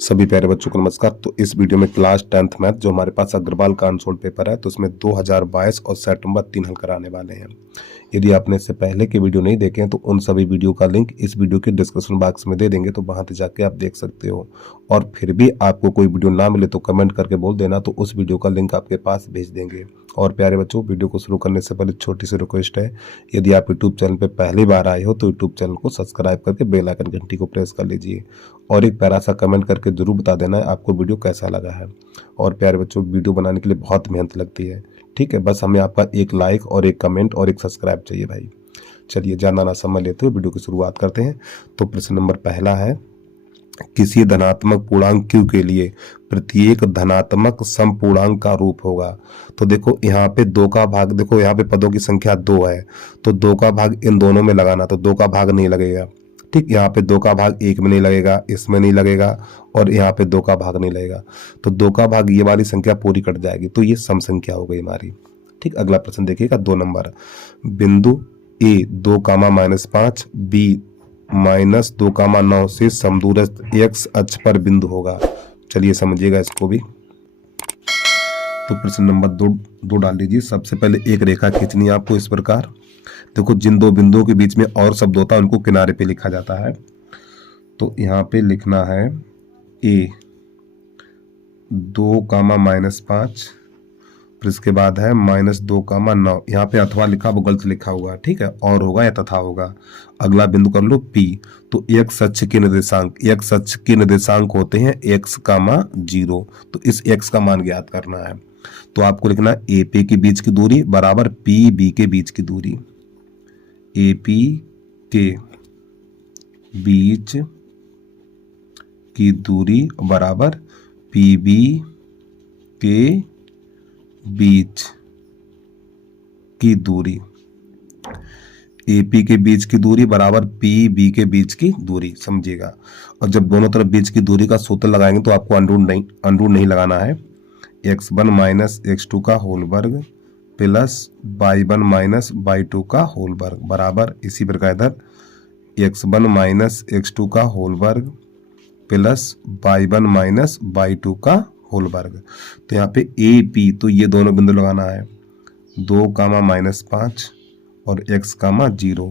सभी प्यारे बच्चों को नमस्कार। तो इस वीडियो में क्लास 10th मैथ जो हमारे पास अग्रवाल का अनसोल्ड पेपर है, तो उसमें 2022 और सेट नंबर 3 हल कराने वाले हैं। यदि आपने इससे पहले के वीडियो नहीं देखे हैं तो उन सभी वीडियो का लिंक इस वीडियो के डिस्क्रिप्शन बॉक्स में दे देंगे, तो वहां से जाके आप देख सकते हो। और फिर भी आपको कोई वीडियो ना मिले तो कमेंट करके बोल देना, तो उस वीडियो का लिंक आपके पास भेज देंगे। और प्यारे बच्चों, वीडियो को शुरू करने से पहले छोटी सी रिक्वेस्ट है, यदि आप यूट्यूब चैनल पर पहली बार आए हो तो यूट्यूब चैनल को सब्सक्राइब करके बेल आइकन घंटी को प्रेस कर लीजिए और एक प्यारा सा कमेंट करके जरूर बता देना है आपको वीडियो कैसा लगा है। और प्यारे बच्चों, वीडियो बनाने के लिए बहुत मेहनत लगती है, ठीक है। बस हमें आपका एक लाइक और एक कमेंट और एक सब्सक्राइब चाहिए भाई। चलिए ज़्यादा ना समय लेते हुए वीडियो की शुरुआत करते हैं। तो प्रश्न नंबर पहला है, किसी धनात्मक पूर्णांक q के लिए प्रत्येक धनात्मक समपूर्णांक का रूप होगा। तो देखो यहाँ पे 2 का भाग, देखो यहाँ पे पदों की संख्या 2 है, तो 2 का भाग इन दोनों में लगाना, तो 2 का भाग नहीं लगेगा, ठीक। यहाँ पे 2 का भाग 1 में नहीं लगेगा, इसमें नहीं लगेगा, और यहाँ पे 2 का भाग नहीं लगेगा, तो 2 का भाग ये वाली संख्या पूरी कट जाएगी, तो ये सम संख्या हो गई हमारी, ठीक। अगला प्रश्न देखिएगा 2 नंबर, बिंदु ए 2,-5 बी -2,9 से समदूरस्थ x अक्ष पर बिंदु होगा। चलिए समझिएगा इसको भी। तो प्रश्न नंबर 2 डाल लीजिए। सबसे पहले एक रेखा खींचनी है आपको इस प्रकार। देखो, जिन 2 बिंदुओं के बीच में और शब्द होता है उनको किनारे पे लिखा जाता है। तो यहाँ पे लिखना है a 2,-5, फिर इसके बाद है -2,9। यहाँ पे अथवा लिखा, वो गलत लिखा हुआ, ठीक है, और होगा या तथा होगा। अगला बिंदु कर लो P। तो x अक्ष के निर्देशांक होते हैं x, 0। तो इस x का मान ज्ञात करना है। तो आपको लिखना है AP के बीच की दूरी बराबर PB के बीच की दूरी, AP के बीच की दूरी बराबर PB के बीच की दूरी, AP के बीच की दूरी बराबर PB के बीच की दूरी, समझिएगा। और जब दोनों तरफ बीच की दूरी का सूत्र लगाएंगे तो आपको अंडर नहीं लगाना है। x1 - x2 का होल वर्ग प्लस y1 - y2 का होल वर्ग बराबर, इसी प्रकार इधर x1 - x2 का होल वर्ग प्लस y1 - y2 का होल वर्ग। तो यहाँ पे ए पी, तो ये दोनों बिंदु लगाना है 2,-5 और x, 0।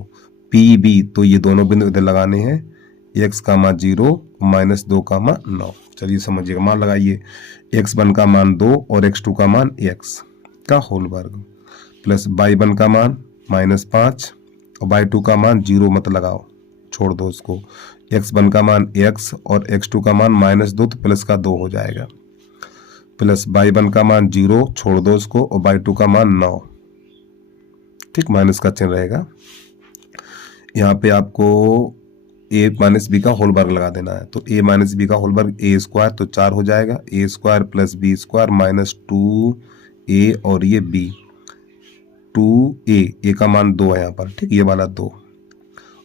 पी बी, तो ये दोनों बिंदु इधर लगाने हैं x, 0 -2,9। चलिए समझिएगा, मान लगाइए। x1 का मान 2 और x2 का मान x का होल वर्ग प्लस y1 का मान -5 और y2 का मान 0 मत लगाओ, छोड़ दो उसको। x1 का मान x और x2 का मान -2, तो प्लस का 2 हो जाएगा, प्लस y1 का मान 0, छोड़ दो उसको, और y2 का मान 9, ठीक, माइनस का चिन्ह रहेगा। यहाँ पे आपको a - b का होल वर्ग लगा देना है। तो a - b का होल वर्ग a², तो 4 हो जाएगा, a² + b² -2a और ये b 2a, a का मान 2 है यहाँ पर, ठीक, ये वाला 2।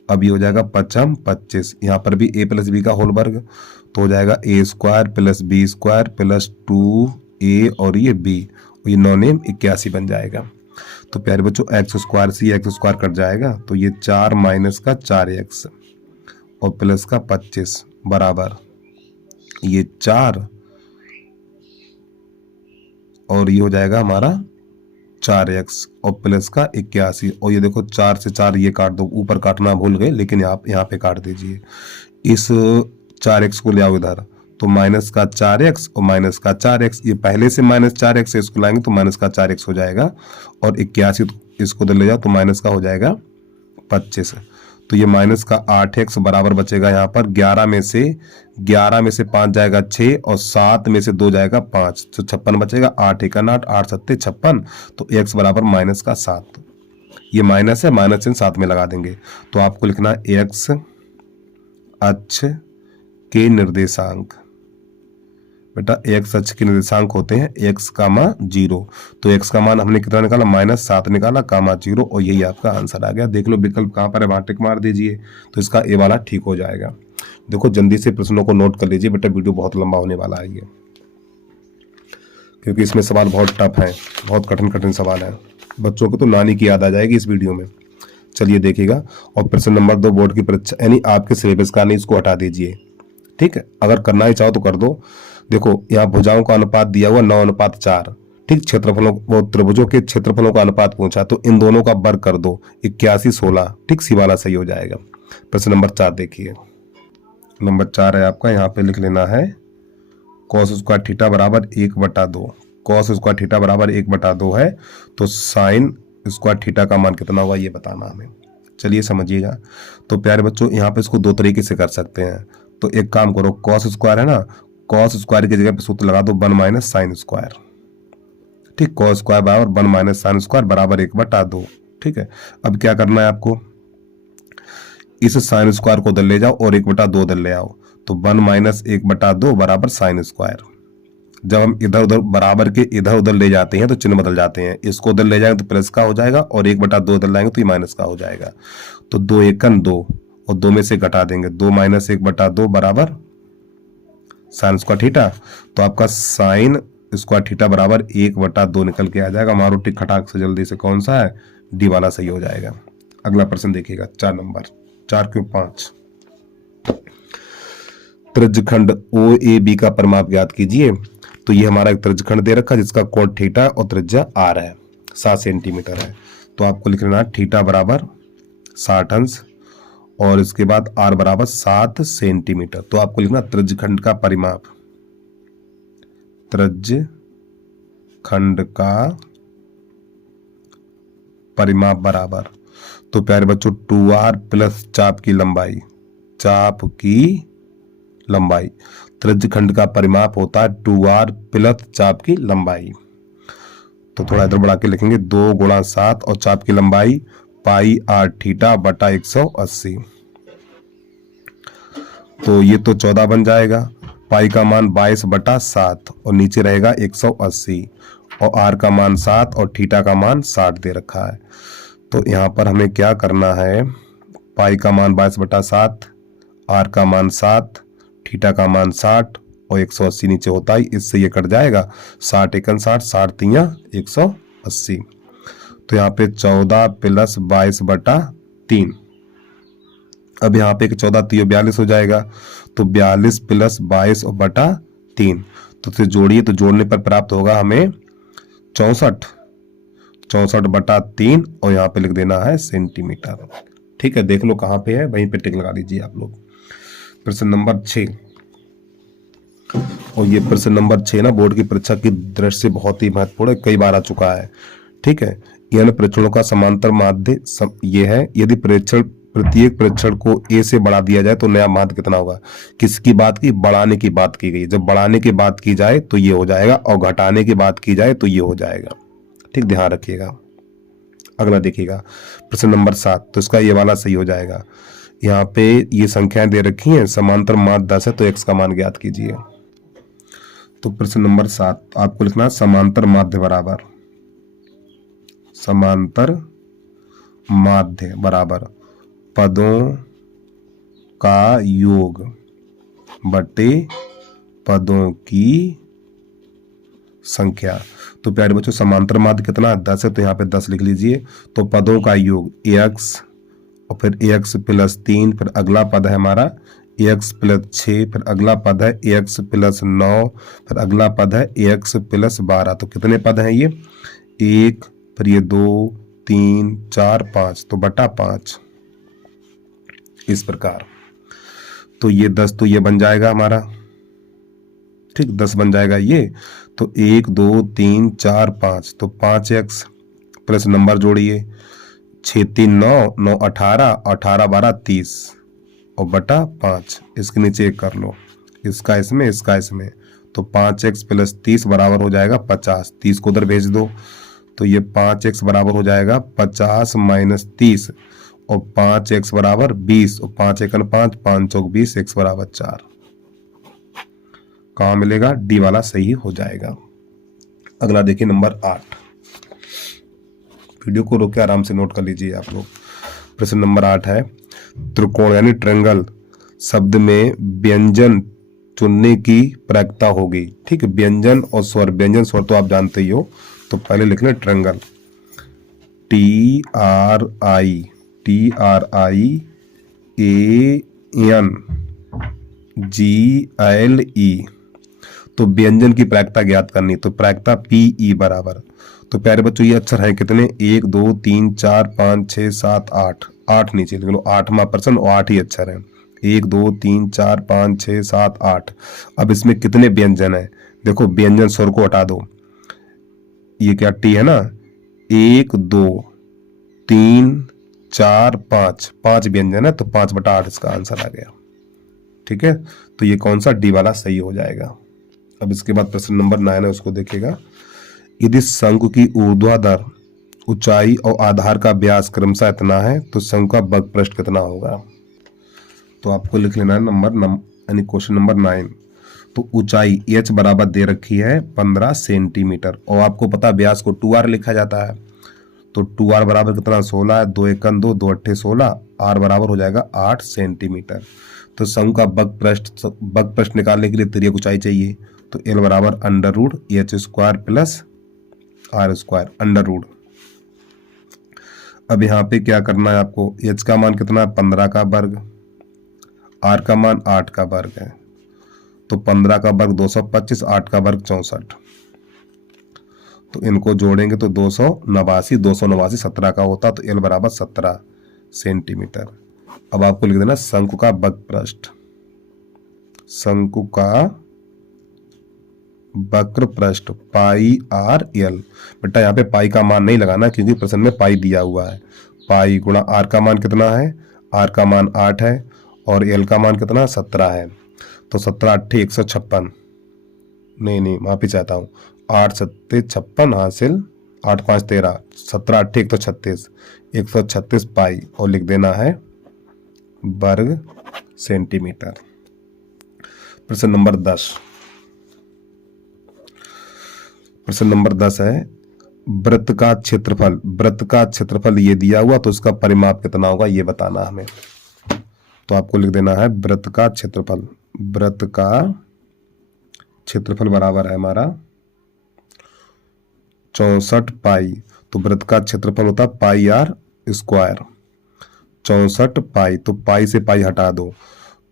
अब ये हो जाएगा 5 × 25, यहाँ पर भी a + b का होल वर्ग, तो हो जाएगा a² + b² + 2a और ये b, और ये 9 नेम 81 बन जाएगा। तो प्यारे बच्चों, x² से x² कट जाएगा, तो ये 4 - 4x और प्लस का 25 बराबर ये 4 और ये हो जाएगा हमारा 4x और प्लस का 81। और ये देखो 4 से 4 ये काट दो, ऊपर काटना भूल गए, लेकिन आप यहाँ पे काट दीजिए। इस 4x को ले आओ इधर, तो माइनस का 4x और माइनस का 4x, ये पहले से -4x है, इसको लाएंगे तो माइनस का 4x हो जाएगा, और 81 इसको ले जाओ तो माइनस का हो जाएगा 25। तो ये माइनस का 8x बराबर बचेगा यहाँ पर 11 में से 5 जाएगा 6 और 7 में से 2 जाएगा 5, तो 56 बचेगा। 8 × 8 8 × 7 56, तो x बराबर -7। ये माइनस है, माइनस चिन्ह साथ में लगा देंगे। तो आपको लिखना है x अक्ष के निर्देशांक, बेटा x अक्ष के निर्देशांक होते हैं x, 0। तो x का मान हमने कितना निकाला, -7 निकाला, 0, और यही आपका आंसर आ गया। देख लो विकल्प कहाँ पर है, वहां टिक मार दीजिए, तो इसका ए वाला ठीक हो जाएगा। देखो जल्दी से प्रश्नों को नोट कर लीजिए बेटा, वीडियो बहुत लंबा होने वाला है ये, क्योंकि इसमें सवाल बहुत टफ है, बहुत कठिन सवाल है। बच्चों को तो नानी की याद आ जाएगी इस वीडियो में। चलिए देखिएगा। और प्रश्न नंबर 2 बोर्ड की परीक्षा, यानी आपके सिलेबस का नहीं, इसको हटा दीजिए, ठीक है, अगर करना ही चाहो तो कर दो। देखो यहाँ भुजाओं का अनुपात दिया हुआ 9:4, ठीक, क्षेत्रफलों वो त्रिभुजों के क्षेत्रफलों का अनुपात पूछा तो इन दोनों का वर्ग कर दो, 81:16, ठीक, सी वाला सही हो जाएगा। प्रश्न नंबर 4 देखिए, नंबर 4 है आपका, यहाँ पे लिख लेना है कॉस स्क्वायर थीटा बराबर 1/2। कॉस स्क्वायर थीटा बराबर 1/2 है तो साइन स्क्वायर थीटा का मान कितना होगा ये बताना हमें। चलिए समझिएगा। तो प्यारे बच्चों यहाँ पे इसको दो तरीके से कर सकते हैं। तो एक काम करो, कॉस स्क्वायर है ना, कॉस स्क्वायर की जगह पे सूत्र लगा दो 1 - साइन स्क्वायर, ठीक, कॉस स्क्वायर बराबर 1 - साइन स्क्वायर बराबर 1/2, ठीक है। अब क्या करना है आपको, इस साइन स्क्वायर को उधर ले जाओ और 1/2 उधर ले आओ, तो 1 - 1/2 बराबर साइन स्क्वायर। जब हम इधर उधर बराबर के इधर उधर ले जाते हैं तो चिन्ह बदल जाते हैं, इसको उधर ले जाएंगे तो प्लस का हो जाएगा और 1/2 उधर लाएंगे तो ये माइनस का हो जाएगा। तो 2 × 1 = 2 और 2 में से घटा देंगे, 2 - 1/2 बराबर साइन स्क्वायर थीटा। तो आपका साइन स्क्वायर थीटा बराबर 1/2 निकल के आ जाएगा। मारो टिक खटाक से जल्दी से, कौन सा है, डी वाला सही हो जाएगा। अगला प्रश्न देखिएगा 4 नंबर, 4 क्यों 5। त्रिज्यखंड OAB का परिमाप ज्ञात कीजिए। तो ये हमारा एक त्रिज्यखंड दे रखा है जिसका कोण थीटा और त्रिज्या r है, 7 सेंटीमीटर है। तो आपको लिख लेना थीटा बराबर 60 अंश और इसके बाद r बराबर 7 सेंटीमीटर। तो आपको लिखना त्रिज्यखंड का परिमाप, त्रिज्यखंड का परिमाप बराबर, तो प्यारे बच्चों 2r प्लस चाप की लंबाई, चाप की लंबाई, त्रिज्यखंड का परिमाप होता है 2r प्लस चाप की लंबाई। तो थोड़ा इधर बढ़ा के लिखेंगे 2 × 7 और चाप की लंबाई पाई r थीटा बटा 180। तो ये तो 14 बन जाएगा, पाई का मान 22/7 और नीचे रहेगा 180 और r का मान 7 और थीटा का मान 60 दे रखा है। तो यहाँ पर हमें क्या करना है, पाई का मान 22/7, r का मान 7, थीटा का मान 60 और 180 नीचे होता है, इससे ये कट जाएगा, 60 × 1 = 60, 60 × 3 = 180। तो यहाँ पे 14 + 22/3। अब यहाँ पे 14 × 3 = 42 हो जाएगा, तो 42 + 22/3। तो फिर जोड़िए, तो जोड़ने पर प्राप्त होगा हमें 64, 64/3 और यहाँ पे लिख देना है सेंटीमीटर। ठीक है, देख लो कहाँ पे है, वहीं पे टिक लगा दीजिए आप लोग। प्रश्न नंबर 6, और ये प्रश्न नंबर 6 ना बोर्ड की परीक्षा की दृष्टि से बहुत ही महत्वपूर्ण है, कई बार आ चुका है। ठीक है, यह प्रेक्षणों का समांतर माध्य ये है, यदि प्रेक्षण प्रत्येक प्रेक्षण को a से बढ़ा दिया जाए तो नया माध्य कितना होगा। किसकी बात की, बढ़ाने की बात की गई। जब बढ़ाने की बात की जाए तो ये हो जाएगा और घटाने की बात की जाए तो ये हो जाएगा। ठीक, ध्यान रखिएगा। अगला देखिएगा प्रश्न नंबर 7, तो इसका ये वाला सही हो जाएगा। यहाँ पे ये संख्याएं दे रखी हैं, समांतर माध्य 10 है तो x का मान ज्ञात कीजिए। तो प्रश्न नंबर 7 आपको लिखना समांतर माध्य बराबर, समांतर माध्य बराबर पदों का योग बटे पदों की संख्या। तो प्यारे बच्चों समांतर माध्य कितना है, 10 है, तो यहाँ पे 10 लिख लीजिए। तो पदों का योग ax और फिर ax + 3, फिर अगला पद है हमारा ax + 6, फिर अगला पद है ax + 9, फिर अगला पद है ax + 12। तो कितने पद हैं ये, 1, फिर ये 2, 3, 4, 5, तो बटा 5 इस प्रकार। तो ये 10 तो ये बन जाएगा हमारा, ठीक, 10 बन जाएगा ये। तो 1, 2, 3, 4, 5, तो 5x प्लस नंबर जोड़िए, 6, 3, 9, 9, 18, 18, 12, 30 और बटा 5। इसके नीचे एक कर लो, इसका इसमें, इसका इसमें। तो 5x + 30 बराबर हो जाएगा 50। 30 को उधर भेज दो, तो ये 5x बराबर हो जाएगा 50 - 30 और 5x बराबर 20 और 5 × 1 = 5, 5 × 4 = 20, x बराबर 4। कहाँ मिलेगा, डी वाला सही हो जाएगा। अगला देखिए नंबर 8, वीडियो को रोक के आराम से नोट कर लीजिए आप लोग। प्रश्न नंबर 8 है, त्रिकोण यानी ट्रायंगल शब्द में व्यंजन चुनने की प्रायिकता होगी। ठीक है, व्यंजन और स्वर, व्यंजन स्वर तो आप जानते ही हो। तो पहले लिख लें ट्रायंगल, TRIANGLE GLE। तो व्यंजन की प्रायिकता ज्ञात करनी, तो प्रायिकता PE बराबर, तो प्यारे बच्चों ये अक्षर है कितने, 1 2 3 4 5 6 7 8, 8 नीचे लिख लो, 8वां प्रश्न और 8 ही अक्षर है, 1 2 3 4 5 6 7 8। अब इसमें कितने व्यंजन है, देखो व्यंजन स्वर को हटा दो, ये क्या टी है ना, 1 2 3 4 5, 5 व्यंजन है, तो 5/8 इसका आंसर आ गया। ठीक है, तो ये कौन सा डी वाला सही हो जाएगा। अब इसके बाद प्रश्न नंबर 9 है, उसको देखिएगा। यदि शंकु की ऊर्ध्वाधर ऊंचाई और आधार का व्यास क्रमशः इतना है तो शंकु का बग पृष्ठ कितना होगा। तो आपको लिख लेना है यानी क्वेश्चन नंबर 9। तो ऊंचाई h बराबर दे रखी है 15 सेंटीमीटर, और आपको पता व्यास को 2r लिखा जाता है, तो 2r बराबर कितना, 16 है, 2 1 2 2 8 16, r बराबर हो जाएगा 8 सेंटीमीटर। तो शंकु का बग पृष्ठ निकालने के लिए तिर्यक ऊंचाई चाहिए, तो l बराबर √h² plus r² under root. अब यहाँ पे क्या करना है आपको, h का मान कितना है, 15 का वर्ग, r का मान 8 का वर्ग है, तो 15 का वर्ग 225, 8 का वर्ग 64, तो इनको जोड़ेंगे तो 289, 289 17 का होता, तो l बराबर 17 सेंटीमीटर। अब आपको लिख देना शंकु का बग पृष्ठ, शंकु का वक्र पृष्ठ πr/l। बेटा यहाँ पे पाई का मान नहीं लगाना क्योंकि प्रश्न में पाई दिया हुआ है, पाई गुणा r का मान कितना है, r का मान 8 है और l का मान कितना 17 है, तो 17 8 156, नहीं माफी चाहता हूँ, 8 7 56 हासिल, 8 5 13, 17 8 136, 136 पाई, और लिख देना है वर्ग सेंटीमीटर। प्रश्न नंबर 10, प्रश्न नंबर 10 है, वृत्त का क्षेत्रफल ये दिया हुआ, तो उसका परिमाप कितना होगा ये बताना हमें। तो आपको लिख देना है वृत्त का क्षेत्रफल बराबर है हमारा 64 पाई, तो वृत्त का क्षेत्रफल होता है πr², 64 पाई, तो पाई से पाई हटा दो,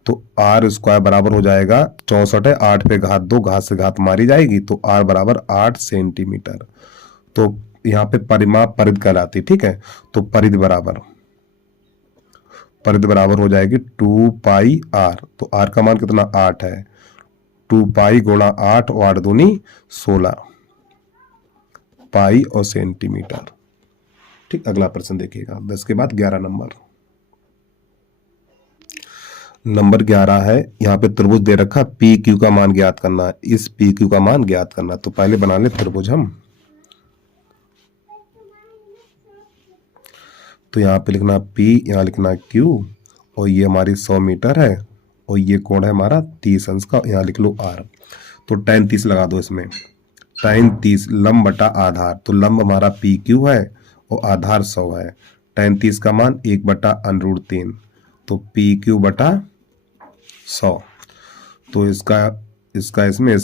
तो r² बराबर हो जाएगा 64 है, 8 पे घात 2, घात से घात मारी जाएगी, तो r बराबर 8 सेंटीमीटर। तो यहाँ पे परिमाप परिधि कहलाती, ठीक है, तो परिधि बराबर हो जाएगी 2πr, तो r का मान कितना 8 है, 2π गुणा 8 और 8 दूनी 16 पाई और सेंटीमीटर। ठीक, अगला प्रश्न देखिएगा 10 के बाद 11 नंबर 11 है, यहाँ पे त्रिभुज दे रखा, पी क्यू का मान ज्ञात करना है, इस पी क्यू का मान ज्ञात करना है। तो पहले बना ले त्रिभुज हम, तो यहाँ पे लिखना P, यहाँ लिखना Q, और ये हमारी 100 मीटर है, और ये कोण है हमारा 30 अंश का, यहाँ लिख लो R। तो tan 30 लगा दो इसमें, tan 30 लंब बटा आधार, तो लंब हमारा PQ है और आधार 100 है, tan 30 का मान 1/√3, तो PQ बटा 100, तो इसका इसमें,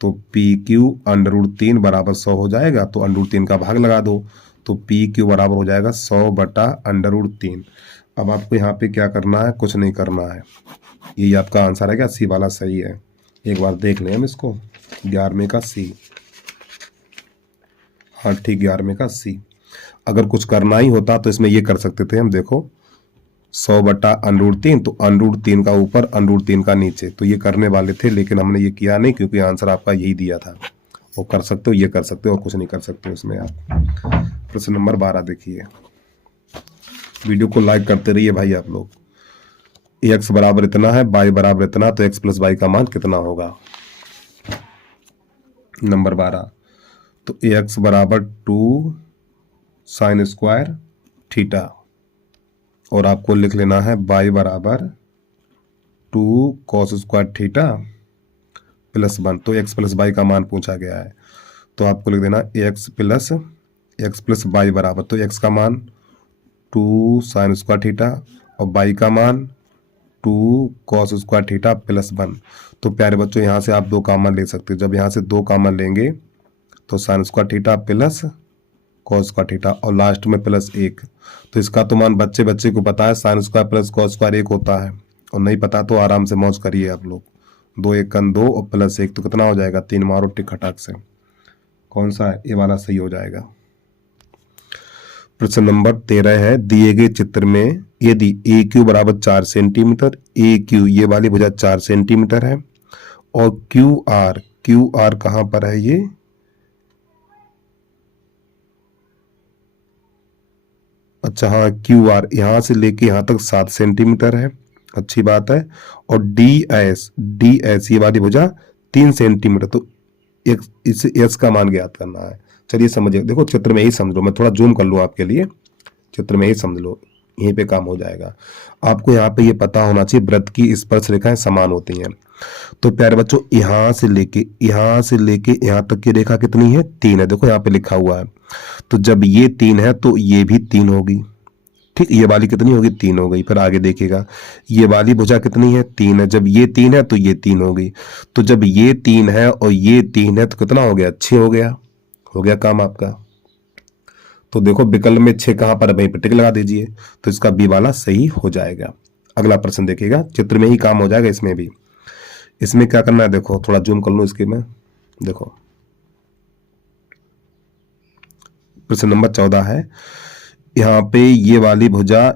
तो PQ √3 बराबर 100 हो जाएगा, तो √3 का भाग लगा दो, तो PQ बराबर हो जाएगा 100/√3। अब आपको यहाँ पे क्या करना है, कुछ नहीं करना है, यही आपका आंसर है, क्या सी वाला सही है। एक बार देख लें हम इसको, 11वें का सी, हाँ ठीक, 11वें का सी। अगर कुछ करना ही होता तो इसमें ये कर सकते थे हम, देखो 100/√3, तो √3 का ऊपर √3 का नीचे, तो ये करने वाले थे, लेकिन हमने ये किया नहीं क्योंकि आंसर आपका यही दिया था। वो कर सकते हो, ये कर सकते हो, और कुछ नहीं कर सकते उसमें आप। प्रश्न नंबर 12 देखिए, वीडियो को लाइक करते रहिए भाई आप लोग। x बराबर इतना है, y बराबर इतना, तो x + y का मान कितना होगा। नंबर 12, तो x बराबर 2 sin² थीटा, और आपको लिख लेना है y बराबर 2 cos² थीटा +1, तो x + y का मान पूछा गया है, तो आपको लिख देना x + y बराबर, तो x का मान 2 sin² थीटा और y का मान 2 cos² थीटा +1। तो प्यारे बच्चों यहाँ से आप 2 कॉमन ले सकते हो, जब यहाँ से 2 कॉमन लेंगे तो sin² theta plus cos² theta और लास्ट में +1, तो इसका तो मान बच्चे को पता है, sin² + cos² 1 होता है, और नहीं पता तो आराम से मौज करिए आप लोग। 2 1 2 और प्लस 1 तो कितना हो जाएगा 3, मारो टिक खटाक से। कौन सा है, ये वाला सही हो जाएगा। प्रश्न नंबर 13 है, दिए गए चित्र में यदि ए क्यू बराबर 4 सेंटीमीटर, ए क्यू ये वाली भुजा 4 सेंटीमीटर है, और क्यू आर कहां पर है ये, अच्छा हाँ क्यू आर यहां से लेके यहां तक 7 सेंटीमीटर है, अच्छी बात है। और डी एस ये वाली भुजा 3 सेंटीमीटर, तो इस एस का मान ज्ञात करना है। चलिए समझिए, देखो चित्र में ही समझ लो, मैं थोड़ा जूम कर लूँ आपके लिए, चित्र में ही समझ लो, यहीं पे काम हो जाएगा। आपको यहाँ पे ये पता होना चाहिए वृत्त की स्पर्श रेखाएं समान होती हैं। तो प्यारे बच्चों यहां से लेके यहां तक की रेखा कितनी है, 3 है, देखो यहाँ पे लिखा हुआ है। तो जब ये 3 है तो ये भी 3 होगी, ठीक, ये वाली कितनी होगी, 3 हो गई। फिर आगे देखिएगा, ये वाली भुजा कितनी है, 3 है, जब ये 3 है तो ये 3 होगी। तो जब ये 3 है और ये 3 है तो कितना हो गया, 6 हो गया काम आपका। तो देखो विकल्प में 6 कहां पर है, वहीं पर टिक लगा दीजिए, तो इसका बी वाला सही हो जाएगा। अगला प्रश्न देखिएगा, चित्र में ही काम हो जाएगा इसमें भी। इसमें क्या करना है, देखो थोड़ा जूम कर लूं इसके में, देखो प्रश्न नंबर 14 है, यहाँ पे ये वाली भुजा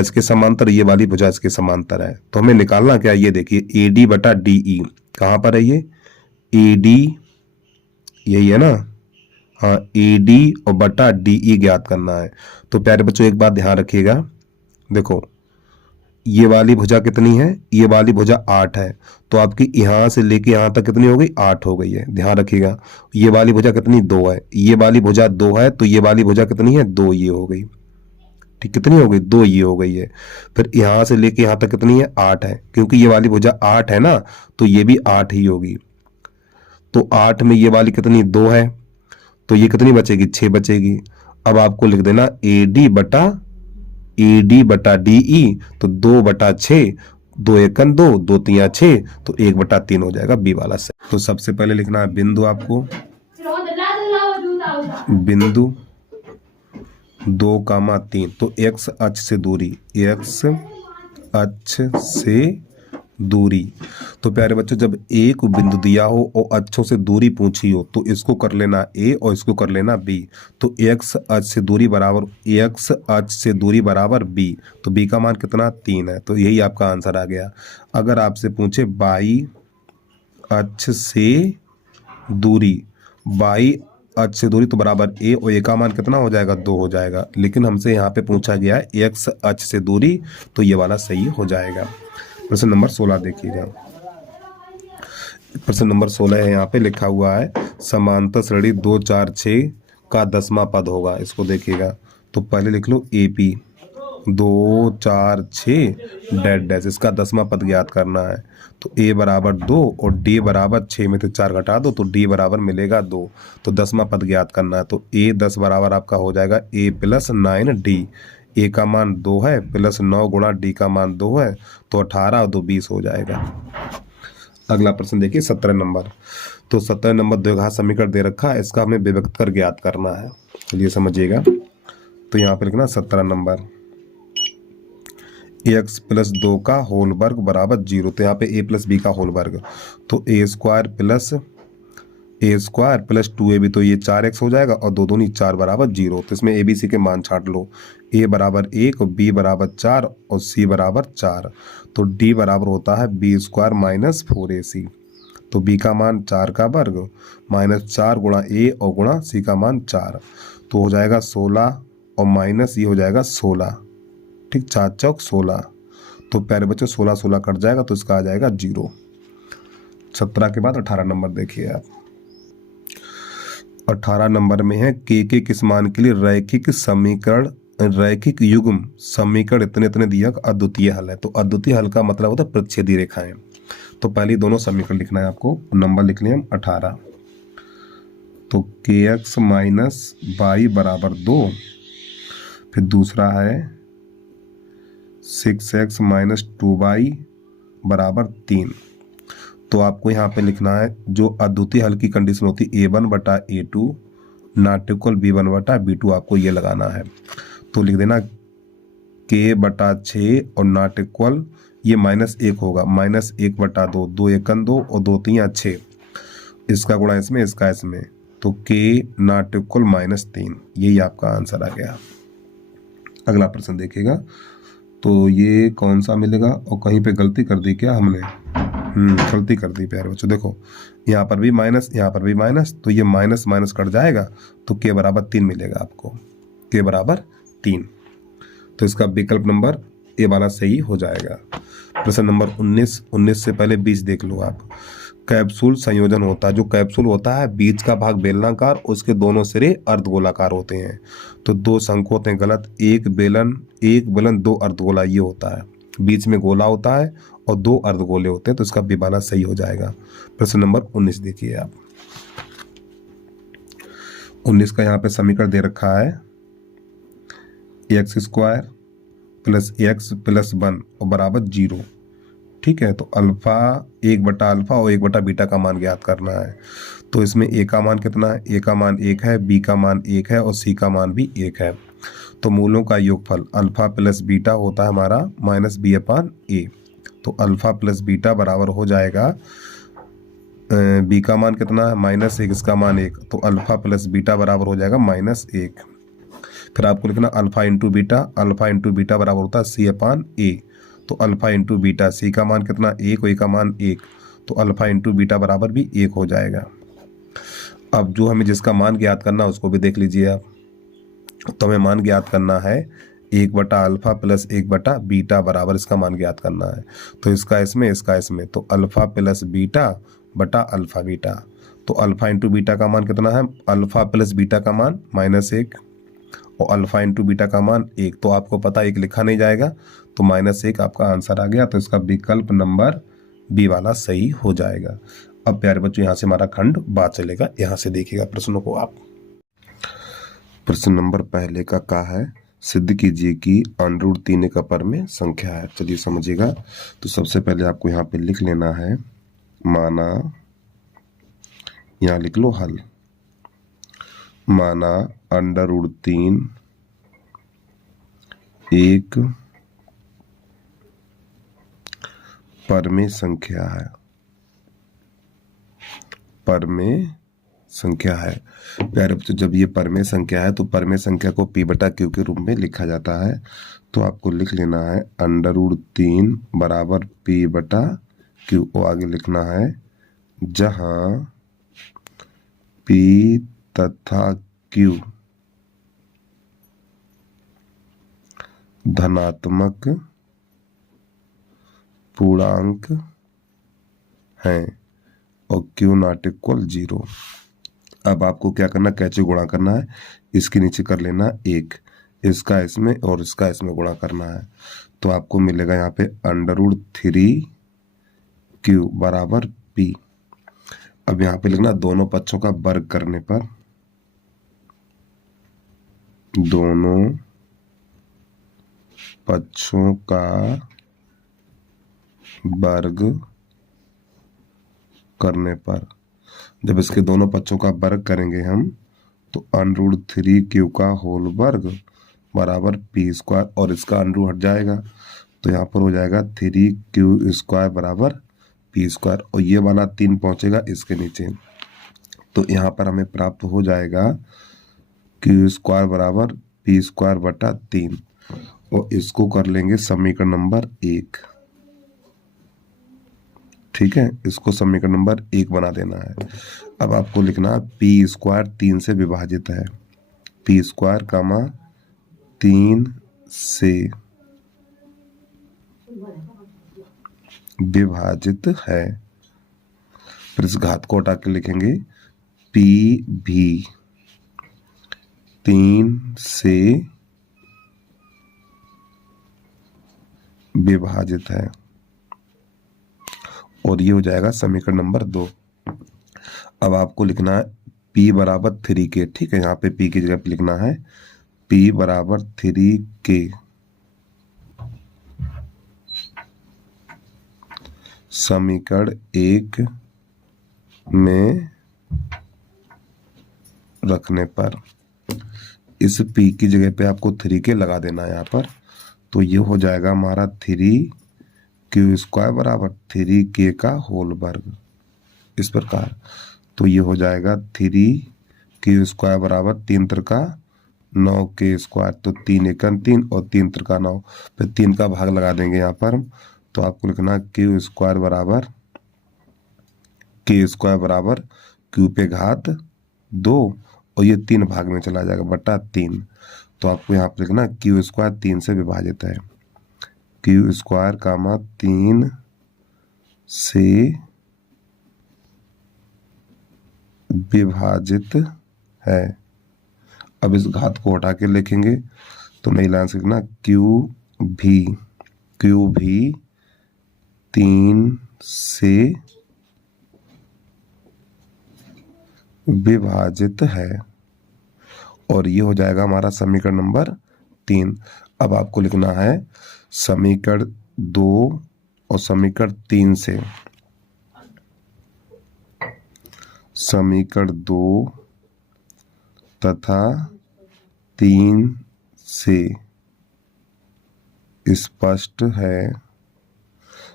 इसके समांतर, ये वाली भुजा इसके समांतर है। तो हमें निकालना क्या, ये देखिए ए डी बटा डी ई कहां पर है, ये ए डी यही है ना, हाँ ए डी और बटा डी ई ज्ञात करना है। तो प्यारे बच्चों एक बात ध्यान रखिएगा, देखो ये वाली भुजा कितनी है, ये वाली भुजा 8 है, तो आपकी यहां से लेके यहां तक कितनी हो गई, 8 हो गई है, ध्यान रखिएगा। ये वाली भुजा कितनी, 2 है, ये वाली भुजा 2 है, तो ये वाली भुजा कितनी है, 2, ये हो गई, ठीक, कितनी हो गई, 2 ये हो गई है। फिर यहां से लेके यहां तक कितनी है, 8 है, क्योंकि ये वाली भुजा 8 है ना, तो ये भी 8 ही होगी। तो 8 में ये वाली कितनी, 2 है, तो ये कितनी बचेगी, 6 बचेगी। अब आपको लिख देना ए डी बटा डी ई, तो 2 बटा 6, 2 1 2, 2 3 6, तो 1 बटा 3 हो जाएगा बी वाला से। तो सबसे पहले लिखना है बिंदु, आपको बिंदु 2,3, तो x अक्ष से दूरी, x अक्ष से दूरी। तो प्यारे बच्चों जब ए को बिंदु दिया हो और अक्षों से दूरी पूछी हो तो इसको कर लेना ए और इसको कर लेना बी। तो x अक्ष से दूरी बराबर बी, तो बी का मान कितना, 3 है, तो यही आपका आंसर आ गया। अगर आपसे पूछे बाई अक्ष से दूरी, तो बराबर ए, और ए का मान कितना हो जाएगा, 2 हो जाएगा। लेकिन हमसे यहाँ पे पूछा गया है x अक्ष से दूरी, तो ये वाला सही हो जाएगा। प्रश्न नंबर 16 देखिएगा, प्रश्न नंबर 16 है, यहाँ पे लिखा हुआ है समांतर श्रेणी 2 4 6 का 10वां पद होगा। इसको देखिएगा, तो पहले लिख लो AP 2 4 6 डैश, इसका 10वां पद ज्ञात करना है। तो A बराबर 2 और D बराबर 6 में से 4 घटा दो, तो D बराबर मिलेगा 2, तो 10वां पद ज्ञात करना है। तो A 10 बराबर आपका हो जाएगा A + 9D, A का मान 2 है, प्लस 9 गुणा D का मान 2 है, तो 18 और 2 20 हो जाएगा। अगला प्रश्न देखिए 17 नंबर, तो 17 नंबर द्विघात समीकरण दे रखा है, इसका हमें विभक्त कर ज्ञात करना है। चलिए समझिएगा, तो यहाँ पे लिखना 17 नंबर x + 2 का होल वर्ग बराबर 0, तो यहाँ पे a + b का होल वर्ग, तो a² + 2ab, तो ये 4x हो जाएगा, और 2 दूनी 4 बराबर 0, तो इसमें ABC के मान छांट लो, a बराबर 1 और b बराबर 4 और c बराबर 4, तो d बराबर होता है b² - 4ac, तो b का मान 4 का वर्ग -4 गुणा a और गुणा c का मान 4, तो हो जाएगा 16 और माइनस ये हो जाएगा 16, ठीक, 4 चौक 16, तो प्यारे बच्चों 16 16 कट जाएगा, तो इसका आ जाएगा 0। 17 के बाद 18 नंबर देखिए आप, 18 नंबर में है के किस मान के लिए रैखिक युग्म समीकरण इतने दिया अद्वितीय हल है। तो अद्वितीय हल का मतलब होता है प्रतिच्छेदी रेखाएं। तो पहले दोनों समीकरण लिखना है आपको, नंबर लिख लें हम 18, तो kx - y बराबर 2, फिर दूसरा है 6x - 2y बराबर 3। तो आपको यहाँ पे लिखना है जो अद्वितीय हल की कंडीशन होती है a1 बटा a2 नॉट इक्वल b1 बटा b2, आपको ये लगाना है। तो लिख देना k बटा 6 और नॉट इक्वल ये -1 होगा, -1/2, 2 एकन 2 और 2 तियां 6, इसका गुणा इसमें, इसका इसमें, तो k नॉट इक्वल -3। यही आपका आंसर आ गया। अगला प्रश्न देखिएगा, तो ये कौन सा मिलेगा, और कहीं पे गलती कर दी क्या हमने? गलती कर दी प्यारे बच्चों। देखो यहाँ पर भी माइनस, यहाँ पर भी माइनस, तो ये माइनस माइनस कट जाएगा, तो k बराबर 3 मिलेगा आपको, k बराबर 3। तो इसका विकल्प नंबर ए वाला सही हो जाएगा। प्रश्न नंबर 19 से पहले 20 देख लो आप। कैप्सूल संयोजन होता है, जो कैप्सूल होता है बीच का भाग बेलनाकार, उसके दोनों सिरे अर्धगोलाकार होते हैं। तो 2 शंकु होते हैं, गलत। एक बेलन 2 अर्धगोला, ये होता है। बीच में गोला होता है और 2 अर्धगोले होते हैं, तो इसका विभाला सही हो जाएगा। प्रश्न नंबर 19 देखिए आप। 19 का यहाँ पे समीकरण दे रखा है, x² + x + 1 और बराबर 0। ठीक है, तो अल्फा 1/अल्फा और 1/बीटा का मान ज्ञात करना है। तो इसमें a का मान कितना है? a का मान 1 है, b का मान 1 है और c का मान भी 1 है। तो मूलों का योगफल अल्फा + बीटा होता है हमारा -b/a। तो अल्फा + बीटा बराबर हो जाएगा, b का मान कितना है? -1, इसका मान 1, तो अल्फा + बीटा बराबर हो जाएगा -1। फिर आपको लिखना alpha into beta, alpha into beta बराबर होता है c/a। तो अल्फा इंटू बीटा, c का मान कितना? 1 और a का मान 1, तो अल्फा इंटू बीटा बराबर भी 1 हो जाएगा। अब जो हमें जिसका मान ज्ञात करना है उसको भी देख लीजिए आप। तो हमें मान ज्ञात करना है 1/अल्फा + 1/बीटा बराबर इसका मान ज्ञात करना है। तो इसका इसमें, इसका इसमें, तो अल्फा + बीटा बटा अल्फा बीटा। तो अल्फा इंटू बीटा का मान कितना है? अल्फा + बीटा का मान -1 और अल्फा इंटू बीटा का मान 1। तो आपको पता 1 लिखा नहीं जाएगा, तो -1 आपका आंसर आ गया। तो इसका विकल्प नंबर बी वाला सही हो जाएगा। अब प्यारे बच्चों यहाँ से हमारा खंड बात चलेगा, यहाँ से देखिएगा प्रश्नों को आप। प्रश्न नंबर पहले का है, सिद्ध कीजिए कि √3 एक अपर में संख्या है। चलिए समझिएगा। तो सबसे पहले आपको यहाँ पे लिख लेना है, माना, यहाँ लिख लो हल, माना √3 एक परमेय संख्या है, परमेय संख्या है। प्यारे बच्चों, जब ये परमेय संख्या है तो परमेय संख्या को p/q के रूप में लिखा जाता है। तो आपको लिख लेना है √3 बराबर p/q, और आगे लिखना है जहां p तथा q धनात्मक पूर्णांक हैं और q नॉट इक्वल 0। अब आपको क्या करना, कैसे गुणा करना है, इसके नीचे कर लेना 1, इसका इसमें और इसका इसमें गुणा करना है। तो आपको मिलेगा यहाँ पे √3q बराबर p। अब यहाँ पे लिखना दोनों पक्षों का वर्ग करने पर, दोनों पक्षों का वर्ग करने पर, जब इसके दोनों पक्षों का वर्ग करेंगे हम, तो √3q का होल वर्ग बराबर p², और इसका अंडर हट जाएगा, तो यहाँ पर हो जाएगा 3q² बराबर p², और ये वाला 3 पहुंचेगा इसके नीचे। तो यहाँ पर हमें प्राप्त हो जाएगा q² बराबर p²/3, और इसको कर लेंगे समीकरण नंबर 1। ठीक है, इसको समीकरण नंबर 1 बना देना है। अब आपको लिखना है p² 3 से विभाजित है, p², 3 से विभाजित है। फिर इस घात को हटा के लिखेंगे p भी 3 से विभाजित है, और ये हो जाएगा समीकरण नंबर 2। अब आपको लिखना है p बराबर 3k। ठीक है, यहाँ पे p की जगह पे लिखना है p बराबर 3k समीकरण 1 में रखने पर, इस p की जगह पे आपको 3k लगा देना है यहाँ पर। तो ये हो जाएगा हमारा 3 क्यू स्क्वायर बराबर 3k का होल वर्ग, इस प्रकार। तो ये हो जाएगा 3k स्क्वायर बराबर 3 त्रिका 9k स्क्वायर, तो 3 एकम 3 और 3 त्रिका 9, फिर 3 का भाग लगा देंगे यहाँ पर। तो आपको लिखना क्यू स्क्वायर बराबर क्यू पे घात 2 और ये 3 भाग में चला जाएगा बटा 3। तो आपको यहाँ पर लिखना क्यू स्क्वायर 3 से विभाजित है, क्यू स्क्वायर 3 से विभाजित है। अब इस घात को हटा के लिखेंगे तो नई लाइन से लिखना क्यू भी 3 से विभाजित है, और ये हो जाएगा हमारा समीकरण नंबर 3। अब आपको लिखना है समीकरण 2 और समीकरण 3 से, समीकरण 2 तथा 3 से स्पष्ट है,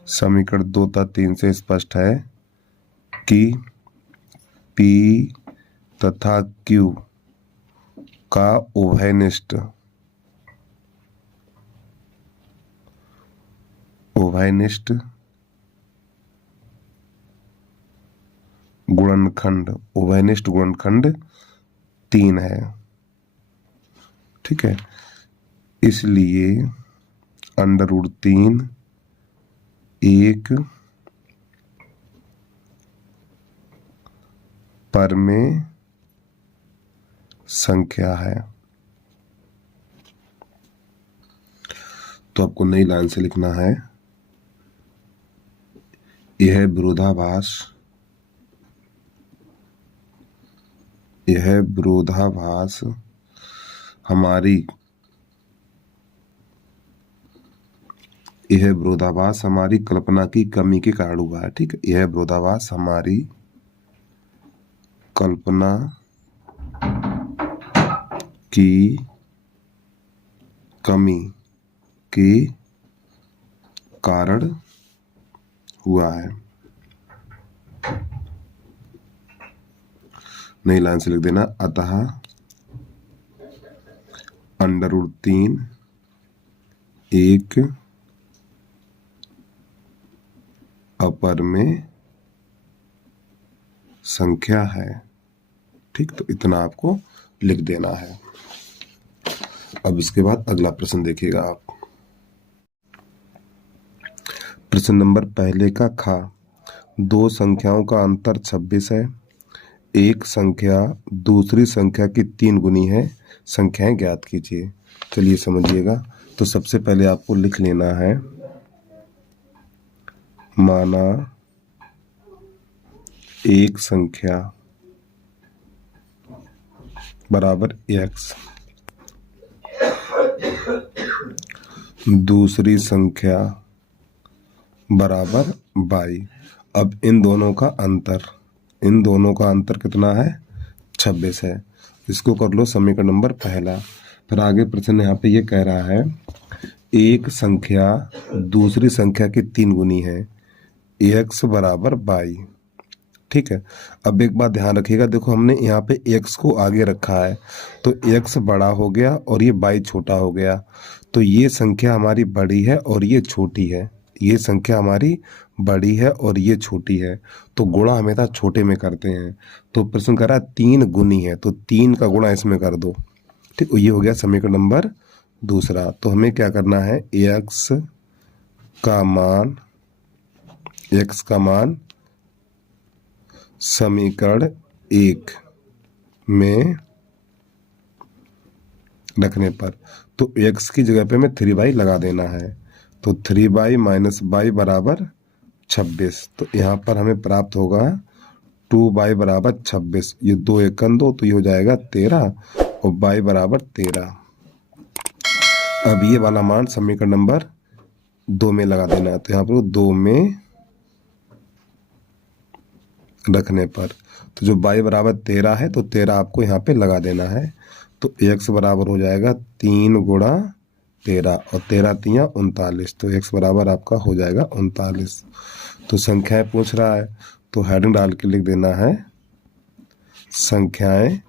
समीकरण 2 तथा 3 से स्पष्ट है कि P तथा Q का उभयनिष्ठ गुणनखंड 3 है। ठीक है, इसलिए √3 एक परमेय संख्या है। तो आपको नई लाइन से लिखना है यह विरोधाभास हमारी कल्पना की कमी के कारण हुआ है। ठीक है, यह विरोधाभास हमारी कल्पना की कमी के कारण हुआ है। नई लाइन से लिख देना अतः √3 एक अपरमेय संख्या है। ठीक, तो इतना आपको लिख देना है। अब इसके बाद अगला प्रश्न देखिएगा आप। प्रश्न नंबर पहले का खा, दो संख्याओं का अंतर 26 है, एक संख्या दूसरी संख्या की 3 गुनी है, संख्याएं ज्ञात कीजिए। चलिए समझिएगा। तो सबसे पहले आपको लिख लेना है माना एक संख्या बराबर x, दूसरी संख्या बराबर y। अब इन दोनों का अंतर कितना है? 26 है। इसको कर लो समीकरण नंबर पहला। फिर आगे प्रश्न यहाँ पे ये कह रहा है एक संख्या दूसरी संख्या की 3 गुनी है, x बराबर y। ठीक है, अब एक बात ध्यान रखिएगा, देखो हमने यहाँ पे x को आगे रखा है तो x बड़ा हो गया और ये y छोटा हो गया। तो ये संख्या हमारी बड़ी है और ये छोटी है, ये संख्या हमारी बड़ी है और ये छोटी है, तो गुणा हमेशा छोटे में करते हैं। तो प्रश्न कह रहा है 3 गुनी है तो 3 का गुणा इसमें कर दो। ठीक, ये हो गया समीकरण नंबर दूसरा। तो हमें क्या करना है, x का मान समीकरण 1 में रखने पर, तो x की जगह पे हमें 3y लगा देना है। तो 3y माइनस y बराबर 26। तो यहाँ पर हमें प्राप्त होगा 2y बराबर 26। ये 2 एकम 2 तो ये हो जाएगा 13 और y बराबर 13। अब ये वाला मान समीकरण नंबर 2 में लगा देना है। तो यहाँ पर 2 में रखने पर, तो जो y बराबर 13 है तो 13 आपको यहाँ पे लगा देना है। तो x बराबर हो जाएगा 3 गुणा 13 और 13 तियां 39, तो x बराबर आपका हो जाएगा 39। तो संख्याएं पूछ रहा है तो हेडिंग डाल के लिख देना है संख्याएं,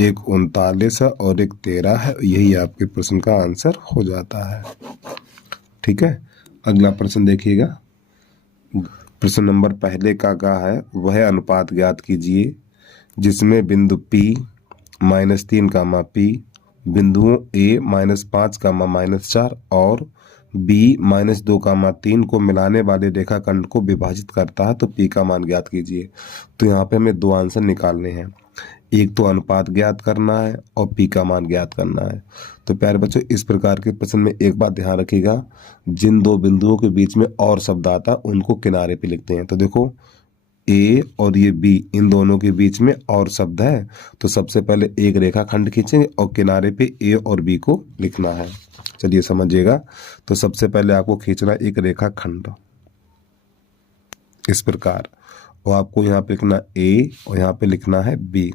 एक 39 है और एक 13 है, यही आपके प्रश्न का आंसर हो जाता है। ठीक है, अगला प्रश्न देखिएगा। प्रश्न नंबर पहले का है वह अनुपात ज्ञात कीजिए जिसमें बिंदु P -3 कामा P बिंदुओं A -5 कामा -4 और B -2 कामा 3 को मिलाने वाले रेखाखंड को विभाजित करता है, तो P का मान ज्ञात कीजिए। तो यहाँ पे हमें दो आंसर निकालने हैं, एक तो अनुपात ज्ञात करना है और P का मान ज्ञात करना है। तो प्यारे बच्चों, इस प्रकार के प्रश्न में एक बात ध्यान रखिएगा, जिन दो बिंदुओं के बीच में और शब्द आता उनको किनारे पे लिखते हैं। तो देखो A और ये B, इन दोनों के बीच में और शब्द है, तो सबसे पहले एक रेखाखंड खींचेंगे और किनारे पे A और B को लिखना है। चलिए समझिएगा। तो सबसे पहले आपको खींचना एक रेखाखंड इस प्रकार, और आपको यहाँ पे लिखना A और यहाँ पे लिखना है B।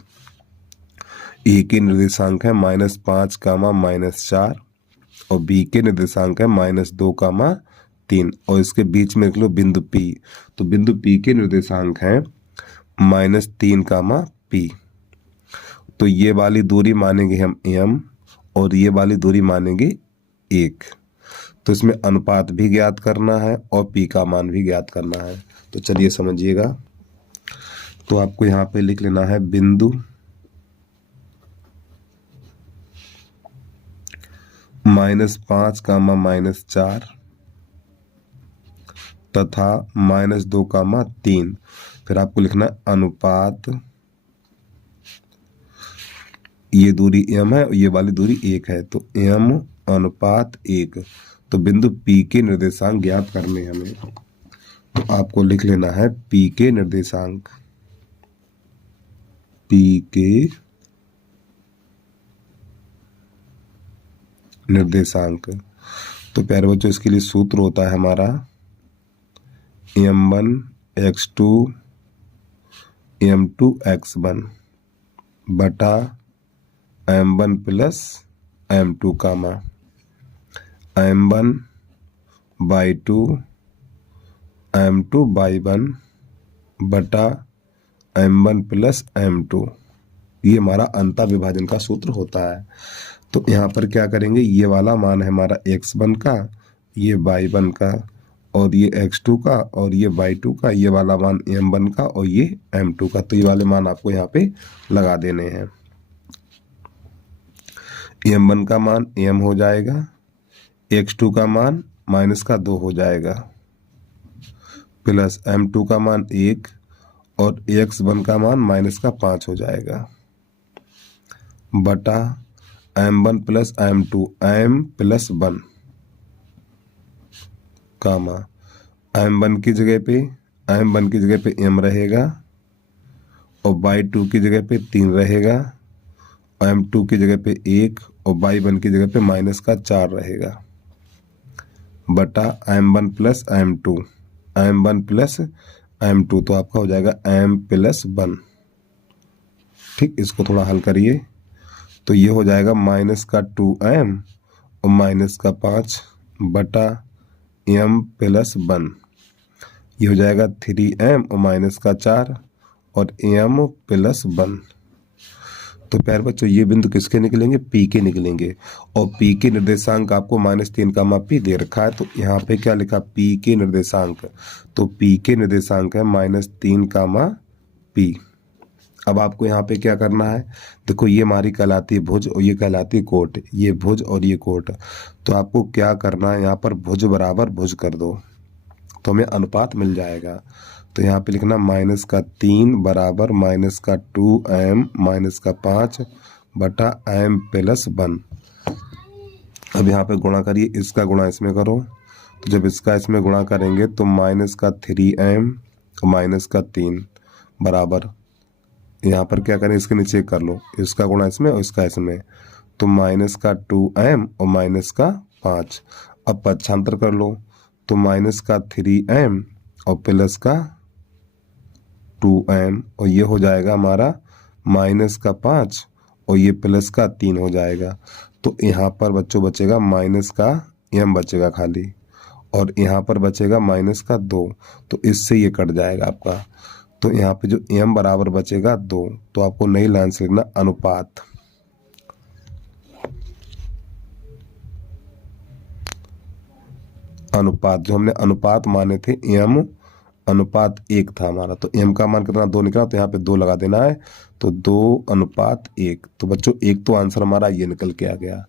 A के निर्देशांक है -5 कामा -4 और B के निर्देशांक है -2 कामा 3, और इसके बीच में लिख लो बिंदु P। तो बिंदु P के निर्देशांक हैं -3 कामा P। तो ये वाली दूरी मानेंगे हम m और ये वाली दूरी मानेंगे 1। तो इसमें अनुपात भी ज्ञात करना है और P का मान भी ज्ञात करना है। तो चलिए समझिएगा। तो आपको यहाँ पे लिख लेना है बिंदु -5 कामा -4 तथा -2 कामा 3, फिर आपको लिखना है अनुपात, ये दूरी m है और ये वाली दूरी 1 है, तो m अनुपात 1। तो बिंदु P के निर्देशांक ज्ञात करने हमें, तो आपको लिख लेना है P के निर्देशांक, P के निर्देशांक। तो प्यारे बच्चों, इसके लिए सूत्र होता है हमारा m1 x2 m2 x1 बटा m1 plus m2 comma m1 by 2 m2 by 1 बटा m1 प्लस m2। ये हमारा अंतर विभाजन का सूत्र होता है। तो यहाँ पर क्या करेंगे, ये वाला मान है हमारा x1 का, ये y1 का, और ये x2 का, और ये y2 का, ये वाला मान m1 का और ये m2 का। तो ये वाले मान आपको यहाँ पे लगा देने हैं। m1 का मान m हो जाएगा, x2 का मान -2 हो जाएगा, प्लस m2 का मान 1 और x1 का मान -5 हो जाएगा, बटा m1 plus m2 m plus 1 कामा m1 की जगह पे m रहेगा और y2 की जगह पे 3 रहेगा, m2 की जगह पे 1 और y1 की जगह पे -4 रहेगा, बटा m1 plus m2 m1 plus m2, तो आपका हो जाएगा m प्लस 1। ठीक, इसको थोड़ा हल करिए तो ये हो जाएगा -2m और -5 बटा m प्लस 1, ये हो जाएगा 3m और -4 और m प्लस 1। तो प्यारे बच्चों, ये बिंदु किसके निकलेंगे, P के निकलेंगे, और P के निर्देशांक आपको -3 कामा P दे रखा है। तो यहाँ पे क्या लिखा, P के निर्देशांक, तो P के निर्देशांक है -3 कामा P। अब आपको यहाँ पे क्या करना है, देखो ये हमारी कहलाती है भुज और ये कहलाती है कोट, ये भुज और ये कोट। तो आपको क्या करना है, यहाँ पर भुज बराबर भुज कर दो तो हमें अनुपात मिल जाएगा। तो यहाँ पे लिखना -3 बराबर -2m -5 बटा m प्लस 1। अब यहाँ पे गुणा करिए, इसका गुणा इसमें करो, तो जब इसका इसमें गुणा करेंगे तो -3m -3 बराबर, यहाँ पर क्या करें, इसके नीचे कर लो, इसका गुणा इसमें और इसका इसमें, तो -2m और -5। अब पक्षांतर कर लो, तो -3m और प्लस का 2m, और ये हो जाएगा हमारा -5 और ये प्लस का 3 हो जाएगा। तो यहाँ पर बच्चों बचेगा माइनस का m बचेगा खाली, और यहाँ पर बचेगा माइनस का 2, तो इससे ये कट जाएगा आपका। तो यहाँ पे जो m बराबर बचेगा 2, तो आपको नई लाइन से लिखना अनुपात। अनुपात जो हमने अनुपात माने थे m अनुपात 1 था हमारा, तो m का मान कितना 2 निकला, तो यहाँ पे 2 लगा देना है, तो 2:1। तो बच्चों एक तो आंसर हमारा ये निकल के आ गया।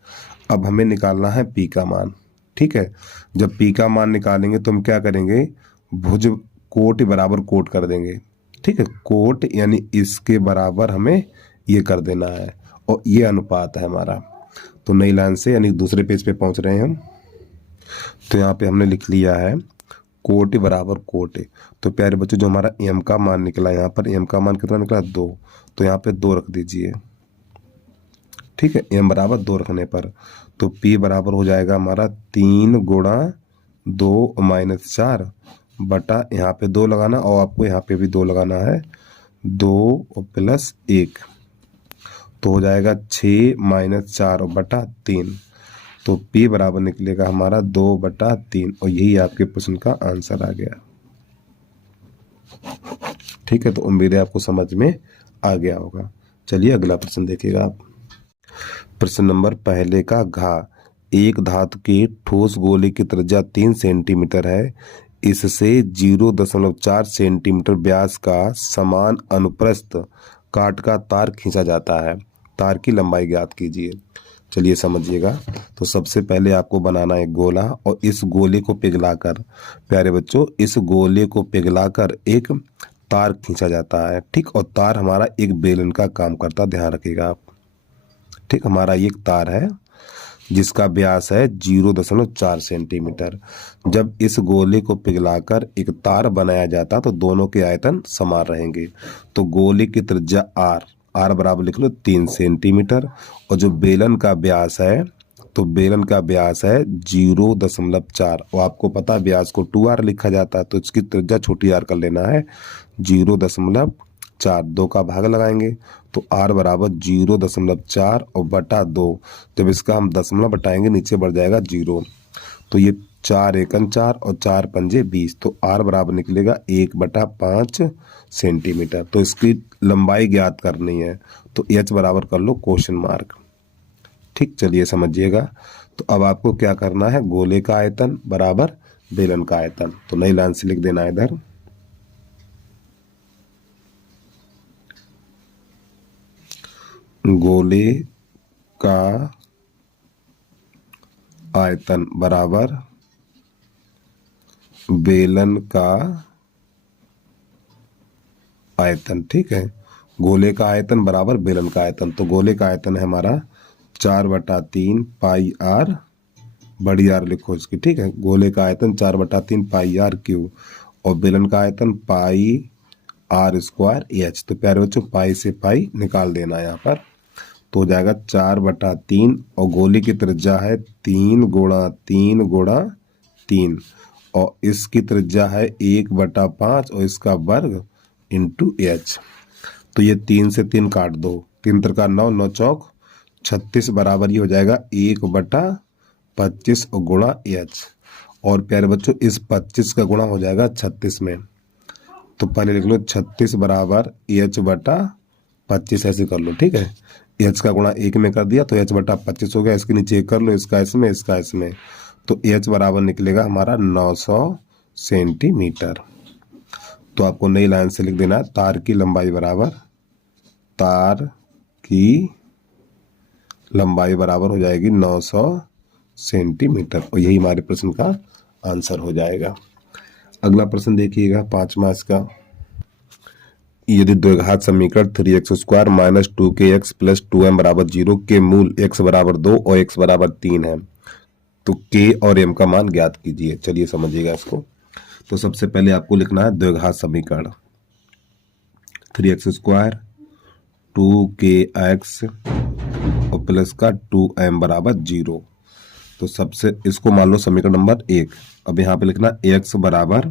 अब हमें निकालना है p का मान। ठीक है, जब p का मान निकालेंगे तो हम क्या करेंगे, भुज कोट बराबर कोट कर देंगे। ठीक है, कोट यानी इसके बराबर हमें ये कर देना है, और ये अनुपात है हमारा। तो नई लाइन से यानी दूसरे पेज पे पहुंच रहे हैं हम। तो यहाँ पे हमने लिख लिया है कोट बराबर कोट। तो प्यारे बच्चों जो हमारा m का मान निकला, यहाँ पर m का मान कितना निकला 2, तो यहाँ पे 2 रख दीजिए। ठीक है, m बराबर 2 रखने पर तो p बराबर हो जाएगा हमारा 3 गुणा 2 माइनस 4 बटा, यहाँ पे 2 लगाना, और आपको यहाँ पे भी 2 लगाना है, 2 और प्लस 1, तो हो जाएगा 6 माइनस 4 बटा 3। तो p बराबर निकलेगा हमारा 2/3, और यही आपके प्रश्न का आंसर आ गया। ठीक है, तो उम्मीद है आपको समझ में आ गया होगा। चलिए अगला प्रश्न देखिएगा आप। प्रश्न नंबर पहले का घ, एक धातु के ठोस गोले की त्रिज्या 3 सेंटीमीटर है, इससे 0.4 सेंटीमीटर व्यास का समान अनुप्रस्थ काट का तार खींचा जाता है, तार की लंबाई ज्ञात कीजिए। चलिए समझिएगा। तो सबसे पहले आपको बनाना है गोला, और इस गोले को पिघलाकर, प्यारे बच्चों इस गोले को पिघलाकर एक तार खींचा जाता है। ठीक, और तार हमारा एक बेलन का काम करता, ध्यान रखिएगा आप। ठीक, हमारा ये एक तार है जिसका व्यास है 0.4 सेंटीमीटर। जब इस गोले को पिघलाकर एक तार बनाया जाता तो दोनों के आयतन समान रहेंगे। तो गोले की त्रिज्या r बराबर लिख लो 3 सेंटीमीटर, और जो बेलन का व्यास है, तो बेलन का व्यास है 0.4, और आपको पता है व्यास को 2r लिखा जाता है, तो इसकी त्रिज्या छोटी r कर लेना है 0.4, 2 का भाग लगाएंगे तो r बराबर 0.4 और बटा 2, जब इसका हम दशमलव बटाएंगे नीचे बढ़ जाएगा 0, तो ये 4 एकम 4 और 4 पंजे 20, तो r बराबर निकलेगा 1/5 सेंटीमीटर। तो इसकी लंबाई ज्ञात करनी है, तो h बराबर कर लो क्वेश्चन मार्क। ठीक, चलिए समझिएगा। तो अब आपको क्या करना है, गोले का आयतन बराबर बेलन का आयतन, तो नई लाइन से लिख देना है इधर। गोले का आयतन बराबर बेलन का आयतन। ठीक है, गोले का आयतन बराबर बेलन का आयतन, तो गोले का आयतन है हमारा 4/3 पाई r, बड़ी r लिखो इसकी। ठीक है, गोले का आयतन 4/3 पाई r क्यू, और बेलन का आयतन पाई r² h। तो प्यारे बच्चों पाई से पाई निकाल देना यहाँ पर, तो हो जाएगा 4/3, और गोले की त्रिज्या है 3 गुणा 3 गुणा 3, और इसकी त्रिज्या है 1/5, और इसका वर्ग इंटू h। तो ये 3 से 3 काट दो, 3 त्रिका 9, 9 चौक 36 बराबर ये हो जाएगा 1/25 और गुणा h। और प्यारे बच्चों इस 25 का गुणा हो जाएगा 36 में, तो पहले लिख लो 36 बराबर h/25, ऐसे कर लो। ठीक है, h का गुणा 1 में कर दिया तो h/25 हो गया, इसके नीचे 1 कर लो, इसका इसमें इसका इसमें, तो h बराबर निकलेगा हमारा 900 सेंटीमीटर। तो आपको नई लाइन से लिख देना है तार की लंबाई बराबर, तार की लंबाई बराबर हो जाएगी 900 सेंटीमीटर, और यही हमारे प्रश्न का आंसर हो जाएगा। अगला प्रश्न देखिएगा 5वां इसका। यदि द्विघात समीकरण 3x² minus 2kx plus 2m बराबर 0 के मूल x बराबर 2 और x बराबर 3 है, तो k और m का मान ज्ञात कीजिए। चलिए समझिएगा इसको। तो सबसे पहले आपको लिखना है द्विघात समीकरण 3x² 2kx और प्लस का 2m बराबर 0। तो सबसे इसको मान लो समीकरण नंबर 1। अब यहाँ पे लिखना x बराबर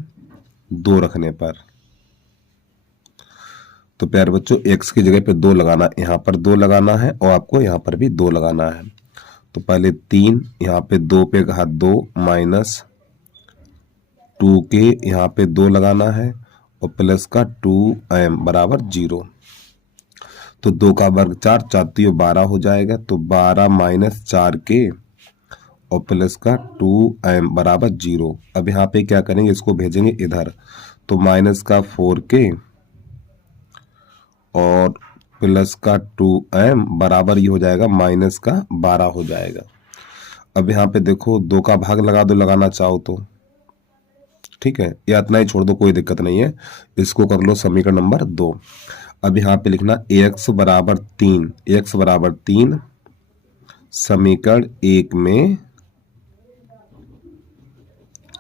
2 रखने पर, तो प्यारे बच्चों x की जगह पे 2 लगाना, यहाँ पर 2 लगाना है और आपको यहाँ पर भी 2 लगाना है। तो पहले 3, यहाँ पे 2 पे घात 2 माइनस 2k, यहाँ पे 2 लगाना है और प्लस का 2m बराबर 0। तो 2 का वर्ग 4, 4 तो 12 हो जाएगा, तो 12 माइनस 4k और प्लस का 2m बराबर 0। अब यहाँ पे क्या करेंगे, इसको भेजेंगे इधर, तो माइनस का 4k और प्लस का 2m बराबर ये हो जाएगा माइनस का 12 हो जाएगा। अब यहाँ पे देखो 2 का भाग लगा दो, लगाना चाहो तो, ठीक है, या इतना ही छोड़ दो, कोई दिक्कत नहीं है। इसको कर लो समीकरण नंबर 2। अब यहाँ पे लिखना x बराबर 3, x बराबर 3 समीकरण 1 में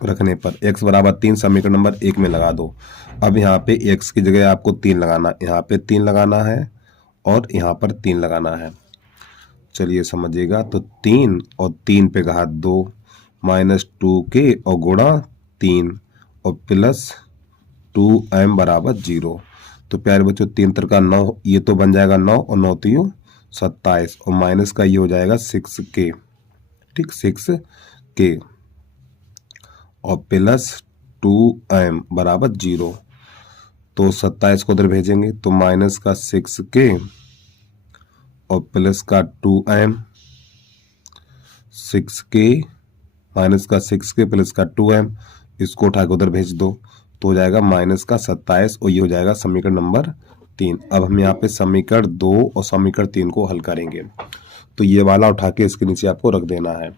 रखने पर, x बराबर 3 समीकरण नंबर 1 में लगा दो। अब यहाँ पे x की जगह आपको 3 लगाना, यहाँ पे 3 लगाना है और यहाँ पर 3 लगाना है। चलिए समझिएगा, तो 3 और 3 पे घात 2 माइनस 2k और गुणा 3 और प्लस 2m बराबर 0। तो प्यारे बच्चों 3 का 9, ये तो बन जाएगा 9 और 9 तो 27 और माइनस का ये हो जाएगा 6k, ठीक, 6k और प्लस 2m बराबर 0। तो 27 को उधर भेजेंगे, तो माइनस का 6k और प्लस का 2m, 6k माइनस का 6k प्लस का 2m, इसको उठा के उधर भेज दो, तो हो जाएगा माइनस का 27 और ये हो जाएगा समीकरण नंबर 3। अब हम यहाँ पे समीकरण 2 और समीकरण 3 को हल करेंगे, तो ये वाला उठा के इसके नीचे आपको रख देना है।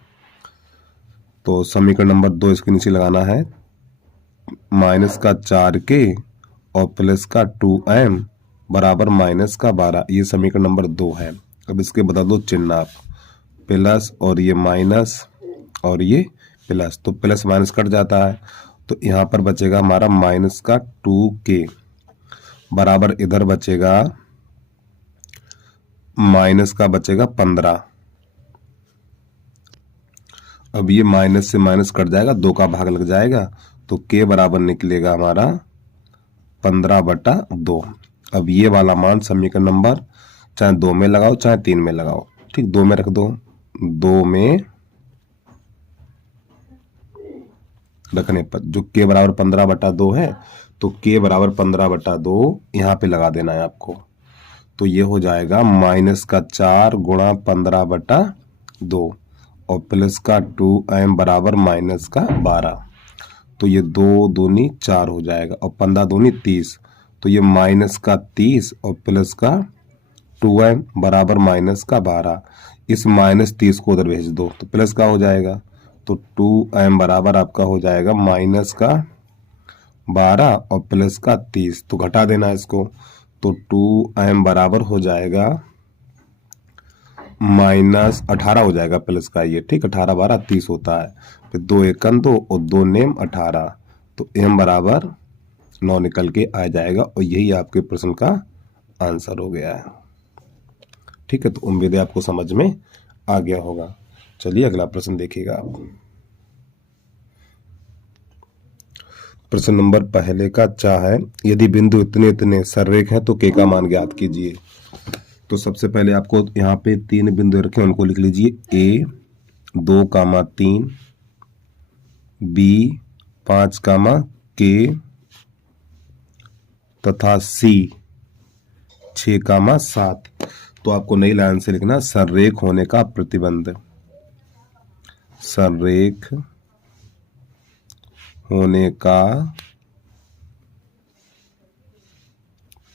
तो समीकरण नंबर 2 इसके नीचे लगाना है, माइनस का 4k और प्लस का 2m बराबर माइनस का 12, ये समीकरण नंबर 2 है। अब इसके बता दो चिन्ह आप, प्लस और ये माइनस और ये प्लस, तो प्लस माइनस कट जाता है, तो यहाँ पर बचेगा हमारा माइनस का 2k बराबर इधर बचेगा माइनस का बचेगा 15। अब ये माइनस से माइनस कट जाएगा, 2 का भाग लग जाएगा, तो k बराबर निकलेगा हमारा 15/2। अब ये वाला मान समीकरण नंबर चाहे 2 में लगाओ चाहे 3 में लगाओ, ठीक, 2 में रख दो, 2 में रखने पर जो k बराबर 15/2 है, तो k बराबर 15/2 यहाँ पे लगा देना है आपको। तो ये हो जाएगा माइनस का 4 गुणा 15/2 और प्लस का 2m बराबर माइनस का 12। तो ये 2 दूनी 4 हो जाएगा और 15 दूनी 30, तो ये माइनस का 30 और प्लस का 2m बराबर माइनस का 12। इस माइनस 30 को उधर भेज दो, तो प्लस का हो जाएगा, तो 2m बराबर आपका हो जाएगा माइनस का 12 और प्लस का 30, तो घटा देना इसको, तो 2m बराबर हो जाएगा माइनस 18 हो जाएगा प्लस का ये, ठीक, 18 12 30 होता है, फिर 2 एकन 2 और 2 नेम 18, तो m बराबर 9 निकल के आ जाएगा और यही आपके प्रश्न का आंसर हो गया है। ठीक है, तो उम्मीद है आपको समझ में आ गया होगा। चलिए अगला प्रश्न देखिएगा आप। प्रश्न नंबर पहले का क्या है, यदि बिंदु इतने इतने सररेख हैं तो k का मान ज्ञात कीजिए। तो सबसे पहले आपको यहाँ पे 3 बिंदु रखे, उनको लिख लीजिए, a 2,3, b 5, k तथा c 6, 7। तो आपको नई लाइन से लिखना सररेख होने का प्रतिबंध, सररेख होने का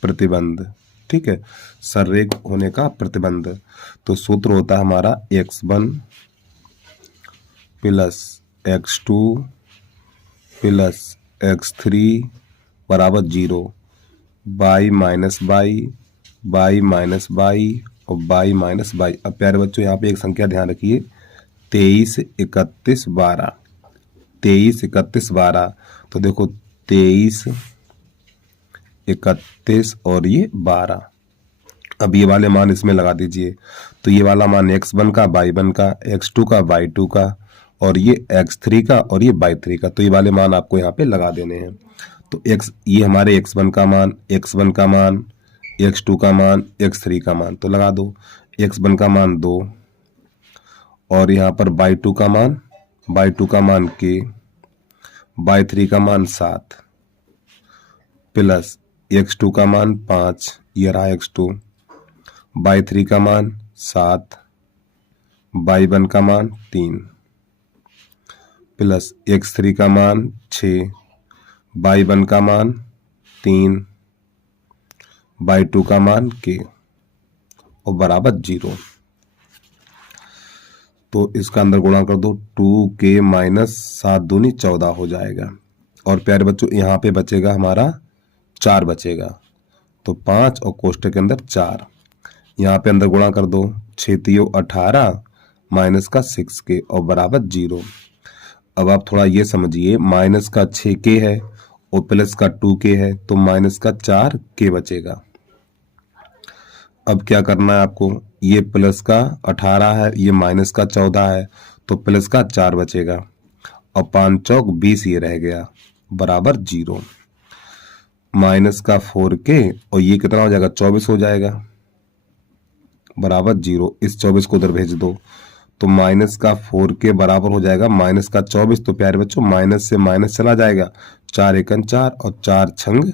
प्रतिबंध, ठीक है, सररेख होने का प्रतिबंध। तो सूत्र होता है हमारा x1 plus x2 plus x3 बराबर 0, y minus y, y minus y और y माइनस y। अब प्यारे बच्चों यहाँ पे एक संख्या ध्यान रखिए, 23, 31, 12, 23, 31, 12। तो देखो 23, 31 और ये 12। अब ये वाले मान इसमें लगा दीजिए, तो ये वाला मान x1 का, y1 का, x2 का, y2 का और ये x3 का और ये y3 का। तो ये वाले मान आपको यहाँ पे लगा देने हैं। तो ये हमारे x1 का मान, x1 का मान, x2 का मान, x3 का मान, तो लगा दो। x1 का मान 2 और यहाँ पर बाई 2 का मान k, बाई 3 का मान 7 प्लस x2 का मान 5, ये रहा x2, बाई 3 का मान 7, बाई 1 का मान 3 प्लस x3 का मान 6, बाई 1 का मान 3, बाई 2 का मान k और बराबर 0। तो इसका अंदर गुणा कर दो, 2k माइनस 7 दूनी 14 हो जाएगा। और प्यारे बच्चों यहाँ पे बचेगा हमारा 4 बचेगा, तो 5 और कोष्टक के अंदर 4, यहाँ पे अंदर गुणा कर दो, 6 तियो 18 माइनस का 6k और बराबर 0। अब आप थोड़ा ये समझिए, माइनस का 6k है और प्लस का 2k है, तो माइनस का 4k बचेगा। अब क्या करना है आपको, ये प्लस का 18 है, ये माइनस का 14 है, तो प्लस का 4 बचेगा और 5 चौक 20 ये रह गया बराबर 0। माइनस का 4k और ये कितना हो जाएगा, 24 हो जाएगा बराबर 0। इस 24 को उधर भेज दो, तो माइनस का 4k बराबर हो जाएगा माइनस का 24। तो प्यारे बच्चों माइनस से माइनस चला जाएगा, 4 एकन 4 और 4 छंग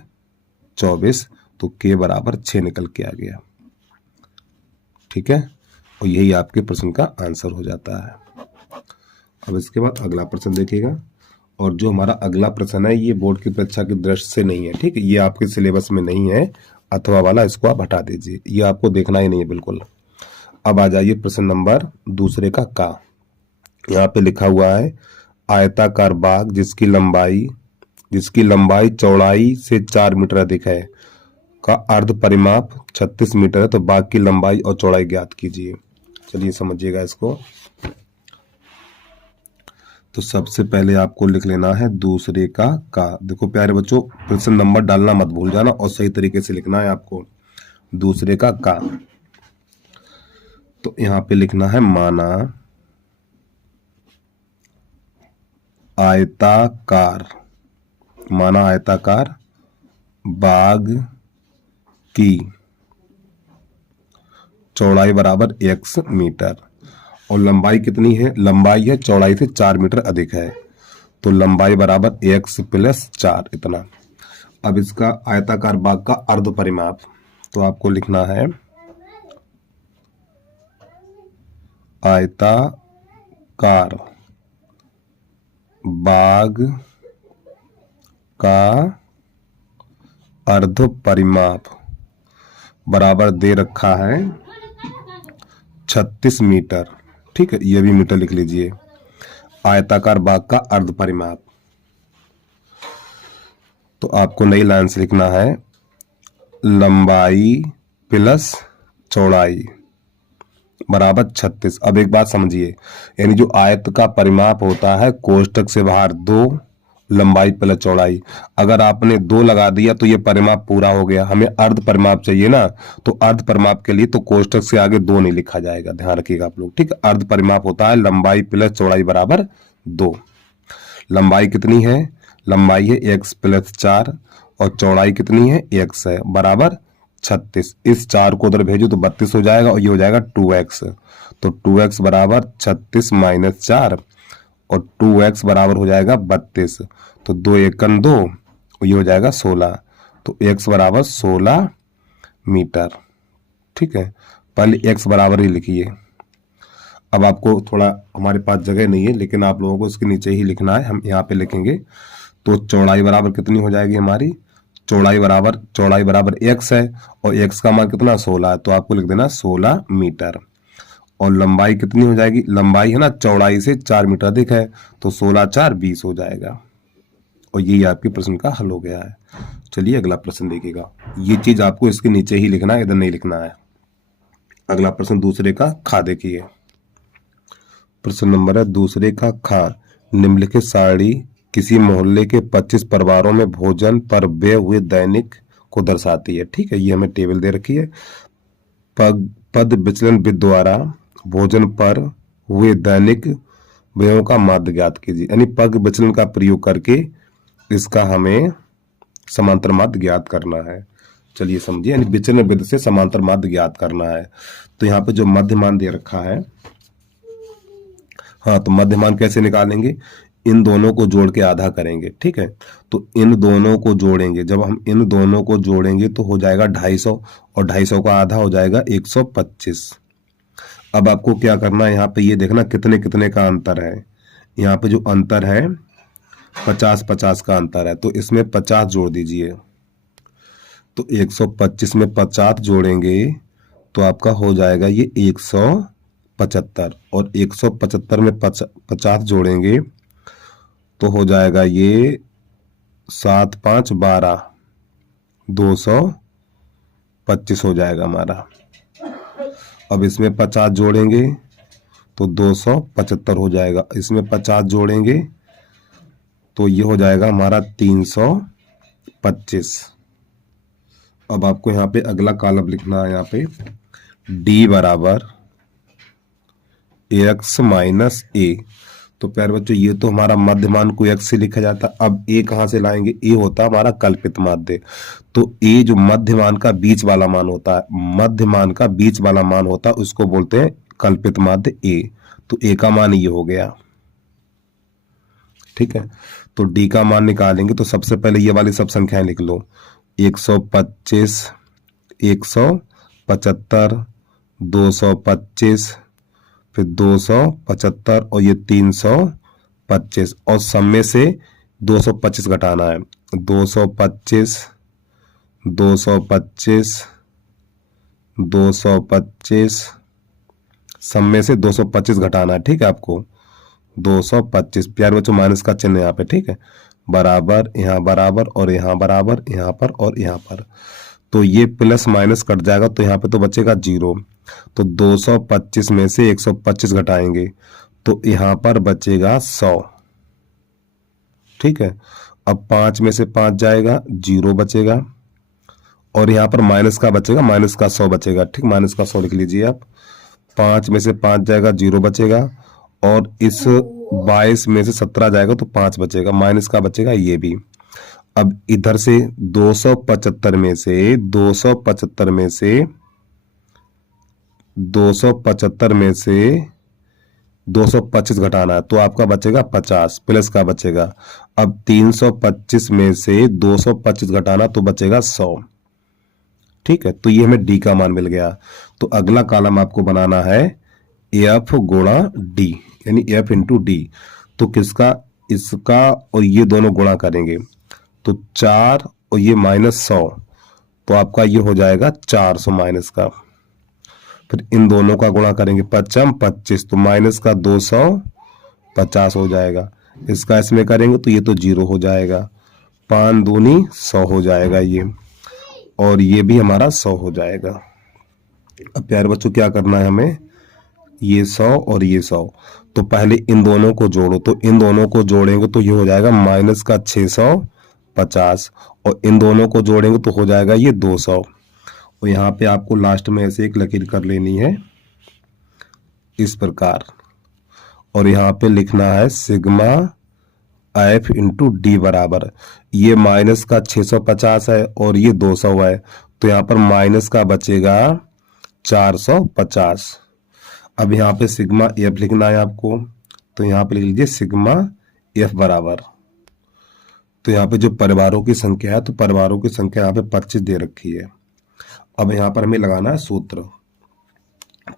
24, तो k बराबर 6 निकल के आ गया। ठीक है, और यही आपके प्रश्न का आंसर हो जाता है। अब इसके बाद अगला प्रश्न देखिएगा, और जो हमारा अगला प्रश्न है ये बोर्ड की परीक्षा की दृष्टि से नहीं है, ठीक है, ये आपके सिलेबस में नहीं है, अथवा वाला इसको आप हटा दीजिए, ये आपको देखना ही नहीं है बिल्कुल। अब आ जाइए प्रश्न नंबर दूसरे का का। यहाँ पे लिखा हुआ है आयताकार बाग जिसकी लंबाई चौड़ाई से 4 मीटर अधिक है का अर्ध परिमाप 36 मीटर है, तो बाग की लंबाई और चौड़ाई ज्ञात कीजिए। चलिए समझिएगा इसको। तो सबसे पहले आपको लिख लेना है दूसरे का देखो प्यारे बच्चों, प्रश्न नंबर डालना मत भूल जाना और सही तरीके से लिखना है आपको। दूसरे का तो यहां पे लिखना है माना आयताकार बाग की चौड़ाई बराबर x मीटर और लंबाई कितनी है, लंबाई है चौड़ाई से 4 मीटर अधिक है, तो लंबाई बराबर x प्लस 4 इतना। अब इसका आयताकार बाग का अर्ध परिमाप, तो आपको लिखना है आयताकार बाग का अर्ध परिमाप बराबर दे रखा है 36 मीटर। ठीक है, ये भी मीटर लिख लीजिए। आयताकार बाग का अर्ध परिमाप, तो आपको नई लाइन से लिखना है लंबाई प्लस चौड़ाई बराबर 36। अब एक बात समझिए, यानी जो आयत का परिमाप होता है कोष्टक से बाहर 2 लंबाई प्लस चौड़ाई, अगर आपने 2 लगा दिया तो ये परिमाप पूरा हो गया। हमें अर्ध परिमाप चाहिए ना, तो अर्ध परिमाप के लिए तो कोष्टक से आगे 2 नहीं लिखा जाएगा, ध्यान रखिएगा आप लोग। ठीक, अर्ध परिमाप होता है लंबाई प्लस चौड़ाई बराबर 2। लंबाई कितनी है, लंबाई है x प्लस 4 और चौड़ाई कितनी है x है बराबर 36। इस 4 को उधर भेजो तो 32 हो जाएगा और ये हो जाएगा 2x, तो 2x बराबर 36 माइनस 4 और 2x बराबर हो जाएगा 32, तो 2 एकन 2 और ये हो जाएगा 16, तो x बराबर 16 मीटर। ठीक है, पहले x बराबर ही लिखिए। अब आपको थोड़ा, हमारे पास जगह नहीं है लेकिन आप लोगों को इसके नीचे ही लिखना है, हम यहाँ पे लिखेंगे। तो चौड़ाई बराबर कितनी हो जाएगी हमारी, चौड़ाई बराबर x है और x का मान कितना 16 है, तो आपको लिख देना 16 मीटर। और लंबाई कितनी हो जाएगी, लंबाई है ना चौड़ाई से 4 मीटर अधिक है, तो 16 4 20 हो जाएगा। और यही आपके प्रश्न का हल हो गया है। चलिए अगला प्रश्न देखिएगा, ये चीज आपको इसके नीचे ही लिखना है, इधर नहीं लिखना है। अगला प्रश्न दूसरे का खा देखिए। प्रश्न नंबर है दूसरे का खा। निम्नलिखित सारणी किसी मोहल्ले के 25 परिवारों में भोजन पर व्यय हुए दैनिक को दर्शाती है। ठीक है, ये हमें टेबल दे रखी है। पद विचलन विधि द्वारा भोजन पर हुए दैनिक व्ययों का माध्य ज्ञात कीजिए, यानी पद विचलन का प्रयोग करके इसका हमें समांतर माध्य ज्ञात करना है। चलिए समझिए, यानी विचलन विधि से समांतर माध्य ज्ञात करना है। तो यहाँ पे जो मध्य मान दे रखा है हाँ, तो मध्यमान कैसे निकालेंगे, इन दोनों को जोड़ के आधा करेंगे, ठीक है। तो इन दोनों को जोड़ेंगे, जब हम इन दोनों को जोड़ेंगे तो हो जाएगा 250 और 250 का आधा हो जाएगा 125। अब आपको क्या करना है, यहाँ पे ये देखना कितने कितने का अंतर है। यहाँ पे जो अंतर है 50-50 का अंतर है, तो इसमें 50 जोड़ दीजिए। तो 125 में 50 जोड़ेंगे तो आपका हो जाएगा ये 175, और 175 में 50 जोड़ेंगे तो हो जाएगा ये 7 5 12, 225 हो जाएगा हमारा। अब इसमें 50 जोड़ेंगे तो 275 हो जाएगा, इसमें 50 जोड़ेंगे तो ये हो जाएगा हमारा 325। अब आपको यहाँ पे अगला कॉलम लिखना है, यहाँ पे d बराबर x माइनस ए। तो प्यारे बच्चों ये तो हमारा मध्यमान को x से लिखा जाता। अब a कहाँ से लाएंगे, a होता है हमारा कल्पित माध्य। तो a जो मध्यमान का बीच वाला मान होता है, मध्यमान का बीच वाला मान होता है, उसको बोलते हैं कल्पित माध्य a। तो a का मान ये हो गया, ठीक है। तो d का मान निकालेंगे तो सबसे पहले ये वाली सब संख्याएं लिख लो, 125, 175, 225, फिर 275 और ये 325, और सब में से 225 घटाना है। 225, 225, 225, सब में से 225 घटाना है, ठीक है। आपको 225, प्यारे बच्चों माइनस का चिन्ह यहाँ पे, ठीक है, बराबर, यहाँ बराबर और यहाँ बराबर, यहाँ पर और यहाँ पर। तो ये प्लस माइनस कट जाएगा तो यहाँ पे तो बचेगा 0। तो 225 में से 125 घटाएंगे तो यहाँ पर बचेगा 100, ठीक है। अब 5 में से 5 जाएगा, 0 बचेगा, और यहाँ पर माइनस का बचेगा, माइनस का 100 बचेगा, ठीक, माइनस का 100 लिख लीजिए आप। 5 में से 5 जाएगा, 0 बचेगा, और इस 22 में से 17 जाएगा तो 5 बचेगा, माइनस का बचेगा ये भी। अब इधर से 275 में से 275 में से 275 में से 225 घटाना है तो आपका बचेगा 50, प्लस का बचेगा। अब 325 में से 225 घटाना तो बचेगा 100, ठीक है। तो ये हमें डी का मान मिल गया। तो अगला कॉलम आपको बनाना है एफ गुणा डी, यानी एफ इंटू डी। तो किसका, इसका और ये दोनों गुणा करेंगे तो 4 और ये -100, तो आपका ये हो जाएगा 400 माइनस का। फिर इन दोनों का गुणा करेंगे, 5 25, तो माइनस का 250 हो जाएगा। इसका इसमें करेंगे तो ये तो 0 हो जाएगा, 5 दूनी 100 हो जाएगा ये, और ये भी हमारा 100 हो जाएगा। अब प्यारे बच्चों क्या करना है हमें, ये 100 और ये 100, तो पहले इन दोनों को जोड़ो। तो इन दोनों को जोड़ेंगे तो ये हो जाएगा माइनस का 650, और इन दोनों को जोड़ेंगे तो हो जाएगा ये 200। और यहाँ पे आपको लास्ट में ऐसे एक लकीर कर लेनी है इस प्रकार, और यहाँ पे लिखना है सिग्मा एफ इंटू डी बराबर, ये माइनस का 650 है और ये 200 है, तो यहाँ पर माइनस का बचेगा 450। अब यहाँ पे सिग्मा एफ लिखना है आपको, तो यहाँ पे लिख लीजिए सिग्मा एफ बराबर, तो यहाँ पे जो परिवारों की संख्या है तो परिवारों की संख्या यहाँ पे 25 दे रखी है। अब यहाँ पर हमें लगाना है सूत्र,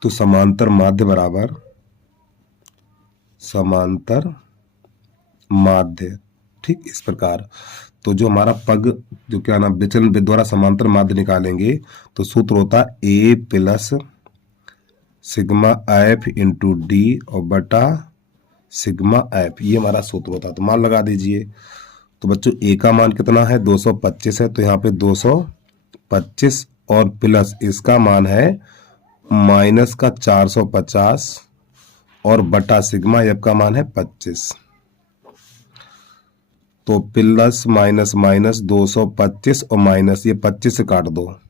तो समांतर माध्य बराबर समांतर माध्य, ठीक, इस प्रकार। तो जो हमारा पग जो क्या नाम विचलन द्वारा समांतर माध्य निकालेंगे तो सूत्र होता है a plus sigma f into d और बटा सिग्मा एफ, ये हमारा सूत्र होता है। तो मान लगा दीजिए। तो बच्चों ए का मान कितना है, 225 है, तो यहाँ पे 225 और प्लस इसका मान है माइनस का 450 और बटा सिग्मा एफ का मान है 25। तो प्लस माइनस माइनस 225 और माइनस ये 25 से काट दो,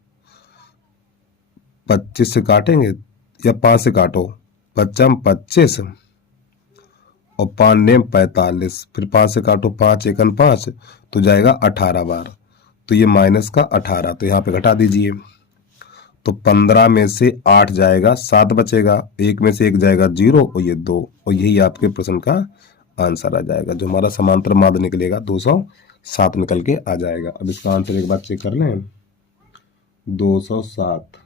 25 से काटेंगे या 5 से काटो, 25 25 और 5 नेम 45, फिर 5 से काटो, 5 एकन 5, तो जाएगा 18 बार, तो ये माइनस का 18, तो यहाँ पे घटा दीजिए। तो 15 में से 8 जाएगा, 7 बचेगा, 1 में से 1 जाएगा 0 और ये 2, और यही आपके प्रश्न का आंसर आ जाएगा। जो हमारा समांतर माध्य निकलेगा 207 निकल के आ जाएगा। अब इसका आंसर एक बार चेक कर लें, 207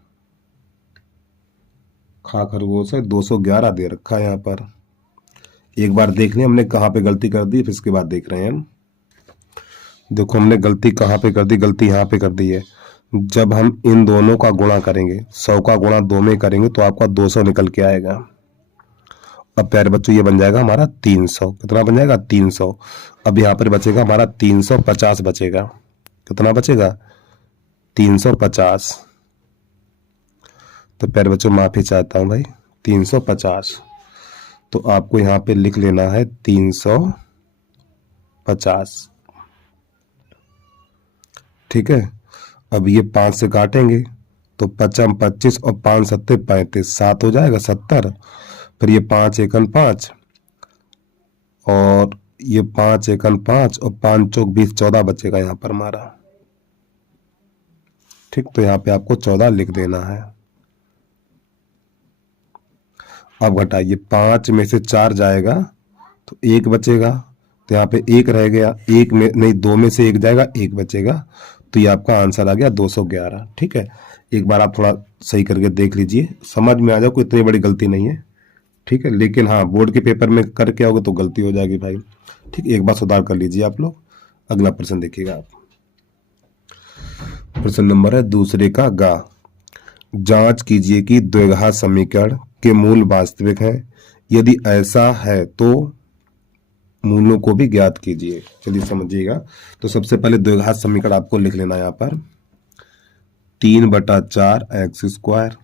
खा खरगोश है, 211 दे रखा है यहाँ पर। एक बार देख लें हमने कहाँ पे गलती कर दी, फिर इसके बाद देख रहे हैं हम। देखो हमने गलती कहाँ पे कर दी, गलती यहाँ पे कर दी है। जब हम इन दोनों का गुणा करेंगे, 100 का गुणा 2 में करेंगे तो आपका 200 निकल के आएगा। अब प्यारे बच्चों ये बन जाएगा हमारा 300। कितना बन जाएगा? 300। अब यहाँ पर बचेगा हमारा 350 बचेगा। कितना बचेगा? 350। तो प्यारे बच्चों माफी चाहता हूँ भाई, 350। तो आपको यहाँ पे लिख लेना है 350। ठीक है। अब ये 5 से काटेंगे तो 55 25 और 5 सत्ते 35, 7 हो जाएगा 70। फिर ये 5 एकन 5 और ये 5 एकन 5 और 5 चौक 20, 14 बचेगा यहाँ पर हमारा। ठीक, तो यहाँ पे आपको 14 लिख देना है। अब घटाइए, 5 में से 4 जाएगा तो 1 बचेगा, तो यहाँ पे 1 रह गया, 1 में नहीं 2 में से 1 जाएगा, 1 बचेगा, तो ये आपका आंसर आ गया 211। ठीक है, एक बार आप थोड़ा सही करके देख लीजिए, समझ में आ जाए, कोई इतनी बड़ी गलती नहीं है। ठीक है, लेकिन हाँ बोर्ड के पेपर में करके आओगे तो गलती हो जाएगी भाई। ठीक, एक बार सुधार कर लीजिए आप लोग। अगला प्रश्न देखिएगा आप। प्रश्न नंबर है दूसरे का गा। जांच कीजिए कि द्विघात समीकरण के मूल वास्तविक हैं, यदि ऐसा है तो मूलों को भी ज्ञात कीजिए। चलिए समझिएगा। तो सबसे पहले द्विघात समीकरण आपको लिख लेना है यहाँ पर, 3/4 एक्स स्क्वायर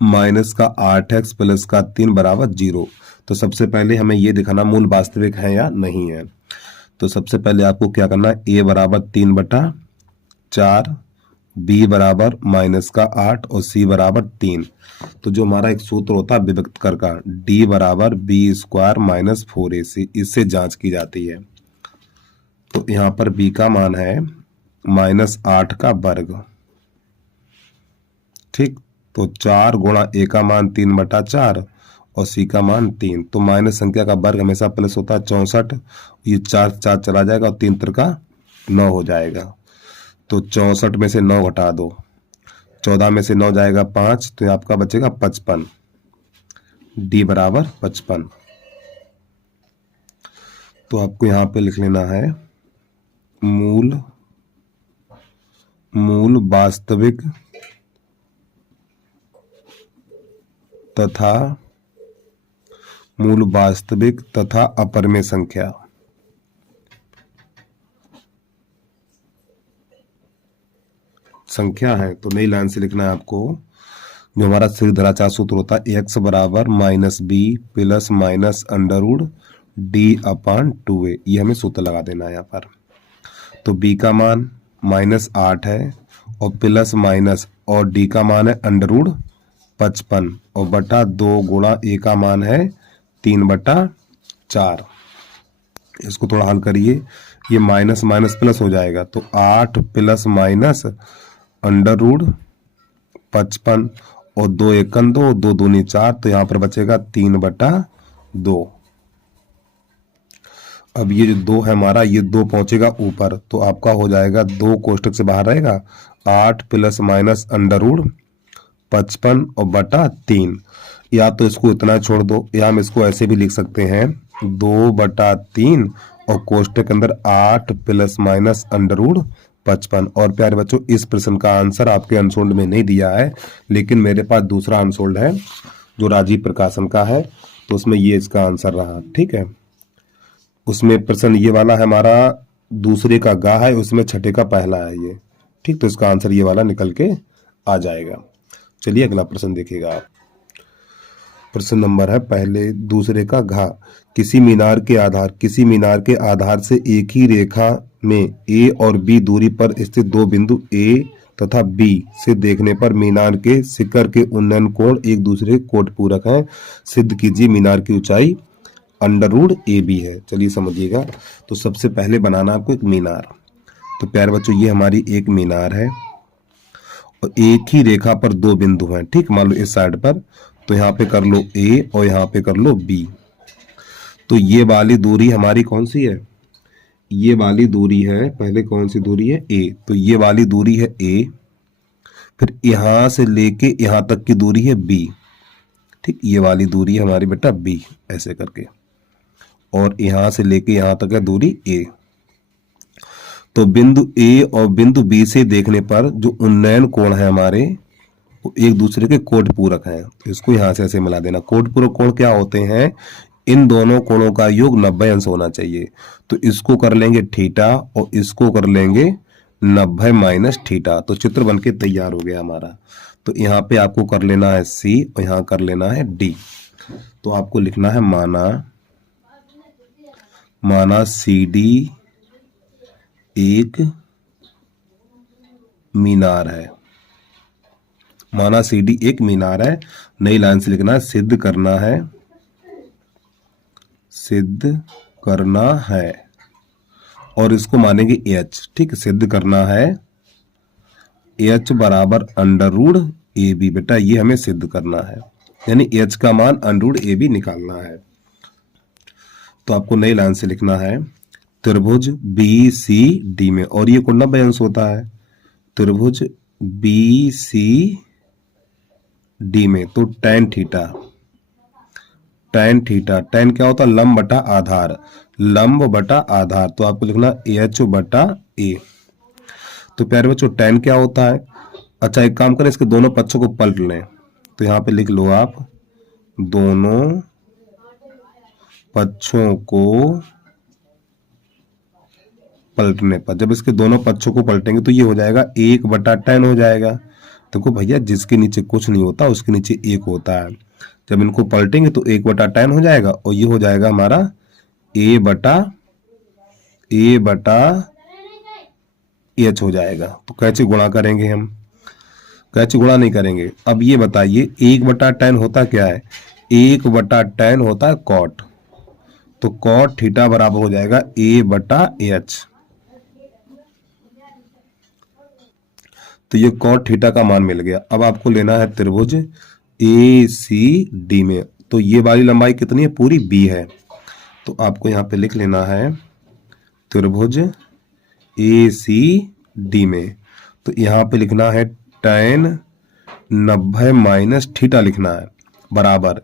माइनस का 8x प्लस का 3 बराबर 0। तो सबसे पहले हमें ये दिखाना मूल वास्तविक है या नहीं है। तो सबसे पहले आपको क्या करना है, a बराबर 3/4, b बराबर माइनस का 8 और c बराबर 3। तो जो हमारा एक सूत्र होता है विभक्त कर का, d बराबर b स्क्वायर माइनस 4ac, इससे जांच की जाती है। तो यहाँ पर b का मान है -8 का वर्ग। ठीक, तो 4 गुणा a का मान 3/4 और c का मान 3। तो माइनस संख्या का वर्ग हमेशा प्लस होता है 64। ये 4 4 चला जाएगा और 3 3 का 9 हो जाएगा। तो 64 में से 9 घटा दो, 14 में से 9 जाएगा 5, तो आपका बचेगा 55। d बराबर 55। तो आपको यहाँ पे लिख लेना है मूल वास्तविक तथा अपरिमेय संख्या है। तो नई लाइन से लिखना है आपको, जो हमारा श्रीधराचार्य सूत्र होता है, x बराबर -b plus minus under d/2a, ये हमें सूत्र लगा देना है यहाँ पर। तो b का मान -8 है और प्लस माइनस, और d का मान है √55 और बटा 2 गुणा a का मान है 3/4। इसको थोड़ा हल करिए, ये माइनस माइनस प्लस हो जाएगा, तो 8 प्लस माइनस √55 और 2 एकन 2, 2 दूनी 4, तो यहाँ पर बचेगा 3/2। अब ये जो 2 है हमारा, ये 2 पहुंचेगा ऊपर, तो आपका हो जाएगा 2 कोष्टक से बाहर रहेगा 8 प्लस माइनस √55 और बटा 3। या तो इसको इतना छोड़ दो, या हम इसको ऐसे भी लिख सकते हैं 2/3 और कोष्टक के अंदर 8 प्लस माइनस √55। और प्यारे बच्चों, इस प्रश्न का आंसर आपके अनसोल्ड में नहीं दिया है, लेकिन मेरे पास दूसरा अनसोल्ड है जो राजीव प्रकाशन का है, तो उसमें ये इसका आंसर रहा। ठीक है, उसमें प्रश्न ये वाला है हमारा, दूसरे का गा है, उसमें छठे का पहला है ये। ठीक, तो इसका आंसर ये वाला निकल के आ जाएगा। चलिए अगला प्रश्न देखिएगा आप। प्रश्न नंबर है पहले दूसरे का घा। किसी मीनार के आधार से एक ही रेखा में ए और बी दूरी पर स्थित दो बिंदु ए तथा बी से देखने पर मीनार के शिखर के उन्नयन कोण एक दूसरे कोट पूरक हैं। सिद्ध कीजिए मीनार की ऊंचाई √AB है। चलिए समझिएगा। तो सबसे पहले बनाना आपको एक मीनार। तो प्यारे बच्चों, ये हमारी एक मीनार है और एक ही रेखा पर दो बिंदु हैं, ठीक, मान लो इस साइड पर, तो यहाँ पे कर लो ए और यहाँ पे कर लो बी। तो ये वाली दूरी हमारी कौन सी है, ये वाली दूरी है, पहले कौन सी दूरी है, ए, तो ये वाली दूरी है ए, फिर यहां से लेके यहां तक की दूरी है बी, ठीक, ये वाली दूरी है हमारी बेटा बी, ऐसे करके, और यहां से लेके यहां तक है दूरी ए। तो बिंदु ए और बिंदु बी से देखने पर जो उन्नयन कोण है हमारे, वो एक दूसरे के कोट पूरक हैं, इसको यहां से ऐसे मिला देना। कोट पूरक कोण क्या होते हैं, इन दोनों कोणों का योग 90 अंश होना चाहिए। तो इसको कर लेंगे थीटा और इसको कर लेंगे 90 माइनस थीटा, तो चित्र बनके तैयार हो गया हमारा। तो यहाँ पे आपको कर लेना है सी और यहाँ कर लेना है डी। तो आपको लिखना है माना सी डी एक मीनार है, माना सी डी एक मीनार है। नई लाइन से लिखना है सिद्ध करना है, और इसको मानेंगे एच, ठीक, सिद्ध करना है एच बराबर अंडर रूट ए बी, बेटा ये हमें सिद्ध करना है, यानी एच का मान अंडर रूट ए बी निकालना है। तो आपको नई लाइन से लिखना है त्रिभुज बी सी डी में, और ये कोण 90 अंश होता है, त्रिभुज बी सी डी में, तो tan थीटा, tan क्या होता है, लंब बटा आधार, तो आपको लिखना एच बटा ए। तो प्यारे बच्चों tan क्या होता है, अच्छा एक काम करें, इसके दोनों पक्षों को पलट लें, तो यहां पे लिख लो आप दोनों पक्षों को पलटने पर, जब इसके दोनों पक्षों को पलटेंगे तो ये हो जाएगा 1/tan हो जाएगा। देखो भैया जिसके नीचे कुछ नहीं होता उसके नीचे 1 होता है, जब इनको पलटेंगे तो 1/tan हो जाएगा, और ये हो जाएगा हमारा a बटा h हो जाएगा। तो कैसे गुणा करेंगे हम, कैसे गुणा नहीं करेंगे। अब ये बताइए 1/tan होता क्या है, 1/tan होता है कॉट, तो कॉट थीटा बराबर हो जाएगा a/h। तो ये कॉट थीटा का मान मिल गया। अब आपको लेना है त्रिभुज ए सी डी में, तो ये वाली लंबाई कितनी है, पूरी बी है, तो आपको यहाँ पे लिख लेना है त्रिभुज ए सी डी में, तो यहाँ पे लिखना है tan 90 माइनस थीटा लिखना है बराबर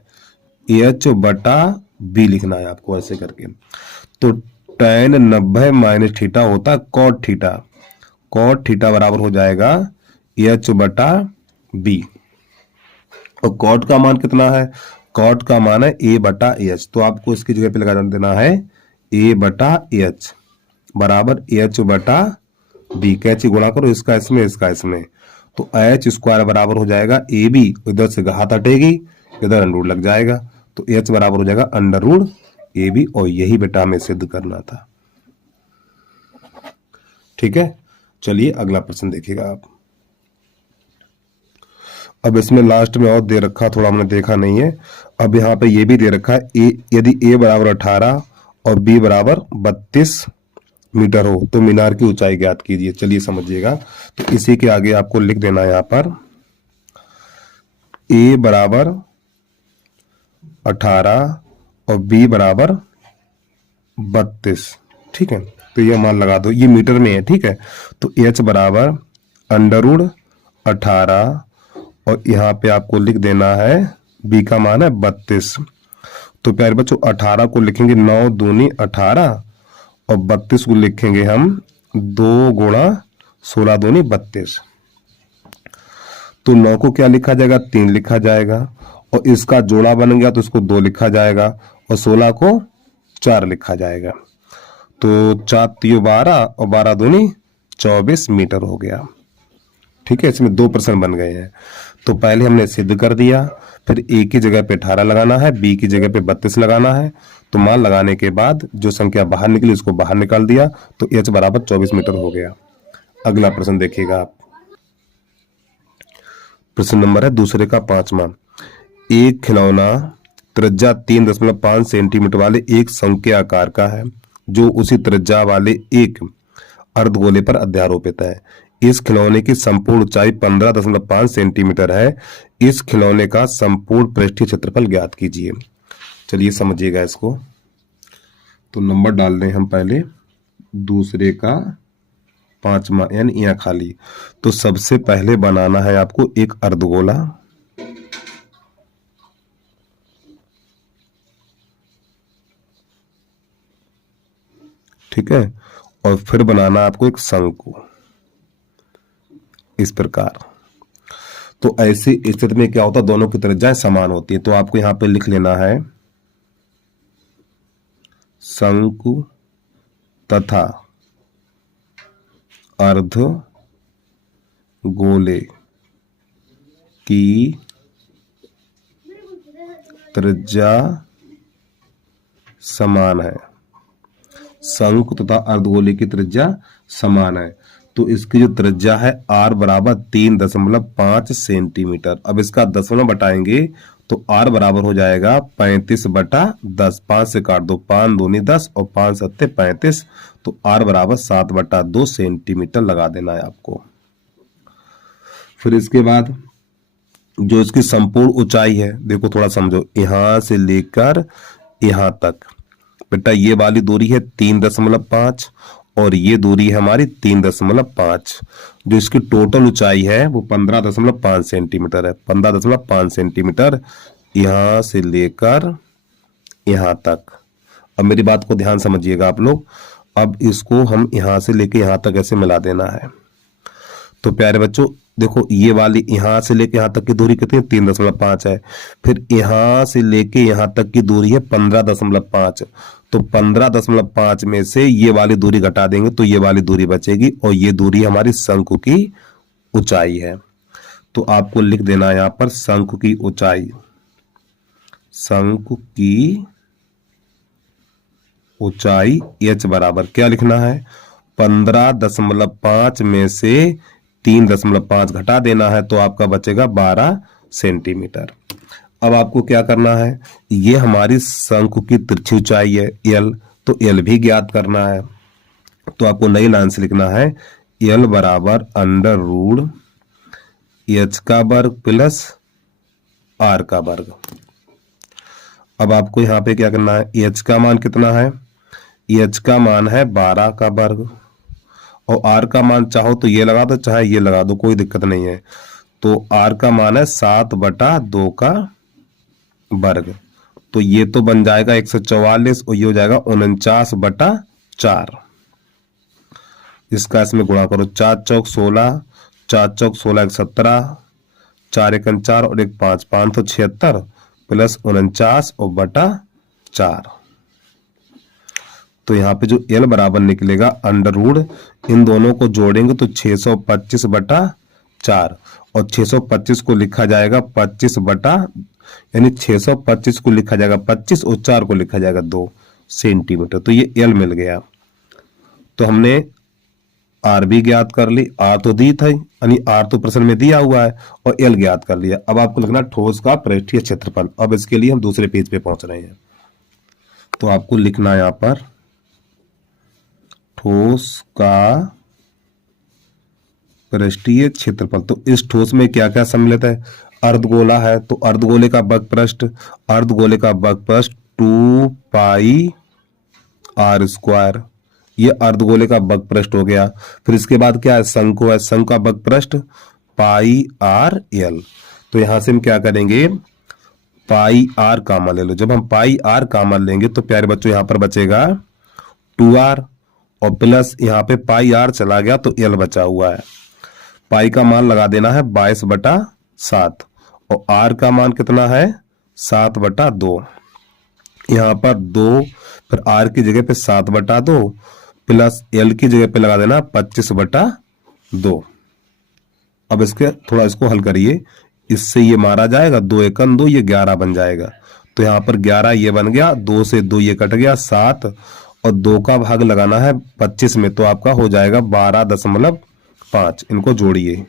एच बटा बी लिखना है आपको, ऐसे करके। तो tan 90 माइनस थीटा होता है कॉट थीटा बराबर हो जाएगा एच बटा बी, और कॉट का मान कितना है, कॉट का मान है a/h, तो आपको इसकी जगह पे लगा देना है a/h बराबर एच बटा बी। कैसे गुणा करो, इसका इसमें, तो h स्क्वायर बराबर हो जाएगा ए बी, इधर से घात हटेगी, इधर अंडर रूट लग जाएगा, तो h बराबर हो जाएगा अंडर रूट ए बी, और यही बेटा हमें सिद्ध करना था। ठीक है, चलिए अगला प्रश्न देखिएगा आप। अब इसमें लास्ट में और दे रखा, थोड़ा हमने देखा नहीं है। अब यहाँ पे ये भी दे रखा है यदि a बराबर 18 और b बराबर 32 मीटर हो तो मीनार की ऊंचाई ज्ञात कीजिए। चलिए समझिएगा, तो इसी के आगे आपको लिख देना है यहाँ पर a बराबर 18 और b बराबर 32, ठीक है। तो ये मान लगा दो, ये मीटर में है, ठीक है। तो h बराबर अंडर रूट 18 और यहाँ पे आपको लिख देना है b का मान है 32। तो प्यारे बच्चों 18 को लिखेंगे 9 दूनी 18 और 32 को लिखेंगे हम 2 गुणा 16 दूनी 32। तो 9 को क्या लिखा जाएगा, 3 लिखा जाएगा, और इसका जोड़ा बन गया तो इसको 2 लिखा जाएगा, और 16 को 4 लिखा जाएगा। तो 4 3 12 और 12 दूनी 24 मीटर हो गया, ठीक है। इसमें 2 प्रश्न बन गए हैं। तो पहले हमने सिद्ध कर दिया, फिर a की जगह पे 18 लगाना है, b की जगह पे 32 लगाना है। तो मान लगाने के बाद जो संख्या बाहर निकली उसको बाहर निकाल दिया, तो h बराबर 24 मीटर हो गया। अगला प्रश्न देखिएगा आप, प्रश्न नंबर है दूसरे का 5वां। एक खिलौना त्रिज्या 3.5 सेंटीमीटर वाले एक संख्या आकार का है जो उसी त्रिज्या वाले एक अर्धगोले पर अध्यारोपित है। इस खिलौने की संपूर्ण ऊंचाई 15.5 सेंटीमीटर है। इस खिलौने का संपूर्ण पृष्ठीय क्षेत्रफल ज्ञात कीजिए। चलिए समझिएगा इसको। तो नंबर डाल दें हम पहले, दूसरे का 5वां यानी यहाँ खाली। तो सबसे पहले बनाना है आपको एक अर्धगोला, ठीक है, और फिर बनाना आपको एक शंकु इस प्रकार। तो ऐसी स्थिति में क्या होता है, दोनों की त्रिज्याएं समान होती है। तो आपको यहां पे लिख लेना है शंकु तथा अर्ध गोले की त्रिज्या समान है। शंकु तथा अर्धगोले की त्रिज्या समान है। तो इसकी जो त्रिज्या है r बराबर 3.5 सेंटीमीटर। अब इसका दशमलव बताएंगे तो r बराबर हो जाएगा 35/10। 5 से काट दो, 5 दूनी 10 और 5 सत्ते 35। तो r बराबर 7/2 सेंटीमीटर लगा देना है आपको। फिर इसके बाद जो इसकी संपूर्ण ऊंचाई है, देखो थोड़ा समझो, यहां से लेकर यहां तक बेटा ये वाली दूरी है 3.5 और ये दूरी है हमारी 3.5। जो इसकी टोटल ऊंचाई है वो 15.5 सेंटीमीटर है। 15.5 सेंटीमीटर यहां से लेकर यहां तक। अब मेरी बात को ध्यान समझिएगा आप लोग। अब इसको हम यहां से लेकर यहां तक ऐसे मिला देना है। तो प्यारे बच्चों देखो, ये वाली यहां से लेके यहां तक की दूरी कितनी है, 3.5 है। फिर यहां से लेके यहां तक की दूरी है 15.5। तो 15.5 में से ये वाली दूरी घटा देंगे तो ये वाली दूरी बचेगी और ये दूरी हमारी शंकु की ऊंचाई है। तो आपको लिख देना है यहां पर शंकु की ऊंचाई। शंकु की ऊंचाई h बराबर क्या लिखना है, 15.5 में से 3.5 घटा देना है तो आपका बचेगा 12 सेंटीमीटर। अब आपको क्या करना है, ये हमारी शंकु की तिरछी ऊंचाई है l, तो l भी ज्ञात करना है। तो आपको नई लाइन से लिखना है l बराबर √ h का वर्ग प्लस r का वर्ग। अब आपको यहाँ पे क्या करना है, h का मान कितना है, h का मान है 12 का वर्ग और r का मान चाहो तो ये लगा दो चाहे ये लगा दो, कोई दिक्कत नहीं है। तो r का मान है 7/2 का वर्ग। तो ये तो बन जाएगा 144 और ये हो जाएगा 49/4। इसका इसमें गुणा करो, 4 चौक 16, 4 चौक 16 17, 4 एकम 4 और 1 5, 5 तो 76 प्लस 49 और बटा 4। तो यहाँ पे जो l बराबर निकलेगा √ इन दोनों को जोड़ेंगे तो 625/4 और 625 को लिखा जाएगा 25 बटा, यानी 625 को लिखा जाएगा 25 और 4 को लिखा जाएगा 2 सेंटीमीटर। तो ये l मिल गया। तो हमने r भी ज्ञात कर ली, r तो दी था यानी r तो प्रश्न में दिया हुआ है और l ज्ञात कर लिया। अब आपको लिखना ठोस का पृष्ठीय क्षेत्रफल। अब इसके लिए हम दूसरे पेज पे पहुंच रहे हैं। तो आपको लिखना है यहाँ पर ठोस का पृष्ठीय क्षेत्रफल। तो इस ठोस में क्या क्या सम्मिलित है, अर्धगोला है तो अर्धगोले का वक्रपृष्ठ, अर्धगोले का वक्रपृष्ठ 2πr², ये अर्धगोले का वक्रपृष्ठ हो गया। फिर इसके बाद क्या है, शंकु है, शंकु का वक्रपृष्ठ πrl। तो यहां से हम क्या करेंगे, πr कॉमन ले लो। जब हम πr कॉमन लेंगे तो प्यारे बच्चों यहां पर बचेगा 2r और प्लस यहाँ पे πr चला गया तो l बचा हुआ है। पाई का मान लगा देना है 22/7 और r का मान कितना है 7/2। यहाँ पर 2, फिर r की जगह पे 7/2 प्लस l की जगह पे लगा देना 25/2। अब इसके थोड़ा इसको हल करिए, इससे ये मारा जाएगा 2 एकम 2, ये 11 बन जाएगा। तो यहाँ पर 11 ये बन गया, 2 से 2 ये कट गया 7 और 2 का भाग लगाना है 25 में तो आपका हो जाएगा 12.5। इनको जोड़िए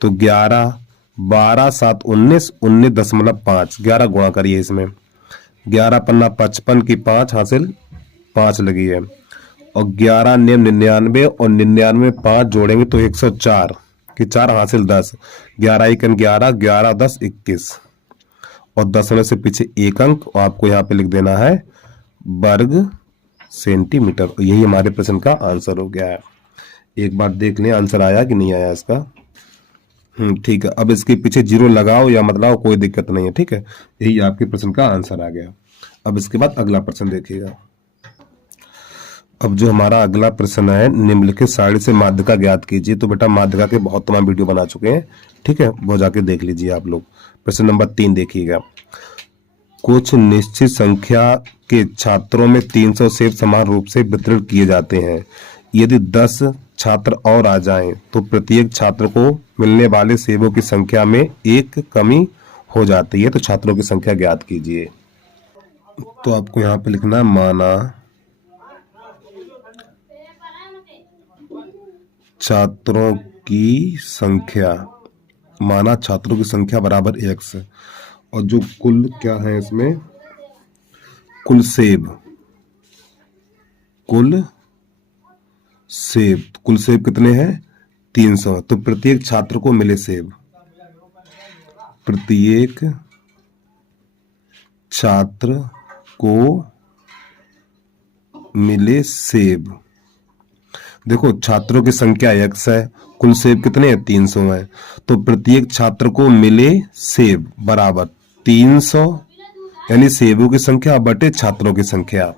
तो 11, 12, 7, 19, 19.5। 11 गुणा करिए इसमें, 11 पन्ना 55 की 5 हासिल 5 लगी है और 11 निम 99 और 99 5 जोड़ेंगे तो 104 कि 4 हासिल 10, 11 एकन 11, 11 10 21 और 10 में से पीछे एक अंक और आपको यहाँ पे लिख देना है वर्ग सेंटीमीटर। और यही हमारे प्रश्न का आंसर हो गया है। एक बार देख लें आंसर आया कि नहीं आया इसका। ठीक है, अब इसके पीछे जीरो लगाओ या मत लगाओ कोई दिक्कत नहीं है। ठीक है, यही आपके प्रश्न का आंसर आ गया। अब इसके बाद अगला प्रश्न देखिएगा। अब जो हमारा अगला प्रश्न है, निम्नलिखित सारणी से माध्यिका ज्ञात कीजिए। तो बेटा माध्यिका के बहुत तमाम वीडियो बना चुके हैं, ठीक है, वो जाके देख लीजिए आप लोग। प्रश्न नंबर 3 देखिएगा। कुछ निश्चित संख्या के छात्रों में 300 सेब समान रूप से वितरित किए जाते हैं। यदि 10 छात्र और आ जाएं तो प्रत्येक छात्र को मिलने वाले सेबों की संख्या में एक कमी हो जाती है। तो छात्रों की संख्या ज्ञात कीजिए। तो आपको यहाँ पे लिखना है माना छात्रों की संख्या, माना छात्रों की संख्या बराबर x और जो कुल क्या है इसमें, कुल सेब कितने हैं 300। तो प्रत्येक छात्र को मिले सेब, प्रत्येक छात्र को मिले सेब। देखो छात्रों की संख्या x है, कुल सेब कितने हैं 300 है। तो प्रत्येक छात्र को मिले सेब बराबर 300 यानी सेबों की संख्या बटे छात्रों की संख्या।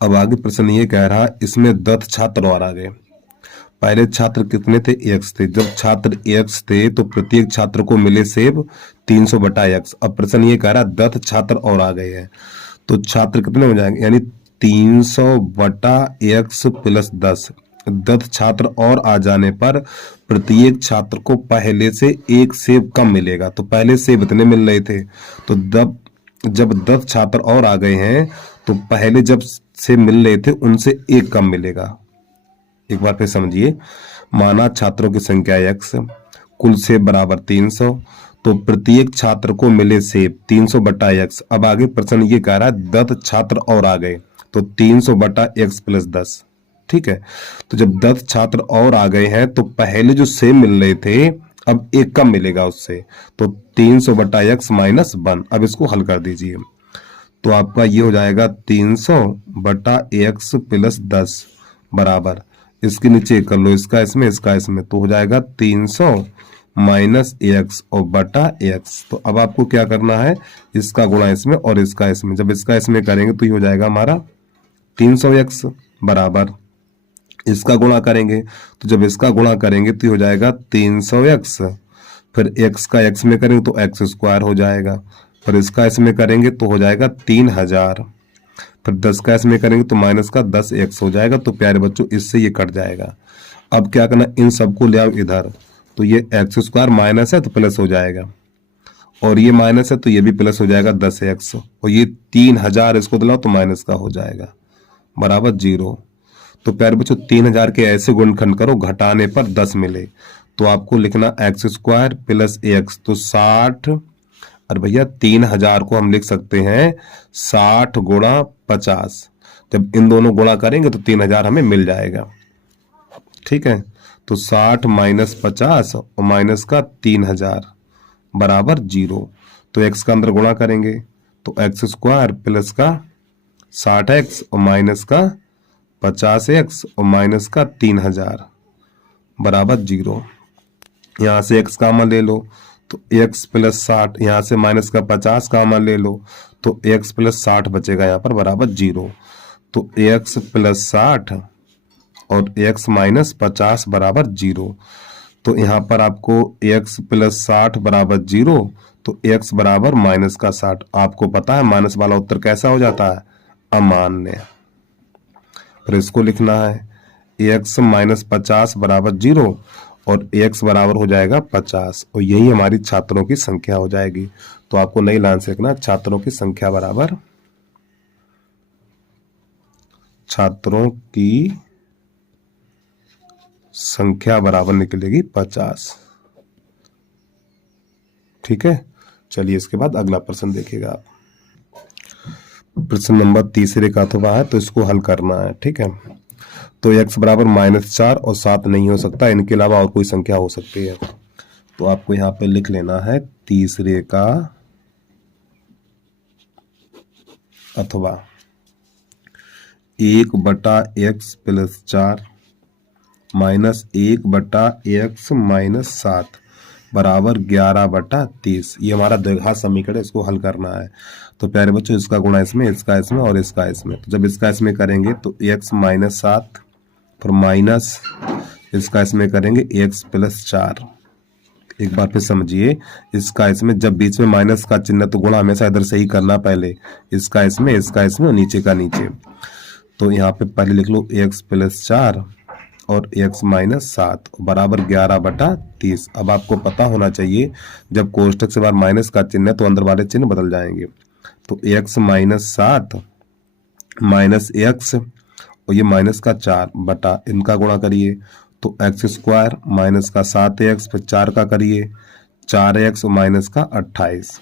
अब आगे प्रश्न ये कह रहा इसमें 10 छात्र और आ गए। पहले छात्र कितने थे x थे। जब छात्र x थे तो प्रत्येक छात्र को मिले सेब 300 बटा x। अब प्रश्न ये कह रहा 10 छात्र और आ गए हैं तो छात्र कितने हो जाएंगे, यानी 300 बटा x प्लस 10। 10 छात्र और आ जाने पर प्रत्येक छात्र को पहले से एक सेब कम मिलेगा। तो पहले सेब इतने मिल रहे थे, तो जब 10 छात्र और आ गए हैं तो पहले जब सेब मिल रहे थे उनसे एक कम मिलेगा। एक बार फिर समझिए, माना छात्रों की संख्या x, कुल सेब बराबर 300, तो प्रत्येक छात्र को मिले सेब 300 बटा x। अब आगे प्रश्न ये कह रहा है 10 छात्र और आ गए तो 300 बटा x प्लस 10। ठीक है, तो जब 10 छात्र और आ गए हैं तो पहले जो सेब मिल रहे थे अब एक कम मिलेगा उससे, तो 300 बटा x माइनस 1। अब इसको हल कर दीजिए तो आपका ये हो जाएगा 300 बटा x प्लस 10 बराबर, इसके नीचे कर लो इसका इसमें इसका इसमें, तो हो जाएगा 300 माइनस x और बटा x। तो अब आपको क्या करना है, इसका गुणा इसमें और इसका इसमें। जब इसका इसमें करेंगे तो ये हो जाएगा हमारा 300x बराबर, इसका गुणा करेंगे तो जब इसका गुणा करेंगे तो ये हो जाएगा 300x, फिर x का x में करेंगे तो x स्क्वायर हो जाएगा, फिर इसका इसमें करेंगे तो हो जाएगा 3000, फिर 10 का इसमें करेंगे तो माइनस का 10x हो जाएगा। तो प्यारे बच्चों इससे ये कट जाएगा। अब क्या करना, इन सबको ले आओ इधर, तो ये x स्क्वायर माइनस है तो प्लस हो जाएगा और ये माइनस है तो ये भी प्लस हो जाएगा 10x, और ये 3000 इसको दिलाओ तो माइनस का हो जाएगा बराबर 0। तो प्यारे बच्चों 3000 के ऐसे गुणनखंड करो घटाने पर 10 मिले, तो आपको लिखना x स्क्वायर प्लस ax, तो 60, और भैया 3000 को हम लिख सकते हैं 60 गुणा 50। जब इन दोनों गुणा करेंगे तो 3000 हमें मिल जाएगा। ठीक है, तो 60 माइनस 50 और माइनस का 3000 बराबर 0। तो x का अंदर गुणा करेंगे तो x स्क्वायर प्लस का 60x और माइनस का 50x और माइनस का 3000 बराबर 0। यहां से x कॉमन ले लो तो x प्लस 60, यहां से माइनस का 50 कॉमन ले लो तो x प्लस 60 बचेगा यहाँ पर बराबर 0। तो x प्लस 60 और x माइनस 50 बराबर 0। तो यहाँ पर आपको x प्लस 60 बराबर 0, तो x बराबर माइनस का 60। आपको पता है माइनस वाला उत्तर कैसा हो जाता है, अमान्य। फिर इसको लिखना है x माइनस 50 बराबर 0 और x बराबर हो जाएगा 50, और यही हमारी छात्रों की संख्या हो जाएगी। तो आपको नई लाइन से लिखना, छात्रों की संख्या बराबर, छात्रों की संख्या बराबर निकलेगी 50। ठीक है, चलिए इसके बाद अगला प्रश्न देखिएगा आप। प्रश्न नंबर तीसरे का अथवा है, तो इसको हल करना है। ठीक है, तो x बराबर -4 और 7 नहीं हो सकता, इनके अलावा और कोई संख्या हो सकती है। तो आपको यहाँ पे लिख लेना है तीसरे का अथवा 1/x + 4 -1/x - 7 बराबर 11/30। ये हमारा द्विघात समीकरण है, इसको हल करना है। तो प्यारे बच्चों, इसका गुणा इसमें, इसका इसमें और इसका इसमें। तो जब इसका इसमें करेंगे तो x - 7 फिर माइनस इसका इसमें करेंगे x + 4। एक बार फिर समझिए, इसका इसमें, जब बीच में माइनस का चिन्ह तो गुणा हमेशा इधर से ही करना पहले, इसका इसमें और नीचे का नीचे। तो यहाँ पे पहले लिख लो x + 4 और x - 7 बराबर 11/30। अब आपको पता होना चाहिए, जब कोष्टक से बाहर माइनस का चिन्ह है तो अंदर वाले चिन्ह बदल जाएंगे। तो x - 7 माइनस x और ये माइनस का 4 बटा, इनका गुणा करिए तो x² माइनस का 7x फिर 4 का करिए 4x माइनस का 28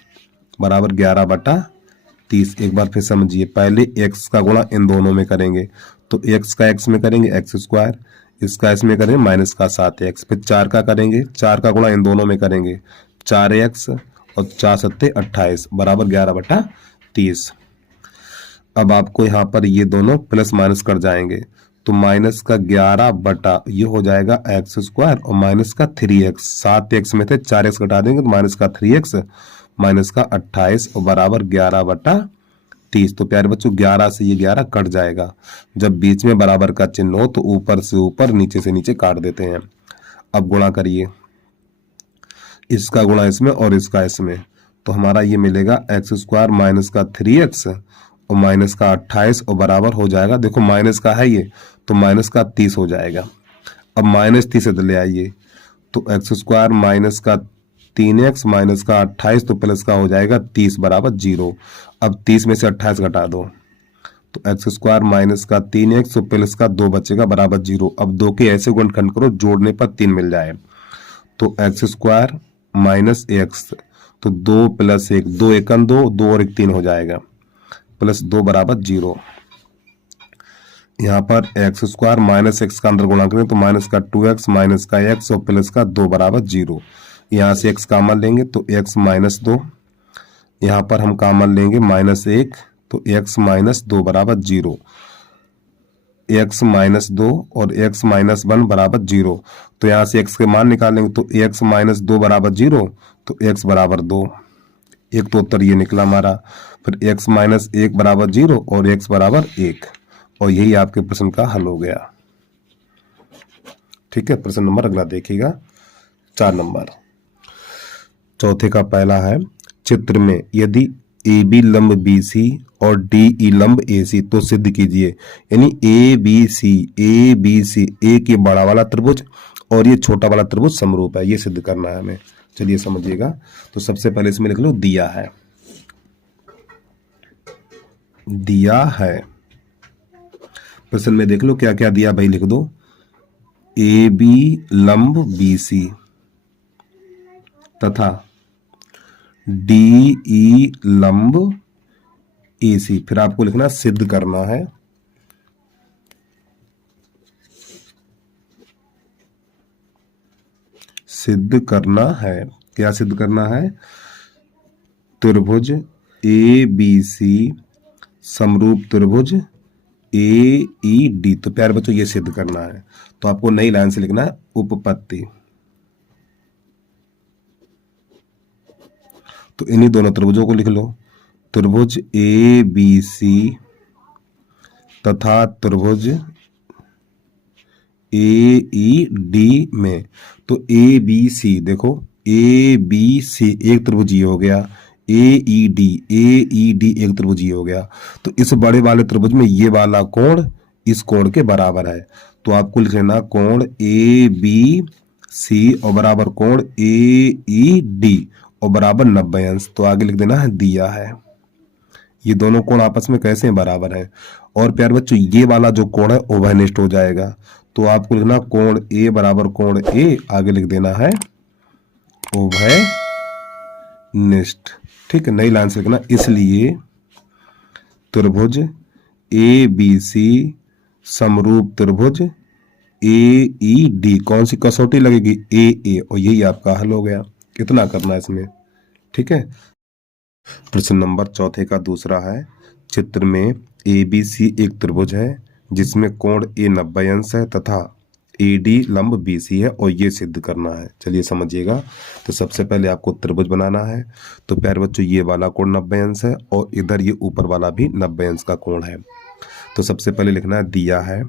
बराबर 11/30। एक बार फिर समझिए, पहले x का गुणा इन दोनों में करेंगे तो x का x में करेंगे x², इसका इसमें करेंगे माइनस का 7x, फिर 4 का करेंगे, 4 का गुणा इन दोनों में करेंगे 4x और 4 सत्ते 28 बराबर 11/30। अब आपको यहाँ पर ये दोनों प्लस माइनस कर जाएंगे, तो माइनस का 11 बटा ये हो जाएगा x² और माइनस का 3x। 7x में थे 4x घटा देंगे तो माइनस का 3x माइनस का 28 और बराबर 11/30। तो प्यारे बच्चों, 11 से ये 11 कट जाएगा। जब बीच में बराबर का चिन्ह हो तो ऊपर से ऊपर नीचे से नीचे काट देते हैं। अब गुणा करिए, इसका गुणा इसमें और इसका इसमें, तो हमारा ये मिलेगा x² माइनस का 3x और माइनस का 28 और बराबर हो जाएगा, देखो माइनस का है ये तो माइनस का 30 हो जाएगा। अब -30 इधर ले आइए तो x² माइनस का 3x माइनस का 28 तो प्लस का हो जाएगा 30 बराबर 0। अब 30 में से 28 घटा दो तो x² माइनस का 3x तो प्लस का 2 बचेगा बराबर 0। अब 2 के ऐसे गुणनखंड करो जोड़ने पर 3 मिल जाए, तो x² माइनस x तो 2 + 1 2 × 1 2 2 और 1 3 हो जाएगा प्लस 2 बराबर 0। यहाँ पर x² माइनस x का अंदर गुणा करें तो माइनस का 2x माइनस का x और प्लस का 2 बराबर 0। यहाँ से x कॉमन लेंगे तो x - 2, यहाँ पर हम कॉमन लेंगे -1 तो x - 2 बराबर 0। x - 2 और x - 1 बराबर 0, तो यहाँ से x के मान निकालेंगे तो x - 2 बराबर 0 तो x बराबर 2। एक तो उत्तर ये निकला हमारा। फिर x - 1 बराबर 0 और x बराबर 1, और यही आपके प्रश्न का हल हो गया। ठीक है, प्रश्न नंबर अगला देखिएगा 4 नंबर। चौथे का पहला है, चित्र में यदि AB लंब BC और DE लंब AC तो सिद्ध कीजिए। यानी ABC एक ये बड़ा वाला त्रिभुज और ये छोटा वाला त्रिभुज समरूप है, ये सिद्ध करना है हमें। चलिए समझिएगा। तो सबसे पहले इसमें लिख लो दिया है, दिया है। प्रश्न में देख लो क्या क्या दिया भाई, लिख दो AB लंब BC तथा DE लंब AC। फिर आपको लिखना सिद्ध करना है, सिद्ध करना है। क्या सिद्ध करना है? त्रिभुज ABC समरूप त्रिभुज AED। तो प्यारे बच्चों ये सिद्ध करना है, तो आपको नई लाइन से लिखना है उपपत्ति। तो इन्हीं दोनों त्रिभुजों को लिख लो, त्रिभुज ABC तथा त्रिभुज AED में। तो ABC देखो, ABC एक त्रिभुज ये हो गया, AED एक त्रिभुज ये हो गया। तो इस बड़े वाले त्रिभुज में ये वाला कोण इस कोण के बराबर है, तो आपको लिख लेना कोण ABC और बराबर कोण AED और बराबर 90 अंश। तो आगे लिख देना है दिया है। ये दोनों कोण आपस में कैसे बराबर हैं। और प्यार बच्चों ये वाला जो कोण है उभयनिष्ठ हो जाएगा, तो आपको लिखना कोण A बराबर कोण A, आगे लिख देना है उभयनिष्ठ। ठीक है, नई लाइन से लिखना, इसलिए त्रिभुज ए बी सी समरूप त्रिभुज ए ई डी, कौन सी कसौटी लगेगी, ए, और यही आपका हल हो गया। कितना करना है इसमें, ठीक है। प्रश्न नंबर चौथे का दूसरा है, चित्र में ए बी सी एक त्रिभुज है जिसमें कोण ए 90 अंश है तथा ए डी लंब बी सी है और ये सिद्ध करना है। चलिए समझिएगा। तो सबसे पहले आपको त्रिभुज बनाना है। तो प्यारे बच्चों ये वाला कोण 90 अंश है और इधर ये ऊपर वाला भी 90 अंश का कोण है। तो सबसे पहले लिखना है, दिया है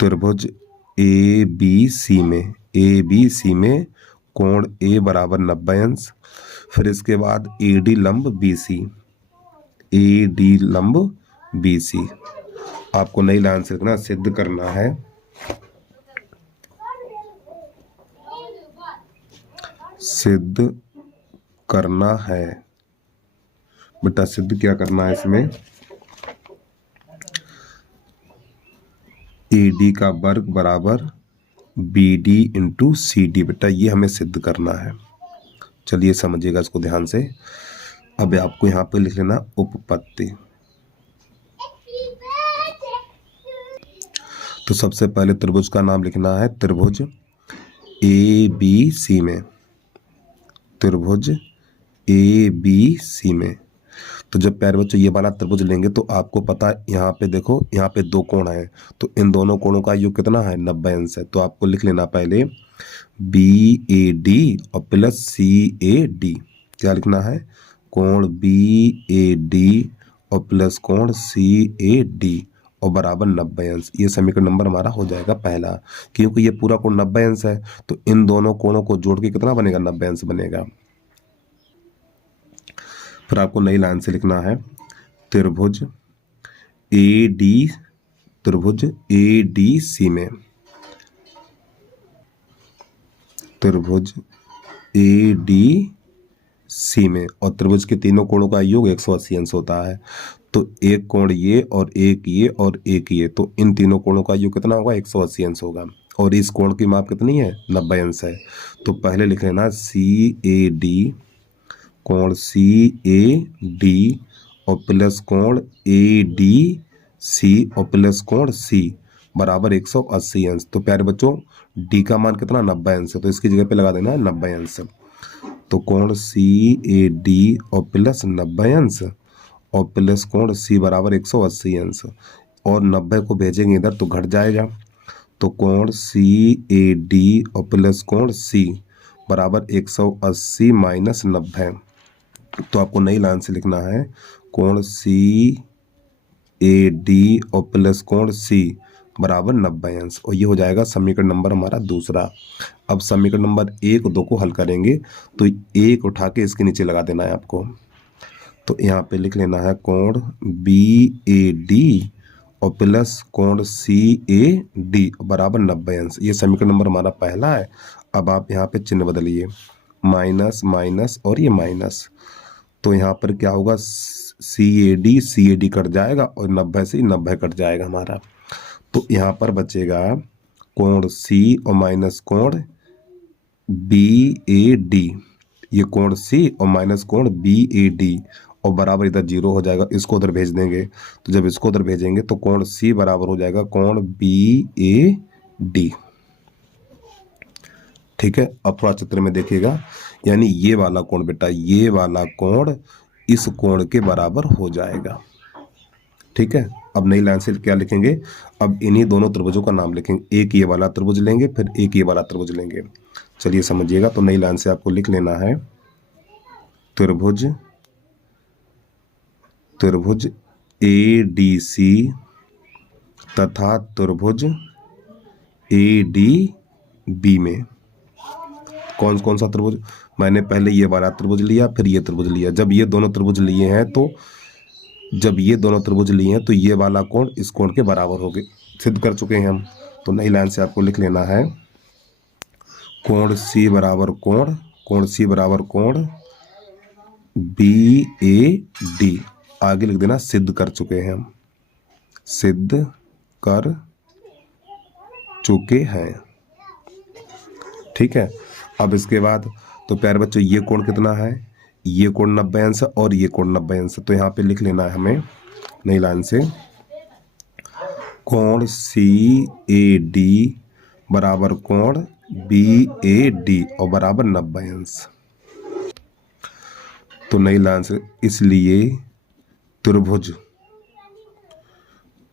त्रिभुज ए बी सी में कोण ए बराबर 90 अंश, फिर इसके बाद ए डी लंब बी सी। आपको नई लाइन से लिखना, सिद्ध करना है बेटा। सिद्ध क्या करना है इसमें, ए डी का वर्ग बराबर B D into C D, बेटा ये हमें सिद्ध करना है। चलिए समझिएगा इसको ध्यान से। अब आपको यहाँ पे लिख लेना उपपत्ति। तो सबसे पहले त्रिभुज का नाम लिखना है, त्रिभुज ए बी सी में, त्रिभुज ए बी सी में। तो जब प्यारे बच्चों ये वाला त्रिभुज लेंगे तो आपको पता है, यहाँ पे देखो यहाँ पे दो कोण है, तो इन दोनों कोणों का योग कितना है, 90 अंश है। तो आपको लिख लेना पहले बी ए डी और प्लस सी ए डी। क्या लिखना है, कोण बी ए डी और प्लस कोण सी ए डी और बराबर 90 अंश। ये समीकरण नंबर हमारा हो जाएगा पहला, क्योंकि ये पूरा कोण 90 अंश है तो इन दोनों कोणों को जोड़ के कितना बनेगा, 90 अंश बनेगा। फिर आपको नई लाइन से लिखना है, त्रिभुज ए डी सी में, त्रिभुज ए डी सी में, और त्रिभुज के तीनों कोणों का योग 180 अंश होता है। तो एक कोण ये और एक ये और एक ये, तो इन तीनों कोणों का योग कितना होगा, 180 अंश होगा। और इस कोण की माप कितनी है, 90 अंश है। तो पहले लिख लेना सी ए डी, कोण सी ए डी और प्लस कोण ए डी सी और प्लस कोण सी बराबर 180 अंश। तो प्यारे बच्चों डी का मान कितना, 90 अंश है, तो इसकी जगह पे लगा देना है 90 अंश। तो कोण सी ए डी और प्लस 90 अंश और प्लस कोण सी बराबर 180 अंश, और 90 को भेजेंगे इधर तो घट जाएगा। तो कोण सी ए डी और प्लस कोण सी बराबर 180 माइनस 90। तो आपको नई लाइन से लिखना है, कोण सी ए डी और प्लस कोण सी बराबर 90 अंश, और ये हो जाएगा समीकरण नंबर हमारा दूसरा। अब समीकरण नंबर 1 2 को हल करेंगे तो 1 उठा के इसके नीचे लगा देना है आपको। तो यहाँ पे लिख लेना है कोण बी ए डी और प्लस कोण सी ए डी बराबर 90 अंश। ये समीकरण नंबर हमारा पहला है। अब आप यहाँ पे चिन्ह बदलिए, माइनस माइनस और ये माइनस, तो यहाँ पर क्या होगा, सी ए डी कट जाएगा और 90 से 90 कट जाएगा हमारा। तो यहाँ पर बचेगा कोण सी और माइनस कोण बी ए डी, ये कोण सी और माइनस कोण बी ए डी और बराबर इधर 0 हो जाएगा। इसको उधर भेज देंगे, तो जब इसको उधर भेजेंगे तो कोण सी बराबर हो जाएगा कोण बी ए डी। ठीक है। अब थोड़ा चित्र में देखिएगा, यानी ये वाला कोण बेटा, ये वाला कोण इस कोण के बराबर हो जाएगा। ठीक है। अब नई लाइन से क्या लिखेंगे, अब इन्हीं दोनों त्रिभुजों का नाम लिखेंगे। एक ये वाला त्रिभुज लेंगे, फिर एक ये वाला त्रिभुज लेंगे। चलिए समझिएगा। तो नई लाइन से आपको लिख लेना है, त्रिभुज ए डी सी तथा त्रिभुज ए डी बी में कौन कौन सा त्रिभुज, मैंने पहले ये वाला त्रिभुज लिया, फिर ये त्रिभुज लिया। जब ये दोनों त्रिभुज लिए हैं तो ये वाला कोण इस कोण के बराबर हो गए, सिद्ध कर चुके हैं हम। तो नई लाइन से आपको लिख लेना है, कोण सी बराबर कोण बी ए डी, आगे लिख देना सिद्ध कर चुके हैं हम, सिद्ध कर चुके हैं। ठीक है। अब इसके बाद तो प्यारे बच्चों ये कोण कितना है, ये कोण 90 अंश और ये कोण 90 अंश। तो यहाँ पे लिख लेना है हमें नई लाइन से, कोण CAD बराबर कोण BAD और बराबर 90 अंश। तो नई लाइन से, इसलिए त्रिभुज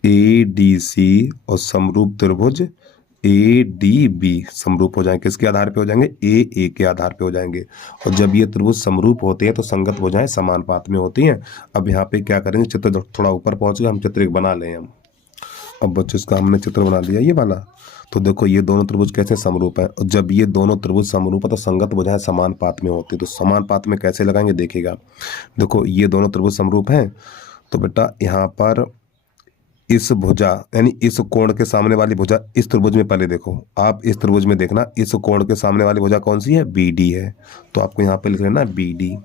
ADC और समरूप त्रिभुज ADB समरूप हो जाएंगे। किसके आधार पे हो जाएंगे? AA के आधार पे हो जाएंगे। और जब ये त्रिभुज समरूप होते हैं तो संगत भुजाएं समानुपात में होती हैं। अब यहाँ पे क्या करेंगे, चित्र थोड़ा ऊपर पहुंच गया, हम चित्र एक बना लें हम। अब बच्चों इसका हमने चित्र बना लिया ये वाला। तो देखो ये दोनों त्रिभुज कैसे समरूप है, और जब ये दोनों त्रिभुज समरूप है तो संगत भुजाएं समानुपात में होती है। तो समानुपात में कैसे लगाएंगे देखिएगा। देखो ये दोनों त्रिभुज समरूप हैं, तो बेटा यहाँ पर इस भुजा यानी इस कोण के सामने वाली भुजा इस त्रिभुज में, पहले देखो आप इस त्रिभुज में देखना, इस कोण के सामने वाली भुजा कौन सी है? BD है। तो आपको यहाँ पे लिख लेना BD।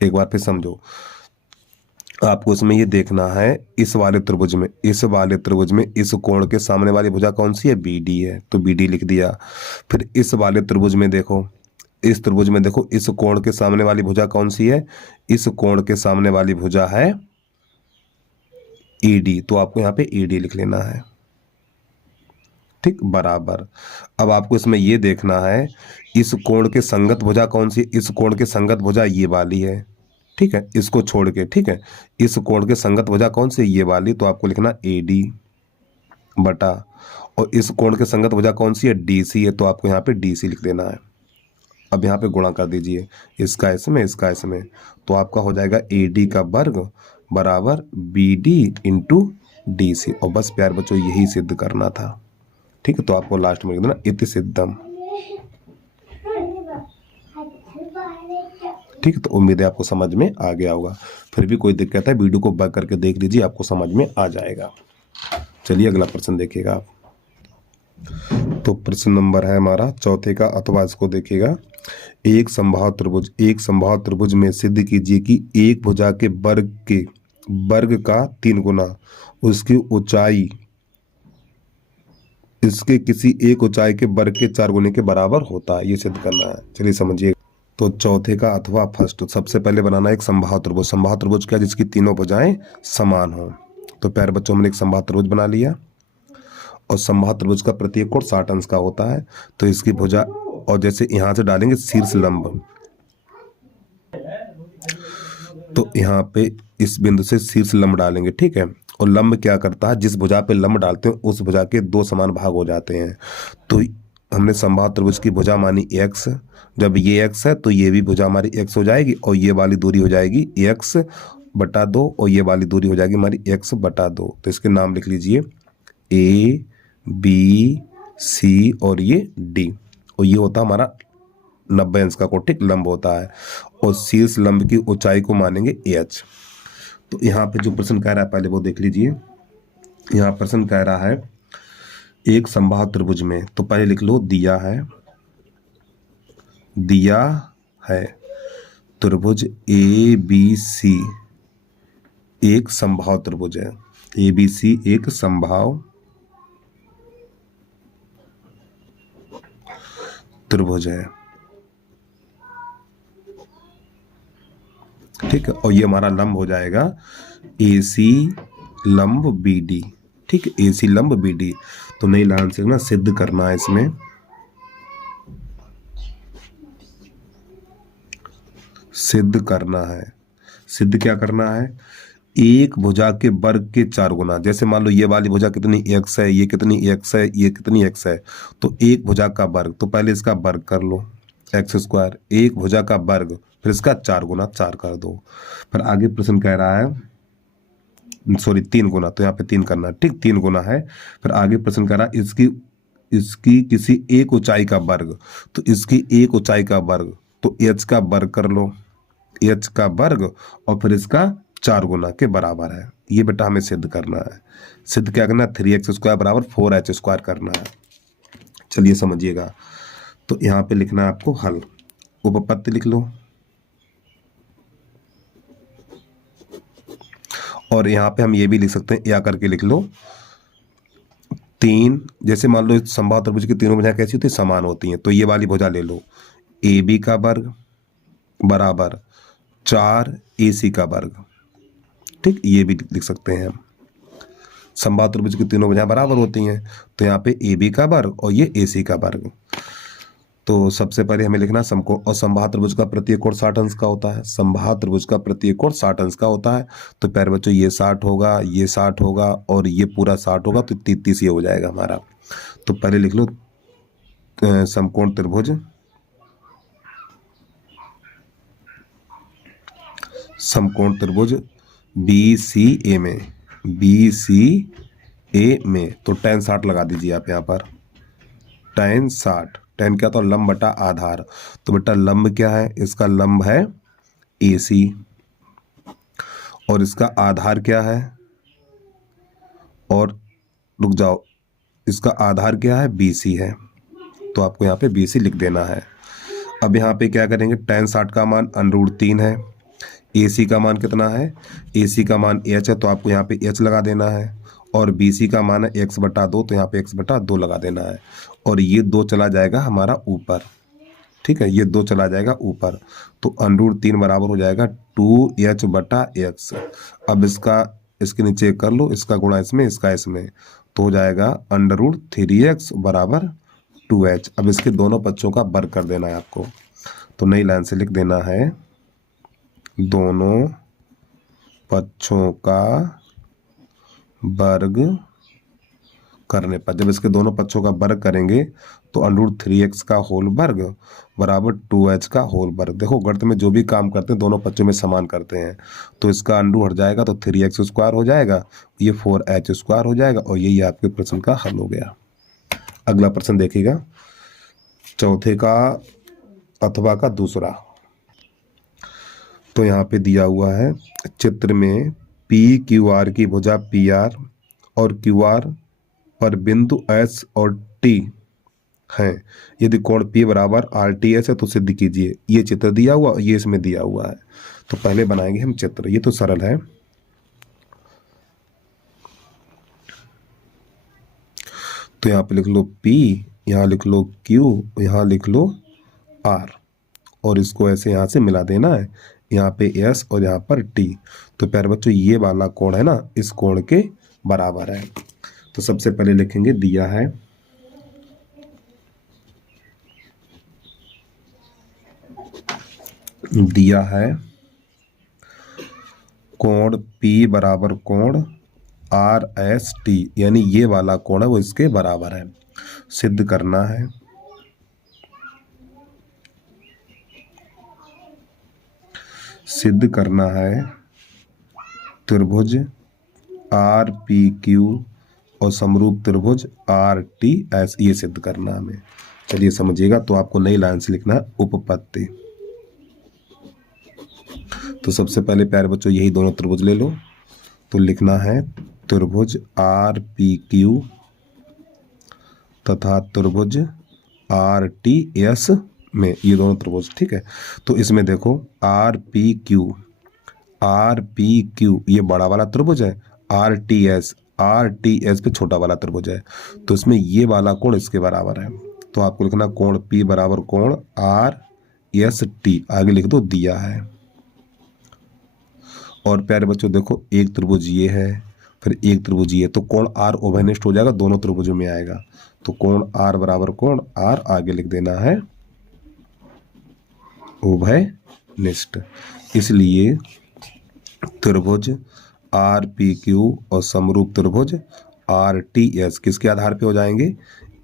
एक बार फिर समझो, आपको इसमें ये देखना है इस वाले त्रिभुज में, इस वाले त्रिभुज में इस कोण के सामने वाली भुजा कौन सी है? BD है। तो BD लिख दिया। फिर इस वाले त्रिभुज में देखो, इस त्रिभुज में देखो इस कोण के सामने वाली भुजा कौन सी है? इस कोण के सामने वाली भुजा है AD। तो आपको यहाँ पे AD लिख लेना है, ठीक, बराबर। अब आपको इसमें ये देखना है इस कोण के संगत भुजा कौन सी? इस कोण के संगत भुजा ये वाली है, ठीक है, इसको छोड़ के, ठीक है। इस कोण के संगत भुजा कौन सी? ये वाली। तो आपको लिखना AD बटा, और इस कोण के संगत भुजा कौन सी है? DC है। तो आपको यहाँ पे DC लिख देना है। अब यहाँ पे गुणा कर दीजिए, इसका इसमें, इसका इसमें। तो आपका हो जाएगा AD का वर्ग बराबर BD इंटू DC। और बस प्यार बच्चों यही सिद्ध करना था, ठीक है। तो आपको लास्ट में लिख देना इति सिद्धम, ठीक है। तो उम्मीद है आपको समझ में आ गया होगा। फिर भी कोई दिक्कत है वीडियो को बैक करके देख लीजिए, आपको समझ में आ जाएगा। चलिए अगला प्रश्न देखिएगा आप। तो प्रश्न नंबर है हमारा चौथे का, अथवा इसको देखिएगा। एक संभाव त्रिभुज में सिद्ध कीजिए कि एक भुजा के वर्ग का 3 गुना उसकी ऊंचाई इसके किसी एक ऊंचाई के वर्ग के 4 गुने के बराबर होता है। ये सिद्ध करना है। चलिए समझिए। तो चौथे का अथवा फर्स्ट, सबसे पहले बनाना एक संभाव त्रिभुज। संभाव त्रिभुज क्या? जिसकी तीनों भुजाएं समान हो। तो प्यारे बच्चों हमने एक संभाव त्रिभुज बना लिया, और संभाव त्रिभुज का प्रत्येक कोण 60 अंश का होता है। तो इसकी भुजा, और जैसे यहां से डालेंगे शीर्ष लंब, तो यहाँ पे इस बिंदु से शीर्ष लंब डालेंगे, ठीक है। और लंब क्या करता है? जिस भुजा पे लंब डालते हैं उस भुजा के 2 समान भाग हो जाते हैं। तो हमने संभाव त्रिभुज की भुजा मानी x। जब ये x है तो ये भी भुजा हमारी x हो जाएगी, और ये वाली दूरी हो जाएगी x बटा 2, और ये वाली दूरी हो जाएगी हमारी x बटा 2। तो इसके नाम लिख लीजिए A B C और ये D। और ये होता हमारा 90 अंश का कोण, ठीक, लंब होता है। और शीर्ष लंब की ऊंचाई को मानेंगे AH। तो यहाँ पे जो प्रश्न कह रहा है पहले वो देख लीजिए। यहाँ प्रश्न कह रहा है एक संभाव त्रिभुज में, तो पहले लिख लो दिया है त्रिभुज ABC एक संभाव त्रिभुज है। ABC एक संभाव त्रिभुज है, ठीक है। और ये हमारा लंब हो जाएगा AC लंब BD, ठीक है, AC लंब BD। तो नई लाइन से ना सिद्ध करना है, इसमें सिद्ध करना है। सिद्ध क्या करना है? एक भुजा के वर्ग के 4 गुना। जैसे मान लो ये वाली भुजा कितनी x है, ये कितनी x है, ये कितनी x है। तो एक भुजा का वर्ग, तो पहले इसका वर्ग कर लो x²। एक भुजा का वर्ग, फिर इसका 4 गुना 4 कर दो। फिर आगे प्रश्न कह रहा है, सॉरी 3 गुना, तो यहाँ पे 3 करना, ठीक, 3 गुना है। फिर आगे प्रश्न कह रहा है इसकी किसी एक ऊंचाई का वर्ग। तो इसकी एक ऊंचाई का वर्ग, तो h का वर्ग कर लो, h का वर्ग, और फिर इसका 4 गुना के बराबर है। ये बेटा हमें सिद्ध करना है। सिद्ध क्या करना है? 3x² बराबर 4h² करना है। चलिए समझिएगा। तो यहाँ पे लिखना है आपको हल। उपपत्ति लिख लो, और यहाँ पे हम ये भी लिख सकते हैं, या करके लिख लो 3। जैसे मान लो संभाव त्रिभुज की तीनों भुजाएं कैसी होती है? समान होती हैं। तो ये वाली भुजा ले लो, ए बी का वर्ग बराबर 4 ए सी का वर्ग। ठीक, ये भी लिख सकते हैं हम। समबाहु त्रिभुज की तीनों भुजाएं बराबर होती हैं, तो यहाँ पे ए बी का वर्ग और ये ए सी का वर्ग। तो सबसे पहले हमें लिखना समकोण, और समबाहु त्रिभुज का प्रत्येक कोण 60 अंश का होता है। समबाहु त्रिभुज का प्रत्येक कोण 60 अंश का होता है। तो प्यारे बच्चों ये 60 होगा, ये 60 होगा और ये पूरा 60 होगा, तो 33 ये हो जाएगा हमारा। तो पहले लिख लो समकोण त्रिभुज, समकोण त्रिभुज बी सी ए में, बी सी ए में, तो tan 60 लगा दीजिए आप यहाँ पर। tan 60, tan क्या था? लंब बटा आधार। तो बेटा लंब क्या है? इसका लंब है AC और इसका आधार क्या है? और रुक जाओ, इसका आधार क्या है? BC है। तो आपको यहाँ पे BC लिख देना है। अब यहाँ पे क्या करेंगे? tan 60 का मान √3 है। AC का मान कितना है? AC का मान H है, तो आपको यहाँ पे H लगा देना है। और BC का मान है x/2, तो यहाँ पे x/2 लगा देना है। और ये 2 चला जाएगा हमारा ऊपर। ठीक है, ये 2 चला जाएगा ऊपर, तो √3 बराबर हो जाएगा 2h/x। अब इसके नीचे कर लो, इसका गुणा इसमें, इसका इसमें, तो हो जाएगा √3x बराबर 2h। अब इसके दोनों पक्षों का वर्ग कर देना है आपको। तो नई लाइन से लिख देना है दोनों पक्षों का वर्ग करने पर। जब इसके दोनों पक्षों का वर्ग करेंगे तो √3x का होल वर्ग बराबर 2h का होल वर्ग। देखो गणित में जो भी काम करते हैं दोनों पक्षों में समान करते हैं। तो इसका अंडू हट जाएगा तो 3x² हो जाएगा, ये 4h² हो जाएगा, और यही आपके प्रश्न का हल हो गया। अगला प्रश्न देखिएगा, चौथे का अथवा का दूसरा। तो यहाँ पे दिया हुआ है चित्र में PQR की भुजा PR और QR पर बिंदु S और T हैं। यदि कोण P बराबर RTS है तो सिद्ध कीजिए। ये चित्र दिया हुआ, ये इसमें दिया हुआ है। तो पहले बनाएंगे हम चित्र, ये तो सरल है। तो यहाँ पे लिख लो P, यहाँ लिख लो Q, यहाँ लिख लो R, और इसको ऐसे यहाँ से मिला देना है। यहाँ पे S और यहाँ पर T। तो प्यारे बच्चों ये वाला कोण है ना, इस कोण के बराबर है। तो सबसे पहले लिखेंगे दिया है कोण P बराबर कोण RST, यानी ये वाला कोण है वो इसके बराबर है। सिद्ध करना है त्रिभुज RPQ और समरूप त्रिभुज RTS, ये सिद्ध करना हमें। चलिए समझिएगा। तो आपको नई लाइन से लिखना है उपपत्ति। तो सबसे पहले प्यारे बच्चों यही दोनों त्रिभुज ले लो। तो लिखना है त्रिभुज RPQ तथा त्रिभुज RTS में, ये दोनों त्रिभुज। ठीक है, तो इसमें देखो RPQ ये बड़ा वाला त्रिभुज है, RTS पे छोटा वाला त्रिभुज है। तो इसमें ये वाला कोण इसके बराबर है। तो आपको लिखना कोण P बराबर कोण RST, आगे लिख दो दिया है। और प्यारे बच्चों देखो एक त्रिभुज ये है, फिर एक त्रिभुज ये, तो कोण R उभयनिष्ठ हो जाएगा, दोनों त्रिभुजों में आएगा। तो कोण R बराबर कोण R, आगे लिख देना है उभयनिष्ठ। इसलिए त्रिभुज RPQ और समरूप त्रिभुज RTS किसके आधार पे हो जाएंगे?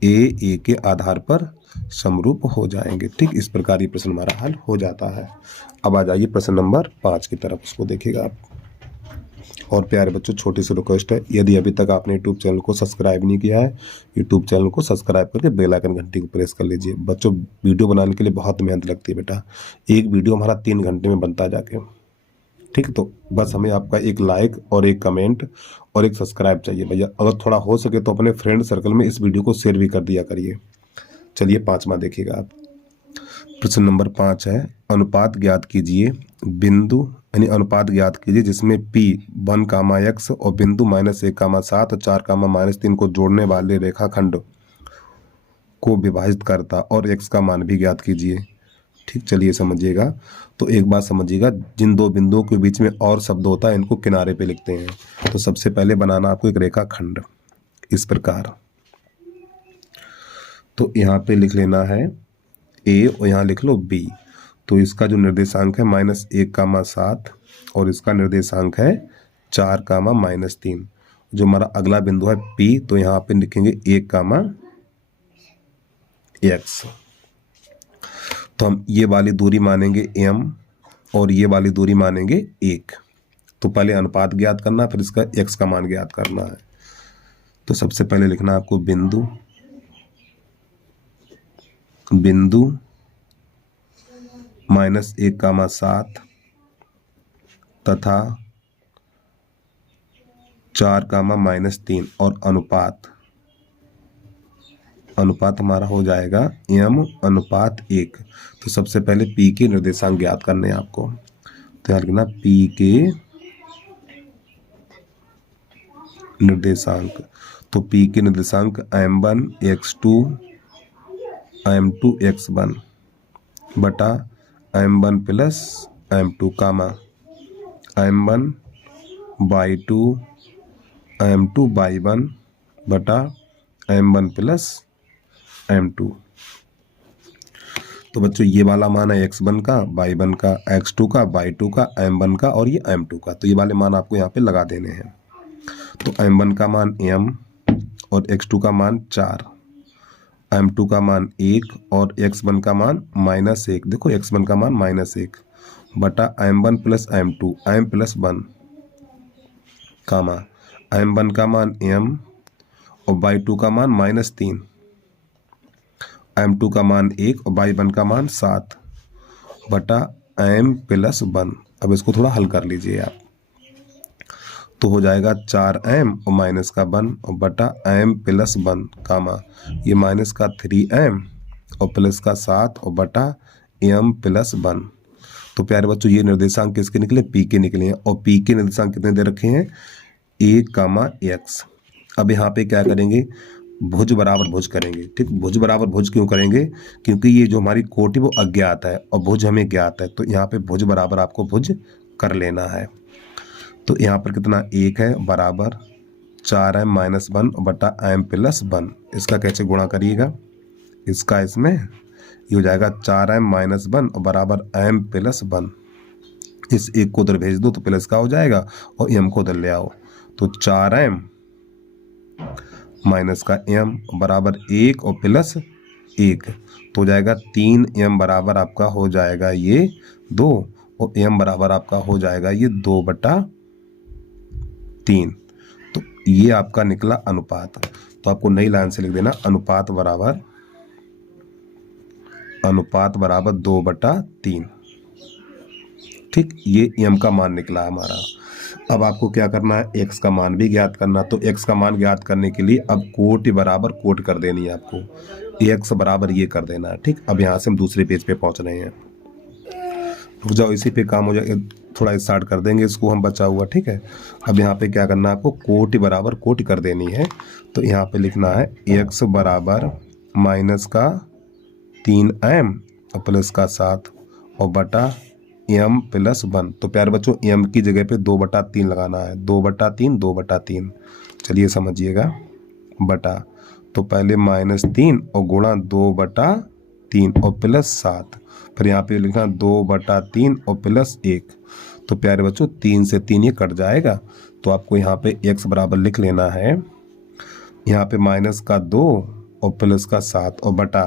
A के आधार पर समरूप हो जाएंगे। ठीक, इस प्रकार ये प्रश्न हमारा हल हो जाता है। अब आ जाइए प्रश्न नंबर 5 की तरफ, उसको देखिएगा आप। और प्यारे बच्चों छोटी सी रिक्वेस्ट है, यदि अभी तक आपने यूट्यूब चैनल को सब्सक्राइब नहीं किया है, यूट्यूब चैनल को सब्सक्राइब करके बेल आइकन घंटी को प्रेस कर लीजिए। बच्चों वीडियो बनाने के लिए बहुत मेहनत लगती है बेटा, एक वीडियो हमारा 3 घंटे में बनता जाके। ठीक, तो बस हमें आपका एक लाइक और एक कमेंट और एक सब्सक्राइब चाहिए भैया। अगर थोड़ा हो सके तो अपने फ्रेंड सर्कल में इस वीडियो को शेयर भी कर दिया करिए। चलिए 5वां देखिएगा आप। प्रश्न नंबर 5 है, अनुपात ज्ञात कीजिए बिंदु, यानी अनुपात ज्ञात कीजिए जिसमें P 1, x और बिंदु -1, 7 और 4, -3 को जोड़ने वाले रेखाखंड को विभाजित करता, और x का मान भी ज्ञात कीजिए। ठीक, चलिए समझिएगा। तो एक बात समझिएगा, जिन दो बिंदुओं के बीच में और शब्द होता है इनको किनारे पे लिखते हैं। तो सबसे पहले बनाना आपको एक रेखाखंड इस प्रकार। तो यहाँ पे लिख लेना है ए और यहाँ लिख लो बी। तो इसका जो निर्देशांक है -1, 7 और इसका निर्देशांक है 4, -3। जो हमारा अगला बिंदु है पी, तो यहाँ पे लिखेंगे 1, x। तो हम ये वाली दूरी मानेंगे m और ये वाली दूरी मानेंगे 1। तो पहले अनुपात ज्ञात करना, फिर इसका x का मान ज्ञात करना है। तो सबसे पहले लिखना है आपको बिंदु -1, 7 तथा 4, -3 और अनुपात हमारा हो जाएगा m/1। तो सबसे पहले p के निर्देशांक ज्ञात करने हैं आपको। तो याद रखना p के निर्देशांक। तो p के निर्देशांक m1 x2 m2 x1 बटा m1 plus m2 m1 y2 m2 y1 बटा m1 प्लस m2। तो बच्चों ये वाला मान है x1 का, y1 का, x2 का, y2 का, m1 का और ये m2 का। तो ये वाले मान आपको यहाँ पे लगा देने हैं। तो m1 का मान m और x2 का मान 4, m2 का मान 1 और x1 का मान -1। देखो x1 का मान -1 बटा m1 plus m2 m plus 1 m1 का मान m और y2 का मान -3, m2 का मान 1 और y1 का मान 7 बटा m प्लस 1। अब इसको थोड़ा हल कर लीजिए आप। तो हो जाएगा 4m और माइनस का 1 और बटा m प्लस 1 ये माइनस का 3m और प्लस का 7 और बटा m प्लस 1। तो प्यारे बच्चों ये निर्देशांक किसके निकले? p के निकले हैं। और p के निर्देशांक कितने दे रखे हैं? 1, x। अब यहाँ पे क्या करेंगे? भुज बराबर भुज करेंगे। ठीक, भुज बराबर भुज क्यों करेंगे? क्योंकि ये जो हमारी कोटि वो अज्ञात है और भुज हमें ज्ञात है। तो यहाँ पे भुज बराबर आपको भुज कर लेना है। तो यहाँ पर कितना 1 है बराबर 4m माइनस 1 बटा m प्लस 1। इसका कैसे गुणा करिएगा? इसका इसमें ये हो जाएगा 4m माइनस 1 बराबर m प्लस 1। इस एक को उधर भेज दो तो प्लस का हो जाएगा और m को उधर ले आओ। तो 4m माइनस का m बराबर 1 और प्लस 1 तो हो जाएगा 3m बराबर आपका हो जाएगा ये 2 और m बराबर आपका हो जाएगा ये 2/3। तो ये आपका निकला अनुपात। तो आपको नई लाइन से लिख देना अनुपात बराबर 2/3। ठीक, ये m का मान निकला हमारा। अब आपको क्या करना है? x का मान भी ज्ञात करना। तो x का मान ज्ञात करने के लिए अब कोटि बराबर कोट कर देनी है आपको। x बराबर ये कर देना है। ठीक, अब यहाँ से हम दूसरे पेज पे पहुँच रहे हैं। रुक जाओ, इसी पे काम हो जाएगा। थोड़ा स्टार्ट कर देंगे इसको हम, बचा हुआ। ठीक है, अब यहाँ पे क्या करना है आपको? कोटि बराबर कोटि कर देनी है। तो यहाँ पे लिखना है x बराबर माइनस का 3m और प्लस का 7 और बटा m प्लस 1। तो प्यारे बच्चों m की जगह पे 2/3 लगाना है। 2/3 चलिए समझिएगा बटा। तो पहले -3 और गुणा 2/3 और प्लस 7। फिर यहाँ पे लिखना 2/3 और प्लस 1। तो प्यारे बच्चों 3 से 3 ये कट जाएगा। तो आपको यहाँ पे x बराबर लिख लेना है। यहाँ पे माइनस का 2 और प्लस का 7 और बटा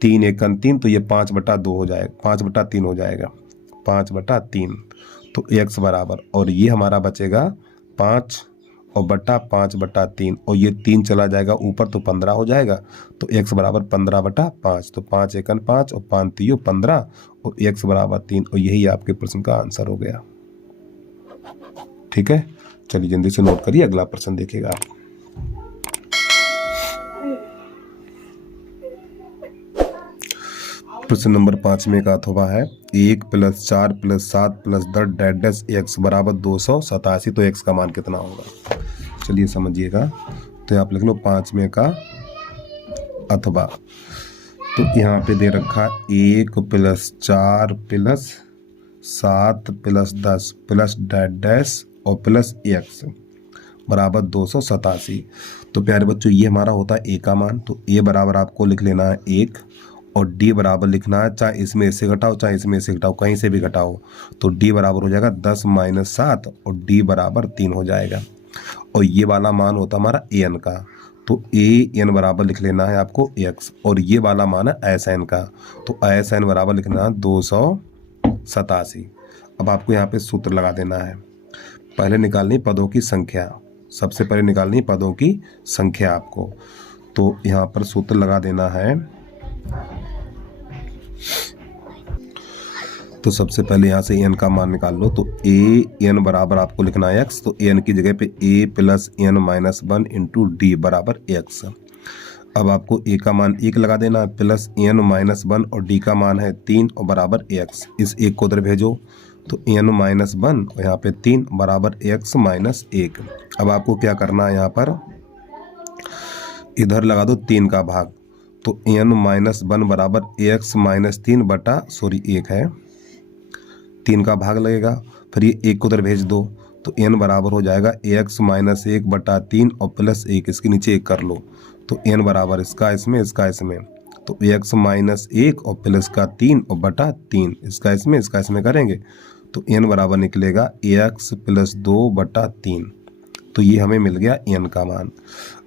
3 1 3। तो ये 5/2 हो जाएगा, 5/3 हो जाएगा, 5/3। तो x बराबर और ये हमारा बचेगा 5 और बटा 5/3 और ये 3 चला जाएगा ऊपर तो 15 हो जाएगा। तो x बराबर 15/5। तो 5 1 5 और 5 3 15 और x बराबर 3 और यही आपके प्रश्न का आंसर हो गया। ठीक है, चलिए जल्दी से नोट करिए, अगला प्रश्न देखिएगा आप। प्रश्न नंबर 5 में का अथवा है 1 + 4 + 7 + 10 x बराबर 287। तो x का मान कितना होगा? चलिए समझिएगा। तो आप लिख लो 5 में का अथवा। तो यहाँ पे दे रखा 1 + 4 + 7 + 10 + डैश और प्लस x बराबर 287। तो प्यारे बच्चों ये हमारा होता है a का मान। तो a बराबर आपको लिख लेना है 1 और d बराबर लिखना है, चाहे इसमें से घटाओ चाहे इसमें से घटाओ, कहीं से भी घटाओ। तो d बराबर हो जाएगा 10 - 7 और d बराबर 3 हो जाएगा। और ये वाला मान होता हमारा an का। तो an बराबर लिख लेना है आपको x और ये वाला मान है sn का। तो sn बराबर लिखना है 287। अब आपको यहाँ पे सूत्र लगा देना है। पहले निकालनी पदों की संख्या, सबसे पहले निकालनी पदों की संख्या आपको। तो यहाँ पर सूत्र लगा देना है। तो सबसे पहले यहाँ से n का मान निकाल लो। तो an बराबर आपको लिखना है x। तो an की जगह पे a + n - 1 × d बराबर x। अब आपको a का मान 1 लगा देना है प्लस n - 1 और d का मान है 3 और बराबर x। इस 1 को उधर भेजो तो n - 1 और यहाँ पे 3 बराबर x - 1। अब आपको क्या करना है, यहाँ पर इधर लगा दो 3 का भाग। तो n - 1 बराबर x - 3 बटा 1 है, 3 का भाग लगेगा। फिर ये 1 को उधर भेज दो तो n बराबर हो जाएगा x - 1 बटा 3 और प्लस 1, इसके नीचे 1 कर लो। तो n बराबर इसका इसमें इसका इसमें, तो x - 1 और प्लस का 3 और बटा 3, इसका इसमें करेंगे तो n बराबर निकलेगा x + 2 बटा 3। तो ये हमें मिल गया n का मान।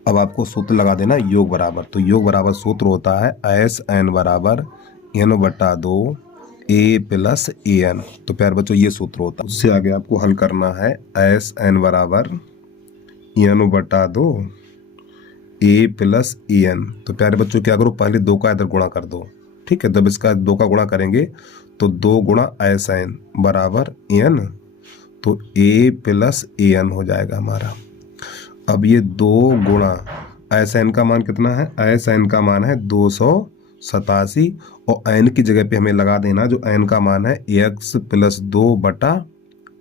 अब आपको सूत्र लगा देना योग बराबर। तो योग बराबर सूत्र होता है sn बराबर n बटा 2 a + an। तो प्यार बच्चों ये सूत्र होता है। उससे आगे आपको हल करना है sn बराबर n बटा 2 a + an। तो प्यारे बच्चों क्या करो, पहले 2 का इधर गुणा कर दो, ठीक है। जब इसका 2 का गुणा करेंगे तो 2 × sn बराबर n, तो a + an हो जाएगा हमारा। अब ये 2 गुणा sn का मान कितना है, sn का मान है 287 और n की जगह पे हमें लगा देना जो n का मान है x + 2 बटा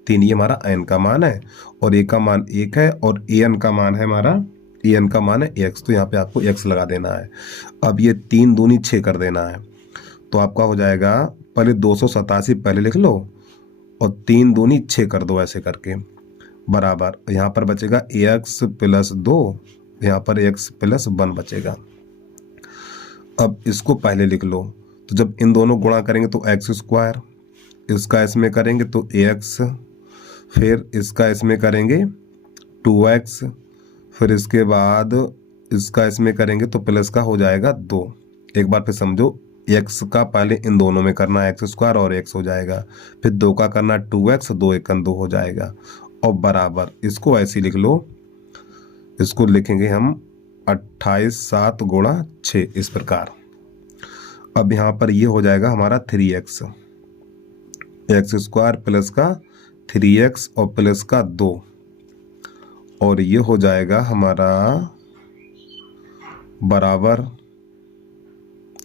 3। ये हमारा n का मान है और a का मान 1 है और an का मान है हमारा, an का मान है x। तो यहाँ पे आपको x लगा देना है। अब ये 3 दूनी 6 कर देना है। तो आपका हो जाएगा, पहले 287 पहले लिख लो और 3 दूनी 6 कर दो ऐसे करके बराबर। यहाँ पर बचेगा x + 2, यहाँ पर x + 1 बचेगा। अब इसको पहले लिख लो। तो जब इन दोनों गुणा करेंगे तो x², इसका इसमें करेंगे तो ax, फिर इसका इसमें करेंगे 2x, फिर इसके बाद इसका इसमें करेंगे तो प्लस का हो जाएगा 2। एक बार फिर समझो, x का पहले इन दोनों में करना है x² और x हो जाएगा, फिर 2 का करना 2x, 2 × 1 = 2 हो जाएगा और बराबर। इसको ऐसे लिख लो, इसको लिखेंगे हम 28 7 × 6 इस प्रकार। अब यहाँ पर ये हो जाएगा हमारा 3x, x² प्लस का 3x और प्लस का 2, और ये हो जाएगा हमारा बराबर।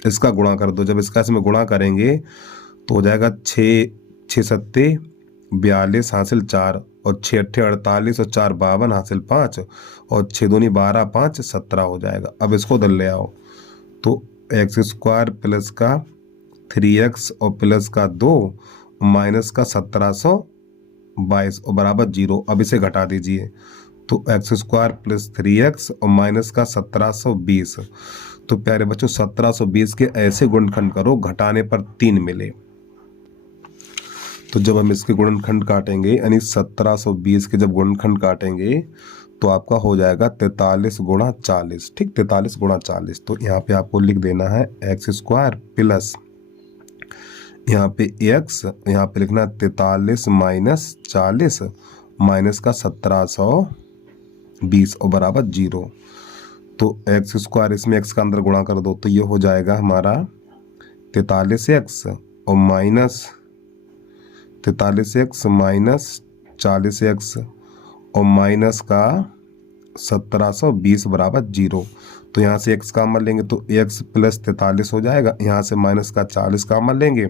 इसका गुणा कर दो, जब इसका इसमें गुणा करेंगे तो हो जाएगा 6 6 7 42 हासिल 4 और 6 8 48 और 4 52 हासिल 5 और 6 दूनी 12 5 17 हो जाएगा। अब इसको उधर ले आओ तो x² प्लस का 3x और प्लस का 2 माइनस का 1722 और बराबर 0। अब इसे घटा दीजिए तो x² प्लस 3x और माइनस का 1720। तो प्यारे बच्चों 1720 के ऐसे गुणनखंड करो घटाने पर 3 मिले। तो जब हम इसके गुणनखंड काटेंगे यानी 1720 के जब गुणनखंड काटेंगे तो आपका हो जाएगा 43 × 40, ठीक, 43 × 40। तो यहाँ पे आपको लिख देना है x² प्लस यहाँ पे x, यहाँ पे लिखना 43 - 40 माइनस का 1720 और बराबर 0। तो x² इसमें x का अंदर गुणा कर दो तो ये हो जाएगा हमारा 43x और माइनस 43x माइनस 40x और माइनस का 1720 बराबर 0। तो यहाँ से x का मान लेंगे तो x + 43 हो जाएगा, यहाँ से माइनस का 40 का मान लेंगे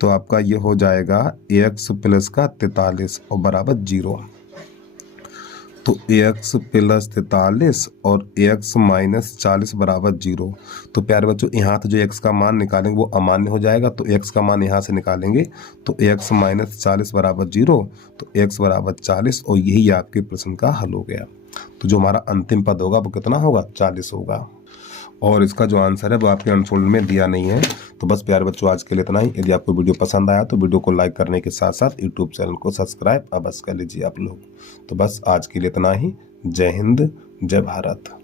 तो आपका ये हो जाएगा x + का 43 और बराबर 0। तो x प्लस 43 और x माइनस 40 बराबर 0। तो प्यारे बच्चों यहाँ तो जो x का मान निकालेंगे वो अमान्य हो जाएगा, तो x का मान यहाँ से निकालेंगे तो x माइनस 40 बराबर 0, तो x बराबर 40 और यही आपके प्रश्न का हल हो गया। तो जो हमारा अंतिम पद होगा वो कितना होगा, 40 होगा। और इसका जो आंसर है वो आपके अनफोल्ड में दिया नहीं है। तो बस प्यारे बच्चों आज के लिए इतना ही। यदि आपको वीडियो पसंद आया तो वीडियो को लाइक करने के साथ साथ यूट्यूब चैनल को सब्सक्राइब अवश्य कर लीजिए आप लोग। तो बस आज के लिए इतना ही। जय हिंद, जय भारत।